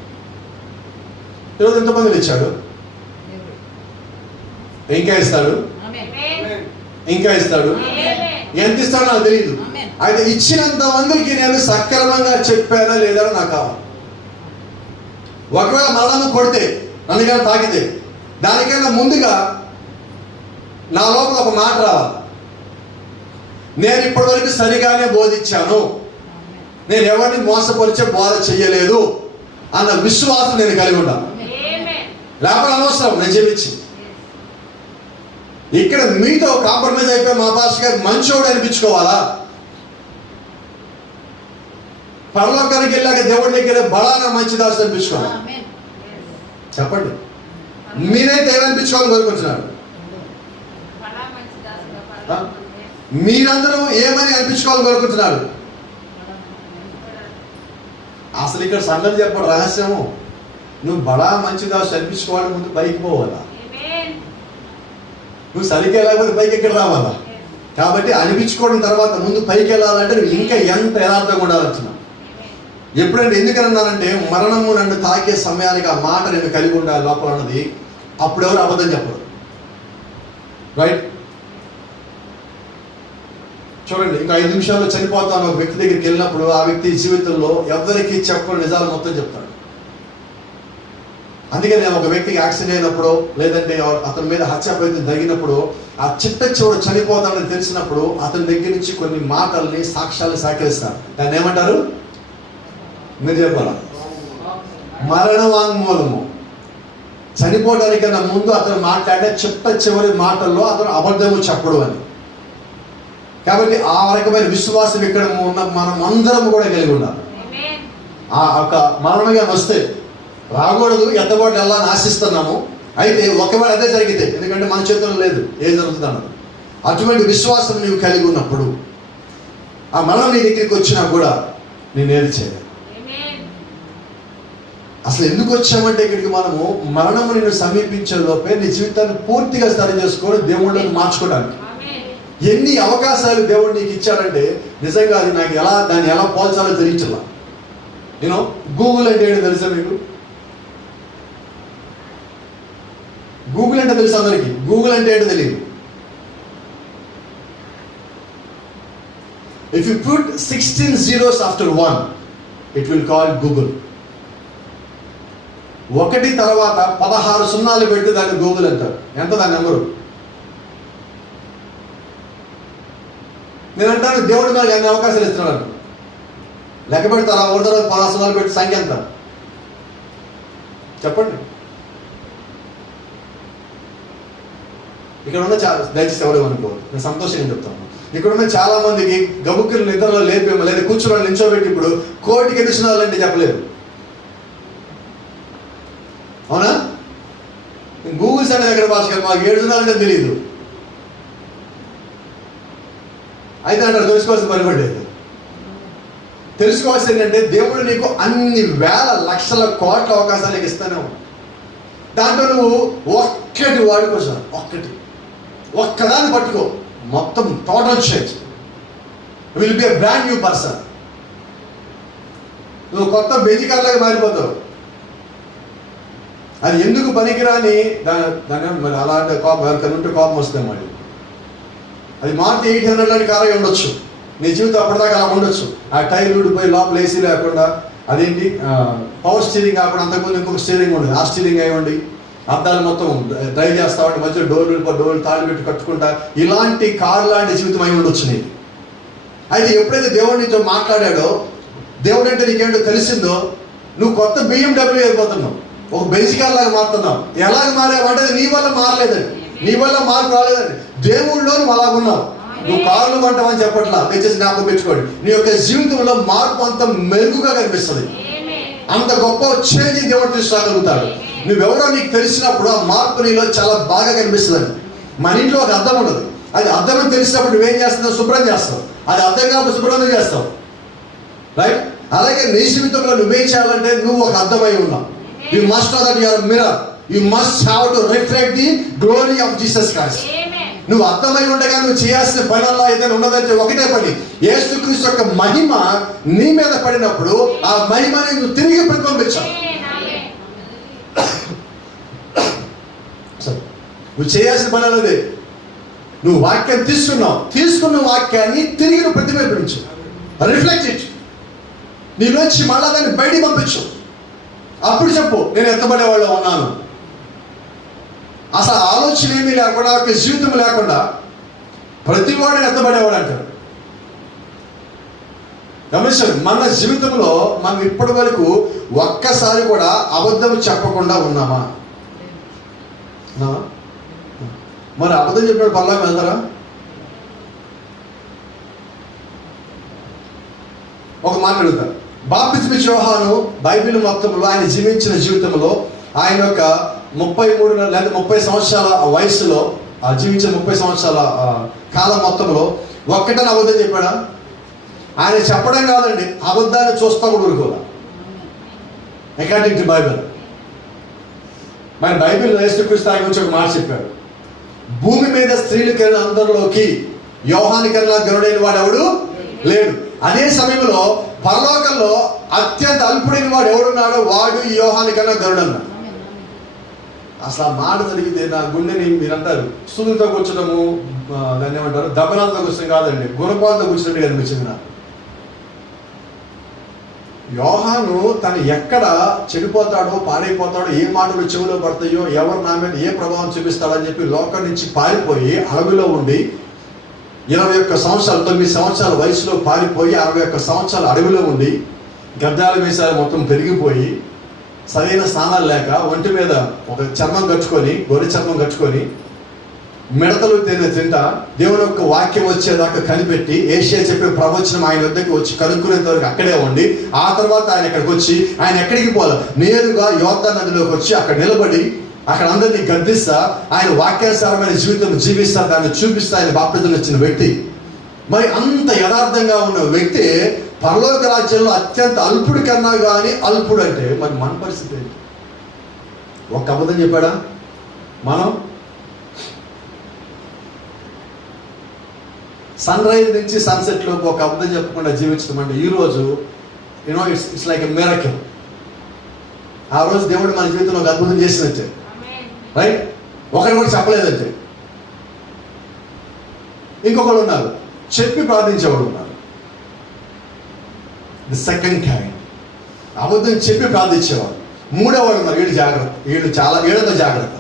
ఈరోజు ఎంతమందిని ఇచ్చాడు? ఇంకా ఇస్తాడు, ఇంకా ఇస్తాడు. ఎంత ఇస్తాడో నాకు తెలియదు. అయితే ఇచ్చినంత మందికి నేను సక్రమంగా చెప్పానా లేదా నాకు కావాలి. ఒకవేళ మరణం కొడితే, నన్ను కానీ తాకితే, దానికన్నా ముందుగా నా లోపల ఒక మాట రావాలి, నేను ఇప్పటివరకు సరిగానే బోధించాను, నేను ఎవరిని మోసపరిచే బోధ చెయ్యలేదు అన్న విశ్వాసం నేను కలిగి ఉండాలి. లేకపోతే అనవసరం నేను చెప్పించి. ఇక్కడ మీతో కాంప్రమైజ్ అయిపోయి మా పాస్టర్ గారు మంచోడు అనిపించుకోవాలా? పరలోకానికి వెళ్ళాక దేవుడి దగ్గర బలానా మంచి దాసు అనిపించుకోవాలి. చెప్పండి, మీరైతే ఏమనిపించుకోవాలని కోరుకుంటున్నారు? మీరందరూ ఏమని అనిపించుకోవాలని కోరుకుంటున్నారు? అసలు ఇక్కడ సంగతి చెప్పడం రహస్యము. నువ్వు బడా మంచి దాసు అనిపించుకోవాలి, ముందు పైకి పోవాలా. నువ్వు సరిగ్గా లేకపోతే పైకి ఎక్కడ రావాలా? కాబట్టి అనిపించుకోవడం తర్వాత ముందు పైకి వెళ్ళాలంటే నువ్వు ఇంకా ఎంత యథార్థంగా ఉండాలంటున్నా. ఎప్పుడంటే ఎందుకన్నానంటే మరణము నన్ను తాకే సమయానికి ఆ మాట నేను కలిగి ఉండాలి లోపల అన్నది. అప్పుడు ఎవరు అబద్ధం చెప్పరు. రైట్? చూడండి, ఇంకా 5 నిమిషాల్లో చనిపోతాను ఒక వ్యక్తి దగ్గరికి వెళ్ళినప్పుడు ఆ వ్యక్తి జీవితంలో ఎవరికి చెప్పని నిజాలు మొత్తం చెప్తాడు. అందుకని ఒక వ్యక్తికి యాక్సిడెంట్ అయినప్పుడు, లేదంటే అతని మీద హత్యాప్రయత్నం జరిగినప్పుడు, ఆ చిట్ట చివరి చనిపోతాడని తెలిసినప్పుడు అతని దగ్గర నుంచి కొన్ని మాటల్ని, సాక్ష్యాలు సేకరిస్తారు. దాన్ని ఏమంటారు? మీరు చెప్పాలా? మరణ వాంగ్మూలము. చనిపోవడానికన్నా ముందు అతను మాట్లాడే చిట్ట చివరి మాటల్లో అతను అబద్ధము చెప్పడు అని. కాబట్టి ఆ రకమైన విశ్వాసం ఇక్కడ ఉన్న మనం అందరం కూడా కలిగి ఉండాలి. ఆ ఒక మరణంగా వస్తే రాకూడదు, ఎత్తబాటు ఎలా ఆశిస్తున్నాము. అయితే ఒకవేళ అదే జరిగితే, ఎందుకంటే మన చేతుల్లో లేదు ఏం జరుగుతుంది అన్నది, అటువంటి విశ్వాసం నీవు కలిగి ఉన్నప్పుడు ఆ మరణం నీ దగ్గరికి వచ్చినా కూడా నేను ఏది చేయలేదు. అసలు ఎందుకు వచ్చామంటే ఇక్కడికి మనము మరణము నిన్ను సమీపించే లోపే నీ జీవితాన్ని పూర్తిగా సరి చేసుకోవడం, దేవుళ్ళని మార్చుకోవడానికి. ఎన్ని అవకాశాలు దేవుడు నీకు ఇచ్చాడంటే నిజంగా అది నాకు దాన్ని ఎలా పోల్చాలో తెలియచలా. నేను గూగుల్ అంటే ఏంటో తెలుసా మీకు? గూగుల్ అంటే తెలుసు అందరికీ. గూగుల్ అంటే ఏంటో తెలియదు. If you put 16 zeros after 1, it will call Google. 1 తర్వాత 16 సున్నాలు పెట్టి దాన్ని గూగుల్ అంటారు. ఎంత దాని నెంబరు? నేను అంటాను దేవుడు నాకు ఎన్ని అవకాశాలు ఇస్తున్నాడు. లెక్క పెడతారా? 1 తర్వాత 16 సున్నాలు పెట్టి సంఖ్య ఎంత చెప్పండి. ఇక్కడ ఉన్న దయచేసి ఎవరు అనుకోవద్దు, నేను సంతోషంగా చెప్తాను. ఇక్కడ ఉన్న చాలా మందికి గబుక్కులు నిద్రలో లేపేమో, లేదా కూర్చోని నిల్చోబెట్టి ఇప్పుడు కోటికి ఎన్ని సున్నాలు అంటే చెప్పలేదు. అవునా? గూగుల్స్ అనేది ఎక్కడ భాష కదా, మాకు 7 సున్నాలు అంటే తెలియదు. అయితే అంటారు తెలుసుకోవాల్సిన పని పడలేదు. తెలుసుకోవాల్సింది ఏంటంటే దేవుడు నీకు అన్ని వేల లక్షల కోట్ల అవకాశాలు నీకు ఇస్తానే ఉన్నాడు. దాంట్లో నువ్వు ఒక్కటి వాడుకోసాను, ఒక్కదాన్ని పట్టుకో, మొత్తం total change. Will be a brand new person. నువ్వు కొత్త బెంజికార్లాగా మారిపోతావు. అది ఎందుకు పనికిరాని దాని మరి అలాంటి కోపం ఎవరికైనా ఉంటే కోపం వస్తుంది. మళ్ళీ అది మారుతి 800 లాంటి కార్ అయి ఉండొచ్చు, నీ జీవితం అప్పటిదాకా అలా ఉండొచ్చు. ఆ టైర్ ఊడిపోయి లోపల ఏసీ లేకుండా, అదేంటి పవర్ స్టీరింగ్ కాకుండా అంతకుముందు ఇంకొక స్టీరింగ్ ఉండదు, ఆ స్టీరింగ్ అయ్యండి, అద్దాలు మొత్తం డ్రైవ్ చేస్తా ఉంటే మధ్యలో డోర్లు తాళ్ళు పెట్టి కట్టుకుంటా, ఇలాంటి కార్ లాంటి జీవితం అయి ఉండొచ్చు నీకు. అయితే ఎప్పుడైతే దేవుడు నీతో మాట్లాడాడో, దేవుడు అంటే నీకేంటో తెలిసిందో, నువ్వు కొత్త BMW అయిపోతున్నావు, ఒక బెంజికార్ లాగా మారుతున్నావు. ఎలాగ మారావంటే నీ వల్ల మారలేదండి, నీ వల్ల మార్పు రాలేదండి, దేవుళ్ళలో నువ్వు అలాగున్నావు. నువ్వు కార్లు కొంటావని చెప్పట్లా, దయచేసి జ్ఞాపకం పెట్టుకోండి. నీ యొక్క జీవితంలో మార్పు అంత మెరుగుగా కనిపిస్తుంది. అంత గొప్ప చేంజ్ దేవుడు తీసుకురాగలుగుతాడు. నువ్వెవరో నీకు తెలిసినప్పుడు ఆ మార్పు నీలో చాలా బాగా కనిపిస్తుంది. మన ఇంట్లో ఒక అద్దం ఉండదు, అది అద్దం అని తెలిసినప్పుడు నువ్వేం చేస్తావు? శుభ్రం చేస్తావు. అది అద్దం కాబట్టి శుభ్రం చేస్తావు, రైట్? అలాగే నీ జీవితంలో నువ్వేం చేయాలంటే నువ్వు ఒక అద్దమై ఉన్నావు. You must know that you are mirror. You must have to reflect the glory of Jesus Christ. నువ్వు అర్థమై ఉండగా నువ్వు చేయాల్సిన పనుల్లో ఏదైనా ఉన్నదంటే ఒకటే పని, యేసుక్రీస్తు యొక్క మహిమ నీ మీద పడినప్పుడు ఆ మహిమని నువ్వు తిరిగి ప్రతిబింబించావు. నువ్వు చేయాల్సిన పని అన్నది, నువ్వు వాక్యం తీసుకున్న వాక్యాన్ని తిరిగి నువ్వు ప్రతిబింబించు, రిఫ్లెక్ట్ చేయొచ్చు, నీలోంచి మళ్ళా దాన్ని బయటికి పంపించు. అప్పుడు చెప్పు, నేను ఎత్తబడేవాళ్ళు ఉన్నాను. అసలు ఆలోచన ఏమీ లేకుండా, ఒక జీవితం లేకుండా ప్రతివాడు ఎత్తబడేవాడు అంటారు. గమనించండి, మన జీవితంలో మనం ఇప్పటి వరకు ఒక్కసారి కూడా అబద్ధం చెప్పకుండా ఉన్నామా? మరి అబద్ధం చెప్పినప్పుడు పల్లాకి వెళ్తారా? ఒక మాట అడుగుతారు. బాప్తిస్మ యోహాను బైబిల్ మొత్తంలో ఆయన జీవించిన జీవితంలో ఆయన యొక్క 33 లేదా 30 సంవత్సరాల వయసులో జీవించిన 30 సంవత్సరాల కాలం మొత్తంలో ఒక్కటని అబద్ధం చెప్పాడా? ఆయన చెప్పడం కాదండి, అబద్ధాన్ని చూస్తా కూడా ఊరుకోదా. According to Bible. మన బైబిల్ యేసుక్రీస్తు ఆయన గురించి ఒక మాట చెప్పాడు, భూమి మీద స్త్రీలకైనా అందరిలోకి యోహాను కన్నా గరుడైన వాడు ఎవడు లేడు. అదే సమయంలో పరలోకంలో అత్యంత అల్పుడైన వాడు ఎవడున్నాడో వాడు ఈ యోహాను కన్నా గరుడన్నాడు. అసలు ఆ మాట జరిగితే నా గుండెని, మీరు అంటారు స్థుతులతో కూర్చోడము, దాన్ని ఏమంటారు, దబనాలతో కూర్చడం కాదండి, గుణపాలతో కూర్చున్నట్టుగా అనిపించింది నాకు. యోహాను తను ఎక్కడ చెడిపోతాడో, పాడైపోతాడో, ఏ మాటలు చెవిలో పడతాయో, ఎవరు నా మీద ఏ ప్రభావం చూపిస్తాడని చెప్పి లోకం నుంచి పారిపోయి అడవిలో ఉండి 21 సంవత్సరాలు 9 సంవత్సరాల వయసులో పారిపోయి 61 సంవత్సరాలు అడవిలో ఉండి గద్దాల మీసాలు మొత్తం పెరిగిపోయి సరైన స్నానాలు లేక ఒంటి మీద ఒక చర్మం కట్టుకొని, గొర్రె చర్మం కట్టుకొని, మిడతలు తింటా దేవుని యొక్క వాక్యం వచ్చేదాకా కనిపెట్టి ఏషియా చెప్పే ప్రవచనం ఆయన వద్దకు వచ్చి కనుక్కునేంత వరకు అక్కడే ఉండి, ఆ తర్వాత ఆయన ఇక్కడికి వచ్చి ఆయన ఎక్కడికి పోలే, నేరుగా యోర్దాను నదిలోకి వచ్చి అక్కడ నిలబడి అక్కడ అందరినీ గద్దిస్తా ఆయన వాక్యానుసారమైన జీవితం జీవిస్తా, దాన్ని చూపిస్తా ఆయన బాప్తిజం ఇచ్చిన వ్యక్తి. మరి అంత యథార్థంగా ఉన్న వ్యక్తి పరలోక రాజ్యంలో అత్యంత అల్పుడి కన్నా కానీ అల్పుడు అంటే మరి మన పరిస్థితి ఏంటి? ఒక అబద్ధం చెప్పాడా? మనం సన్ రైజ్ నుంచి సన్సెట్ లోపు ఒక అబద్ధం చెప్పకుండా జీవించడం అంటే ఈరోజు ఇట్స్ లైక్ ఎ మిరకిల్. ఆ రోజు దేవుడు మన జీవితంలో ఒక అద్భుతం చేసినట్టే, రైట్? ఒకరు కూడా చెప్పలేదంటే. ఇంకొకరు ఉన్నారు చెప్పి ప్రార్థించేవాడు ఉన్నారు. ది సెకండ్ కైండ్ అబద్ధం చెప్పి ప్రార్థించేవాడు. మూడోవాడు ఉన్నారు, వీళ్ళు జాగ్రత్త, వీళ్ళు చాలా వీళ్ళతో జాగ్రత్త.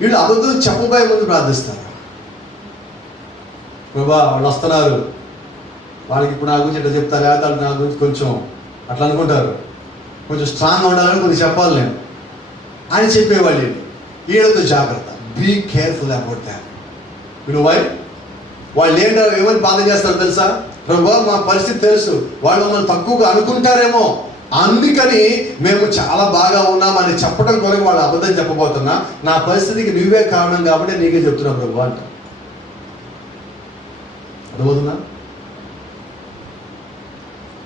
వీళ్ళు అబద్ధం చెప్పబోయే ముందు ప్రార్థిస్తారు. ప్రభా వాళ్ళు వస్తున్నారు, వాళ్ళకి ఇప్పుడు నా గురించి ఎట్లా చెప్తారు, లేకపోతే నా గురించి కొంచెం అట్లా అనుకుంటారు, కొంచెం స్ట్రాంగ్గా ఉండాలని కొద్దిగా చెప్పాలి నేను అని చెప్పేవాళ్ళు. వీళ్ళతో జాగ్రత్త, be careful about that. Why? వాళ్ళు ఏమని బాధ చేస్తారు తెలుసా? ప్రభా మా పరిస్థితి తెలుసు, వాళ్ళు మమ్మల్ని తక్కువగా అనుకుంటారేమో, అందుకని మేము చాలా బాగా ఉన్నామని చెప్పడం కొరకు వాళ్ళు అబద్ధం చెప్పబోతున్నా, నా పరిస్థితికి నువ్వే కారణం కాబట్టి నీకే చెప్తున్నా ప్రభు అంట. అర్థమవుతుందా?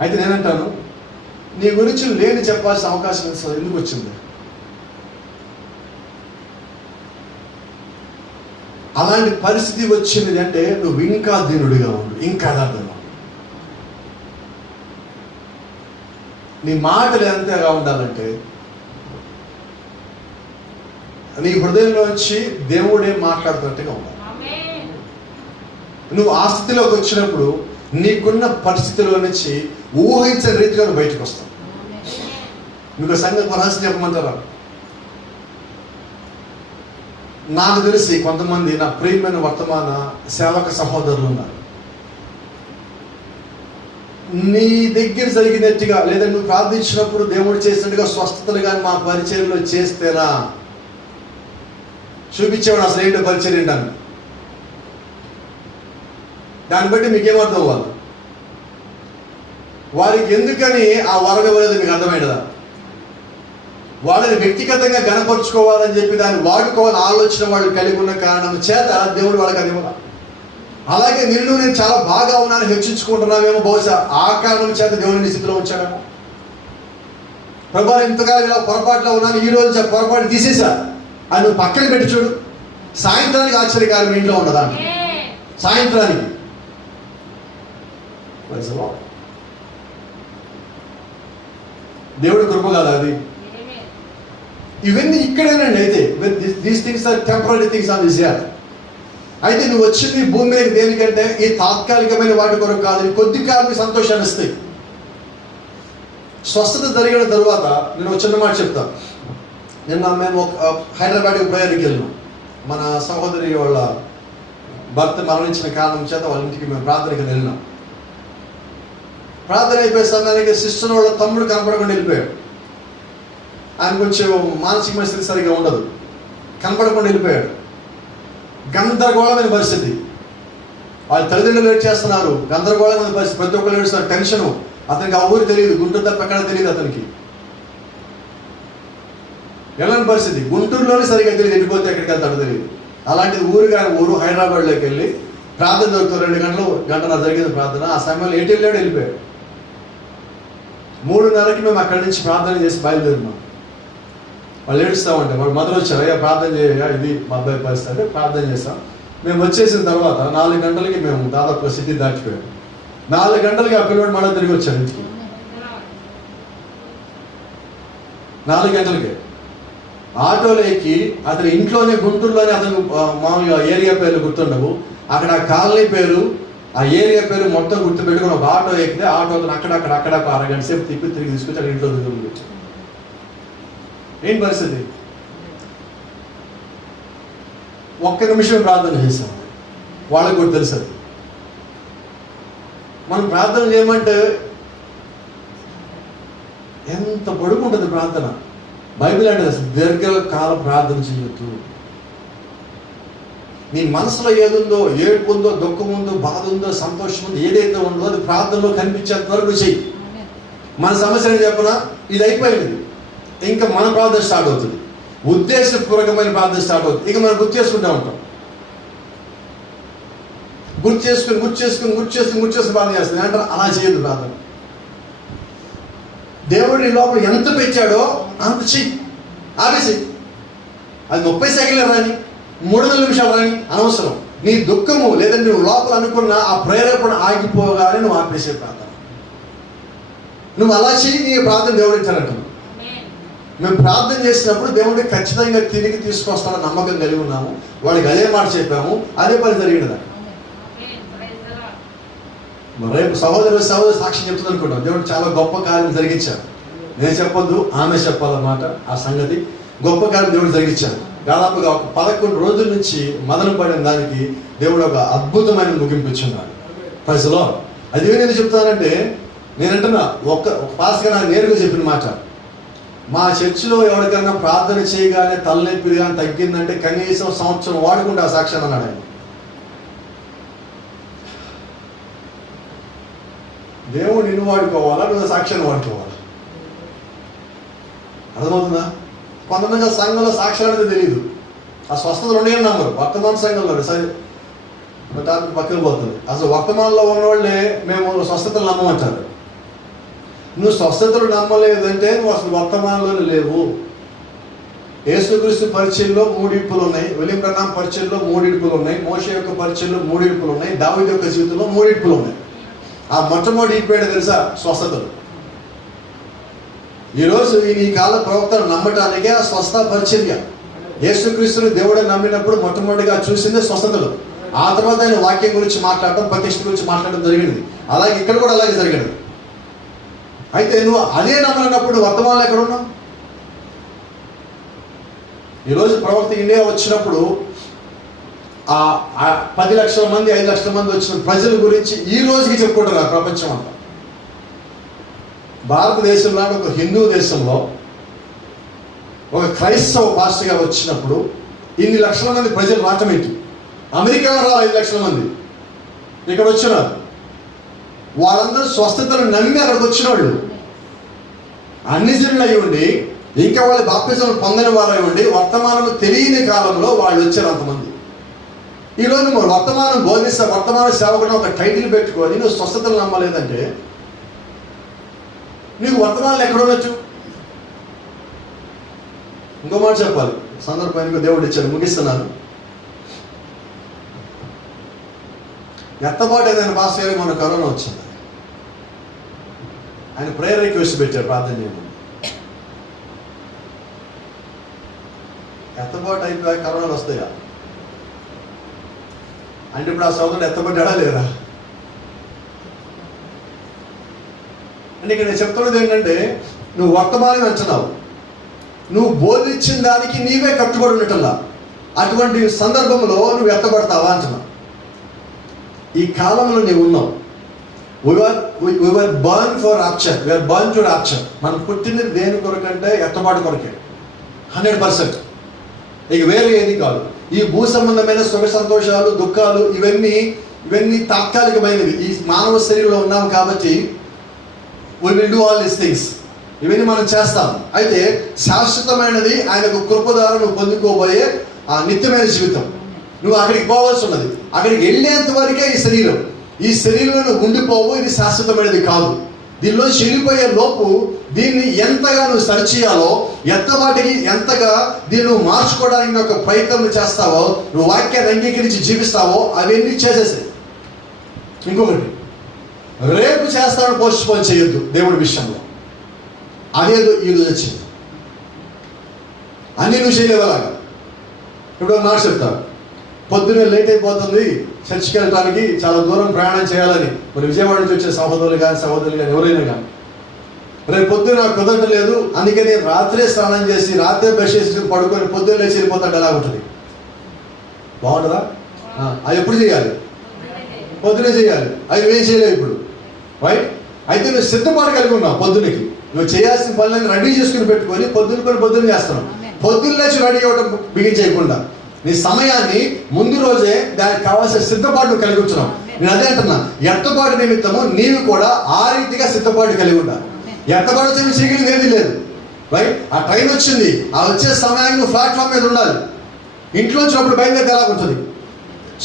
అయితే నేనంటాను, నీ గురించి లేని చెప్పాల్సిన అవకాశం ఎందుకు వచ్చింది? అలాంటి పరిస్థితి వచ్చింది అంటే నువ్వు ఇంకా దీనుడిగా ఉండు, ఇంకా యథార్థంగా. నీ మాటలు ఎంతగా ఉండాలంటే నీ హృదయంలోంచి దేవుడే మాట్లాడుతున్నట్టుగా ఉండాలి. నువ్వు ఆ స్థితిలోకి వచ్చినప్పుడు నీకున్న పరిస్థితిలో నుంచి ఊహించని రీతిలో నువ్వు బయటకు వస్తావు. మీకు సంగతి రహస్యం చెప్పమంటారా? నాకు తెలిసి కొంతమంది నా ప్రియమైన వర్తమాన సేవక సహోదరులు ఉన్నారు. నీ దగ్గర జరిగినట్టుగా లేదా నువ్వు ప్రార్థించినప్పుడు దేవుడు చేసినట్టుగా స్వస్థతలు కానీ మా పరిచయంలో చేస్తేనా చూపించేవాడు అసలు ఏంటో పరిచయం ఏంటని. దాన్ని బట్టి మీకేమర్థం అవ్వాలి? వారికి ఎందుకని ఆ వరం ఇవ్వలేదు మీకు అర్థమైనదా? వాళ్ళని వ్యక్తిగతంగా గణపరుచుకోవాలని చెప్పి దాన్ని వాడుకోవాలని ఆలోచన వాళ్ళు కలిగి ఉన్న కారణం చేత దేవుడు వాళ్ళకి అది ఇవ్వాలి. అలాగే నేను చాలా బాగా ఉన్నాను హెచ్చించుకుంటున్నామేమో, బహుశా ఆ కారణం చేత దేవుడిని స్థితిలో ఉంచాడేమో. ప్రభా ఇంతకాలం ఇలా పొరపాటులో ఉన్నాను, ఈ రోజు పొరపాటు తీసేసా అని నువ్వు పక్కన పెట్టి చూడు, సాయంత్రానికి ఆశ్చర్యకారం ఇంట్లో ఉండదా? సాయంత్రానికి దేవుడి కృప కదా అది. ఇవన్నీ ఇక్కడేనండి. అయితే these things are temporary things on this earth. అయితే నువ్వు వచ్చింది భూమి మీద దేనికంటే ఈ తాత్కాలికమైన వాటి కొరకు కాదు, కొద్ది కాలం సంతోషాన్ని ఇస్తాయి. స్వస్థత జరిగిన తరువాత నేను చిన్న మాట చెప్తాను. నిన్న మేము హైదరాబాద్కి ప్రయాణికి వెళ్ళినాం. మన సహోదరి వాళ్ళ భర్త మరణించిన కారణం చేత వాళ్ళ ఇంటికి మేము ప్రార్థనకి వెళ్ళినాం. ప్రార్థన అయిపోయే సమయానికి సిస్టర్ వాళ్ళ తమ్ముడు కనపడకుండా వెళ్ళిపోయాడు. ఆయన కొంచెం మానసిక పరిస్థితి సరిగ్గా ఉండదు, కనపడకుండా వెళ్ళిపోయాడు. గందరగోళమైన పరిస్థితి. వాళ్ళ తల్లిదండ్రులు వెయిట్ చేస్తున్నారు, గందరగోళమైన పరిస్థితి, ప్రతి ఒక్కరు ఏడుస్తున్నారు, టెన్షను. అతనికి ఆ ఊరు తెలియదు, గుంటూరు తప్ప ఎక్కడ తెలియదు అతనికి. ఎలాంటి పరిస్థితి? గుంటూరులోనే సరిగ్గా తెలియదు, వెళ్ళిపోతే ఎక్కడికి వెళ్తాడో తెలియదు. అలాంటిది ఊరు హైదరాబాద్లోకి వెళ్ళి ప్రార్థన దొరుకుతారు. 2 గంటలు గంటన్నర జరిగింది ప్రార్థన. ఆ సమయంలో ఎటు వెళ్ళాడు, వెళ్ళిపోయాడు. 3:30కి మేము అక్కడి నుంచి ప్రార్థన చేసి బయలుదేరినాం. వాళ్ళు ఏడుస్తామంటే వాళ్ళు మొదలు వచ్చారు, అయ్యా ప్రార్థన చేయ, ఇది మా అబ్బాయి పరిస్థితి అంటే ప్రార్థన చేస్తాం. మేము వచ్చేసిన తర్వాత 4 గంటలకి మేము దాదాపు సిటీ దాటిపోయాం. 4 గంటలకి ఆ పిల్లవాడు మళ్ళీ తిరిగి వచ్చాడు ఇంటికి. 4 గంటలకి ఆటోలో ఎక్కి అతని ఇంట్లోనే గుంటూరులోనే, అతను మామూలుగా ఏరియా పేర్లు గుర్తుండవు, అక్కడ కాలనీ పేరు ఆ ఏరియా పేరు మొత్తం గుర్తుపెట్టుకుని ఒక ఆటో ఎక్కితే ఆటో అక్కడ ఒక అరగంట సేపు తిరిగి తీసుకొచ్చి అక్కడ ఇంట్లో దిగులు. ఏంటి పరిస్థితి? ఒక్క నిమిషం ప్రార్థన చేశాం. వాళ్ళకి కూడా తెలుసు అది. మనం ప్రార్థన చేయమంటే ఎంత పొడుగు ఉంటుంది ప్రార్థన. బైబిల్ అంటే అసలు దీర్ఘకాల ప్రార్థన చేయొద్దు. నీ మనసులో ఏదుందో, ఏడుపు ఉందో, దుఃఖం ఉందో, బాధ ఉందో, సంతోషం ఉందో, ఏదైతే ఉందో అది ప్రార్థనలో కనిపించేంత వరకు చెయ్యి. మన సమస్య ఏంటి చెప్పనా? ఇది అయిపోయింది, ఇంకా మన ప్రార్థన స్టార్ట్ అవుతుంది. ఉద్దేశపూర్వకమైన ప్రార్థన స్టార్ట్ అవుతుంది. ఇక మనం గుర్తు చేసుకుంటూ ఉంటాం. గుర్తు చేసుకుని ప్రార్థన చేస్తుంది అంటే అలా చేయదు ప్రార్థన. దేవుడు నీ లోపల ఎంత పెట్టాడో అంత చెయ్యి, ఆపేసి. అది 30 సెకండ్లు రాని, 3 నిమిషాలు రాని అనవసరం. నీ దుఃఖము లేదంటే నువ్వు లోపల అనుకున్న ఆ ప్రేరేపణ ఆగిపోగానే నువ్వు ఆపేసే ప్రార్థన. నువ్వు అలా చెయ్యి, నీ ప్రార్థన దేవుడు ఇచ్చారంట. మేము ప్రార్థన చేసినప్పుడు దేవుడికి ఖచ్చితంగా తిరిగి తీసుకొస్తాడని నమ్మకం కలిగి ఉన్నాము. వాడికి అదే మాట చెప్పాము, అదే పని జరిగినదా. రేపు సహోదరు సాక్షి చెప్తుంది అనుకుంటాం. దేవుడు చాలా గొప్ప కార్యం జరిగించాడు. నేను చెప్పొద్దు, ఆమె చెప్పాలన్నమాట. ఆ సంగతి గొప్ప కార్యం దేవుడు జరిగించాడు. దాదాపుగా ఒక 11 రోజుల నుంచి మదన పడిన దానికి దేవుడు ఒక అద్భుతమైన ముగింపించున్నాడు. ప్రజలో అది నేను చెప్తానంటే, నేనంటున్నా ఒక్క పాస్గా నాకు నేరుగా చెప్పిన మాట, మా చర్చిలో ఎవరికైనా ప్రార్థన చేయగానే తలనొప్పి కానీ తగ్గిందంటే కనీసం సంవత్సరం వాడుకుంటే ఆ సాక్ష్యం అన్నాడు ఆయన. దేవుడు నిన్ను వాడుకోవాలా, నువ్వు సాక్ష్యాన్ని వాడుకోవాలా? అర్థమవుతుందా? కొంతమంది సంఘంలో సాక్ష్యాలు అనేది తెలియదు. ఆ స్వస్థతలు ఉన్నాయని నమ్మరు. వర్తమాన సంఘంలో పక్కన పోతుంది. అసలు వర్తమానంలో ఉన్నవాళ్ళే మేము స్వస్థతలు నమ్మమంటారు. నువ్వు స్వస్థతలు నమ్మలేదంటే నువ్వు అసలు వర్తమానంలోనే లేవు. యేసుక్రీస్తు పరిచయంలో 3 ఇడుపులు ఉన్నాయి. విలియం బ్రహ్నాం పరిచయంలో 3 ఇడుపులు ఉన్నాయి. మోషే యొక్క పరిచయంలో 3 ఇడుపులు ఉన్నాయి. దావీదు యొక్క జీవితంలో 3 ఇడుపులు ఉన్నాయి. ఆ మొట్టమొదటి ఇడిపోయాడు తెలుసా? స్వస్థతలు. ఈరోజు ఈ కాల ప్రవక్తను నమ్మటానికే ఆ స్వస్థ పరిచర్య. యేసుక్రీస్తుని దేవుడే నమ్మినప్పుడు మొట్టమొదటిగా చూసిందే స్వస్థతలు. ఆ తర్వాత ఆయన వాక్యం గురించి మాట్లాడటం, ప్రతిష్ఠ గురించి మాట్లాడడం జరిగింది. అలాగే ఇక్కడ కూడా అలాగే జరిగింది. అయితే నువ్వు అదే నమ్మనప్పుడు వర్తమానంలో ఎక్కడ ఉన్నావు? ఈరోజు ప్రవక్త ఇండియా వచ్చినప్పుడు 10 లక్షల మంది 5 లక్షల మంది వచ్చిన ప్రజల గురించి ఈ రోజుకి చెప్పుకుంటున్నారు ప్రపంచం అంతా. భారతదేశంలో ఒక హిందూ దేశంలో ఒక క్రైస్తవ పాస్టర్గా వచ్చినప్పుడు ఇన్ని లక్షల మంది ప్రజలు రావటమేంటి? అమెరికాలో 5 లక్షల మంది ఇక్కడ వచ్చినారు. వాళ్ళందరూ స్వస్థతలు నమ్మి అక్కడికి వచ్చిన వాళ్ళు అన్ని జనులు అయి ఉండి, ఇంకా వాళ్ళు బాప్తిజం పొందిన వారు అయి ఉండి, వర్తమానం తెలియని కాలంలో వాళ్ళు వచ్చారు అంతమంది. ఈరోజు నువ్వు వర్తమానం బోధిస్తా, వర్తమాన సేవకుడు ఒక టైటిల్ పెట్టుకొని నువ్వు స్వస్థతలు నమ్మలేదంటే నీకు వర్తమానాలు ఎక్కడ ఉండొచ్చు? ఇంకో మాట చెప్పాలి, సందర్భానికి దేవుడు ఇచ్చాడు, ముగిస్తున్నాను. ఎత్తబాటు ఏదైనా పాస్ అయ్యి మన కరోనా వచ్చింది. ఆయన ప్రేయర్ రిక్వెస్ట్ పెట్టారు ప్రార్థన చేయమని. ఎత్తబాటు అయిపోయా కరోనాలు వస్తాయా అంటే ఇప్పుడు ఆ సోదరుడు ఎత్తబడ్డా లేదా అంటే ఇక్కడ నేను చెప్తున్నది ఏంటంటే, నువ్వు వర్తమానం అంటున్నావు, నువ్వు బోధించిన దానికి నీవే కట్టుబడి ఉన్నట్టల్లా. అటువంటి సందర్భంలో నువ్వు ఎత్తబడతావా అంటున్నావు. ఈ కాలంలో నీవు ఉన్నావు. we were born for rapture. We are born to rapture. మనం పుట్టినది దేని కొరకంటే ఎత్తబాటు కొరకే 100%. ఇక వేరే ఏది కాదు. ఈ భూ సంబంధమైన సుఖ సంతోషాలు, దుఃఖాలు ఇవన్నీ తాత్కాలికమైనవి. ఈ మానవ శరీరంలో ఉన్నాం కాబట్టి we will do all these things. ఇవన్నీ మనం చేస్తాం. అయితే శాశ్వతమైనది ఆయనకు కృప ద్వారా నువ్వు పొందుకోబోయే ఆ నిత్యమైన జీవితం. నువ్వు అక్కడికి పోవాల్సి ఉన్నది. అక్కడికి వెళ్ళేంత వరకే ఈ శరీరంలో నువ్వు ఉండిపోవు. ఇది శాశ్వతమైనది కాదు. దీనిలో చెల్లిపోయే లోపు దీన్ని ఎంతగా నువ్వు సరిచేయాలో, ఎంతవాటికి ఎంతగా దీన్ని నువ్వు మార్చుకోవడానికి ఒక ప్రయత్నం చేస్తావో, నువ్వు వాక్యాన్ని అంగీకరించి జీవిస్తావో అవన్నీ చేసేసాయి. ఇంకొకటి, రేపు చేస్తాను పోస్ట్పోన్ చేయొద్దు దేవుడి విషయంలో. అదేదో ఈరోజు వచ్చింది అన్నీ నువ్వు చేయలేవలాగా. ఇప్పుడు మాట చెప్తాను, పొద్దున్నే లేట్ అయిపోతుంది చర్చికి వెళ్ళడానికి, చాలా దూరం ప్రయాణం చేయాలని. మరి విజయవాడ నుంచి వచ్చే సహోదరులు కానీ ఎవరైనా కానీ రేపు పొద్దున్న నాకు కుదరట్లేదు, అందుకని రాత్రే స్నానం చేసి రాత్రే బ్రష్ చేసి పడుకొని పొద్దున్న లేచి వెళ్ళిపోతాడు, ఎలా ఉంటుంది? బాగుంటుందా? అది ఎప్పుడు చేయాలి? పొద్దునే చేయాలి. అది నువ్వేం చేయలేవు ఇప్పుడు, రైట్? అయితే నువ్వు సిద్ధపాటు కలిగి ఉన్నావు. పొద్దునకి నువ్వు చేయాల్సిన పనులను రెడీ చేసుకుని పెట్టుకొని పొద్దున్న చేస్తున్నావు. పొద్దున్న లేచి రెడీ అవ్వడం బిగించేయకుండా నీ సమయాన్ని ముందు రోజే దానికి కావాల్సిన సిద్ధపాటు కలిగి ఉంటున్నావు. నేను అదే అంటున్నా, ఎత్తపాటు నిమిత్తము నీవు కూడా ఆ రీతిగా సిద్ధపాటు కలిగి ఉండాలి. ఎత్తపాటు వచ్చిన చీకటి ఏది లేదు, రైట్? ఆ ట్రైన్ వచ్చింది, ఆ వచ్చే సమయానికి నువ్వు ప్లాట్ఫామ్ మీద ఉండాలి. ఇంట్లో వచ్చినప్పుడు బయలుదేరి ఎలా ఉంటుంది?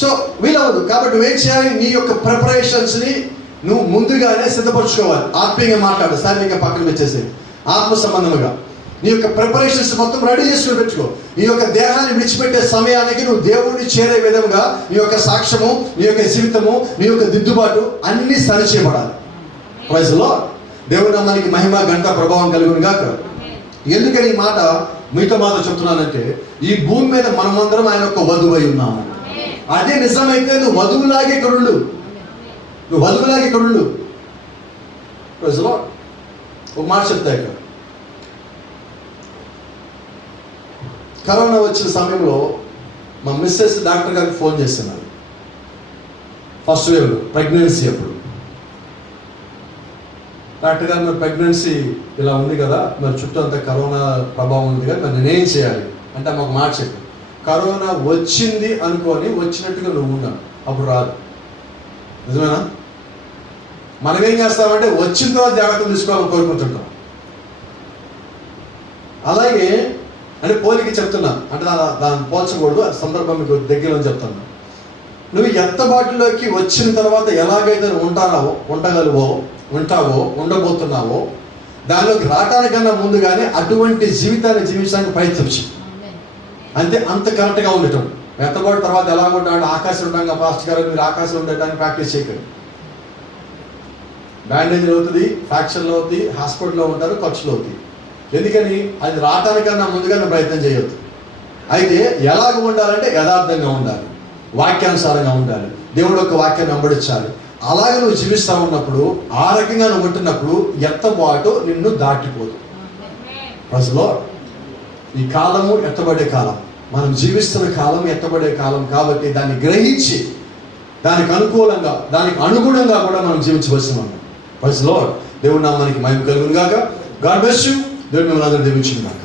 సో వీలవదు. కాబట్టి నువ్వేం చేయాలి? నీ యొక్క ప్రిపరేషన్స్ని నువ్వు ముందుగానే సిద్ధపరచుకోవాలి. ఆత్మీయంగా మాట్లాడు, శారీరక పక్కన వచ్చేసి ఆత్మ సంబంధముగా నీ యొక్క ప్రిపరేషన్స్ మొత్తం రెడీ చేసుకుని పెట్టుకో. నీ యొక్క దేహాన్ని విడిచిపెట్టే సమయానికి నువ్వు దేవుడిని చేరే విధంగా నీ యొక్క సాక్ష్యము, నీ యొక్క జీవితము, నీ యొక్క దిద్దుబాటు అన్నీ సరిచేయబడాలి. Praise lord. దేవుడి నామానికి మహిమ ఘనత ప్రభావం కలుగును గాక. ఎందుకని ఈ మాట మీతో మాతో చెప్తున్నానంటే, ఈ భూమి మీద మనమందరం ఆయన యొక్క వధువై ఉన్నాము. అదే నిజమైతే నువ్వు వధువులాగే ఇక్కడుండు, నువ్వు వధువులాగే ఇక్కడుండు. Praise lord. ఒక మాట చెప్తా, ఇక్కడ కరోనా వచ్చిన సమయంలో మా మిస్సెస్ డాక్టర్ గారికి ఫోన్ చేస్తున్నారు. ఫస్ట్ వేవ్ ప్రెగ్నెన్సీ అప్పుడు, డాక్టర్ గారు మరి ప్రెగ్నెన్సీ ఇలా ఉంది కదా, మరి చుట్టూ అంతా కరోనా ప్రభావం ఉంది కదా, మరి నేనేం చేయాలి అంటే మాకు మాట చెప్పి, కరోనా వచ్చింది అనుకొని వచ్చినట్టుగా నువ్వు ఉన్నావు, అప్పుడు రాదు. నిజమేనా? మనం ఏం చేస్తామంటే వచ్చిన తర్వాత జాగ్రత్తలు తీసుకోవాలని కోరుకుంటుంటాం. అలాగే అంటే పోలికి చెప్తున్నా, అంటే దాన్ని పోల్చకూడదు, సందర్భం మీకు దగ్గరలో చెప్తున్నా. నువ్వు ఎత్తబాటులోకి వచ్చిన తర్వాత ఎలాగైతే ఉంటావో ఉండబోతున్నావో, దానిలోకి రావటానికన్నా ముందుగానే అటువంటి జీవితాన్ని జీవించడానికి ప్రయత్నించు. అంత కరెక్ట్గా ఉండటం. ఎత్తబాటు తర్వాత ఎలా ఉంటాడు? ఆకాశం ఉండగా ఫాస్ట్ గారు మీరు ఆకాశం ఉండటానికి ప్రాక్టీస్ చేయకండి. బ్యాండేజ్లు అవుతుంది, ఫ్రాక్చర్లు అవుతాయి, హాస్పిటల్లో ఉంటారు, ఖర్చులు అవుతాయి. ఎందుకని? అది రావటానికన్నా ముందుగా నువ్వు ప్రయత్నం చేయొద్దు. అయితే ఎలాగ ఉండాలంటే యథార్థంగా ఉండాలి, వాక్యానుసారంగా ఉండాలి, దేవుడు యొక్క వాక్యాన్ని వెంబడించాలి. అలాగే నువ్వు జీవిస్తూ ఉన్నప్పుడు, ఆ రకంగా నువ్వు ఉంటున్నప్పుడు ఎత్తబాటు నిన్ను దాటిపోదు. ప్రజలో ఈ కాలము ఎత్తబడే కాలం, మనం జీవిస్తున్న కాలం ఎత్తబడే కాలం కాబట్టి దాన్ని గ్రహించి దానికి అనుకూలంగా దానికి అనుగుణంగా కూడా మనం జీవించవలసి ఉన్నాం. ప్రజలో దేవుడు నామానికి మహిమ కలుగును గాక. God bless you. దేవుడు మిమ్మల్ని అందరూ దీవించును గాక.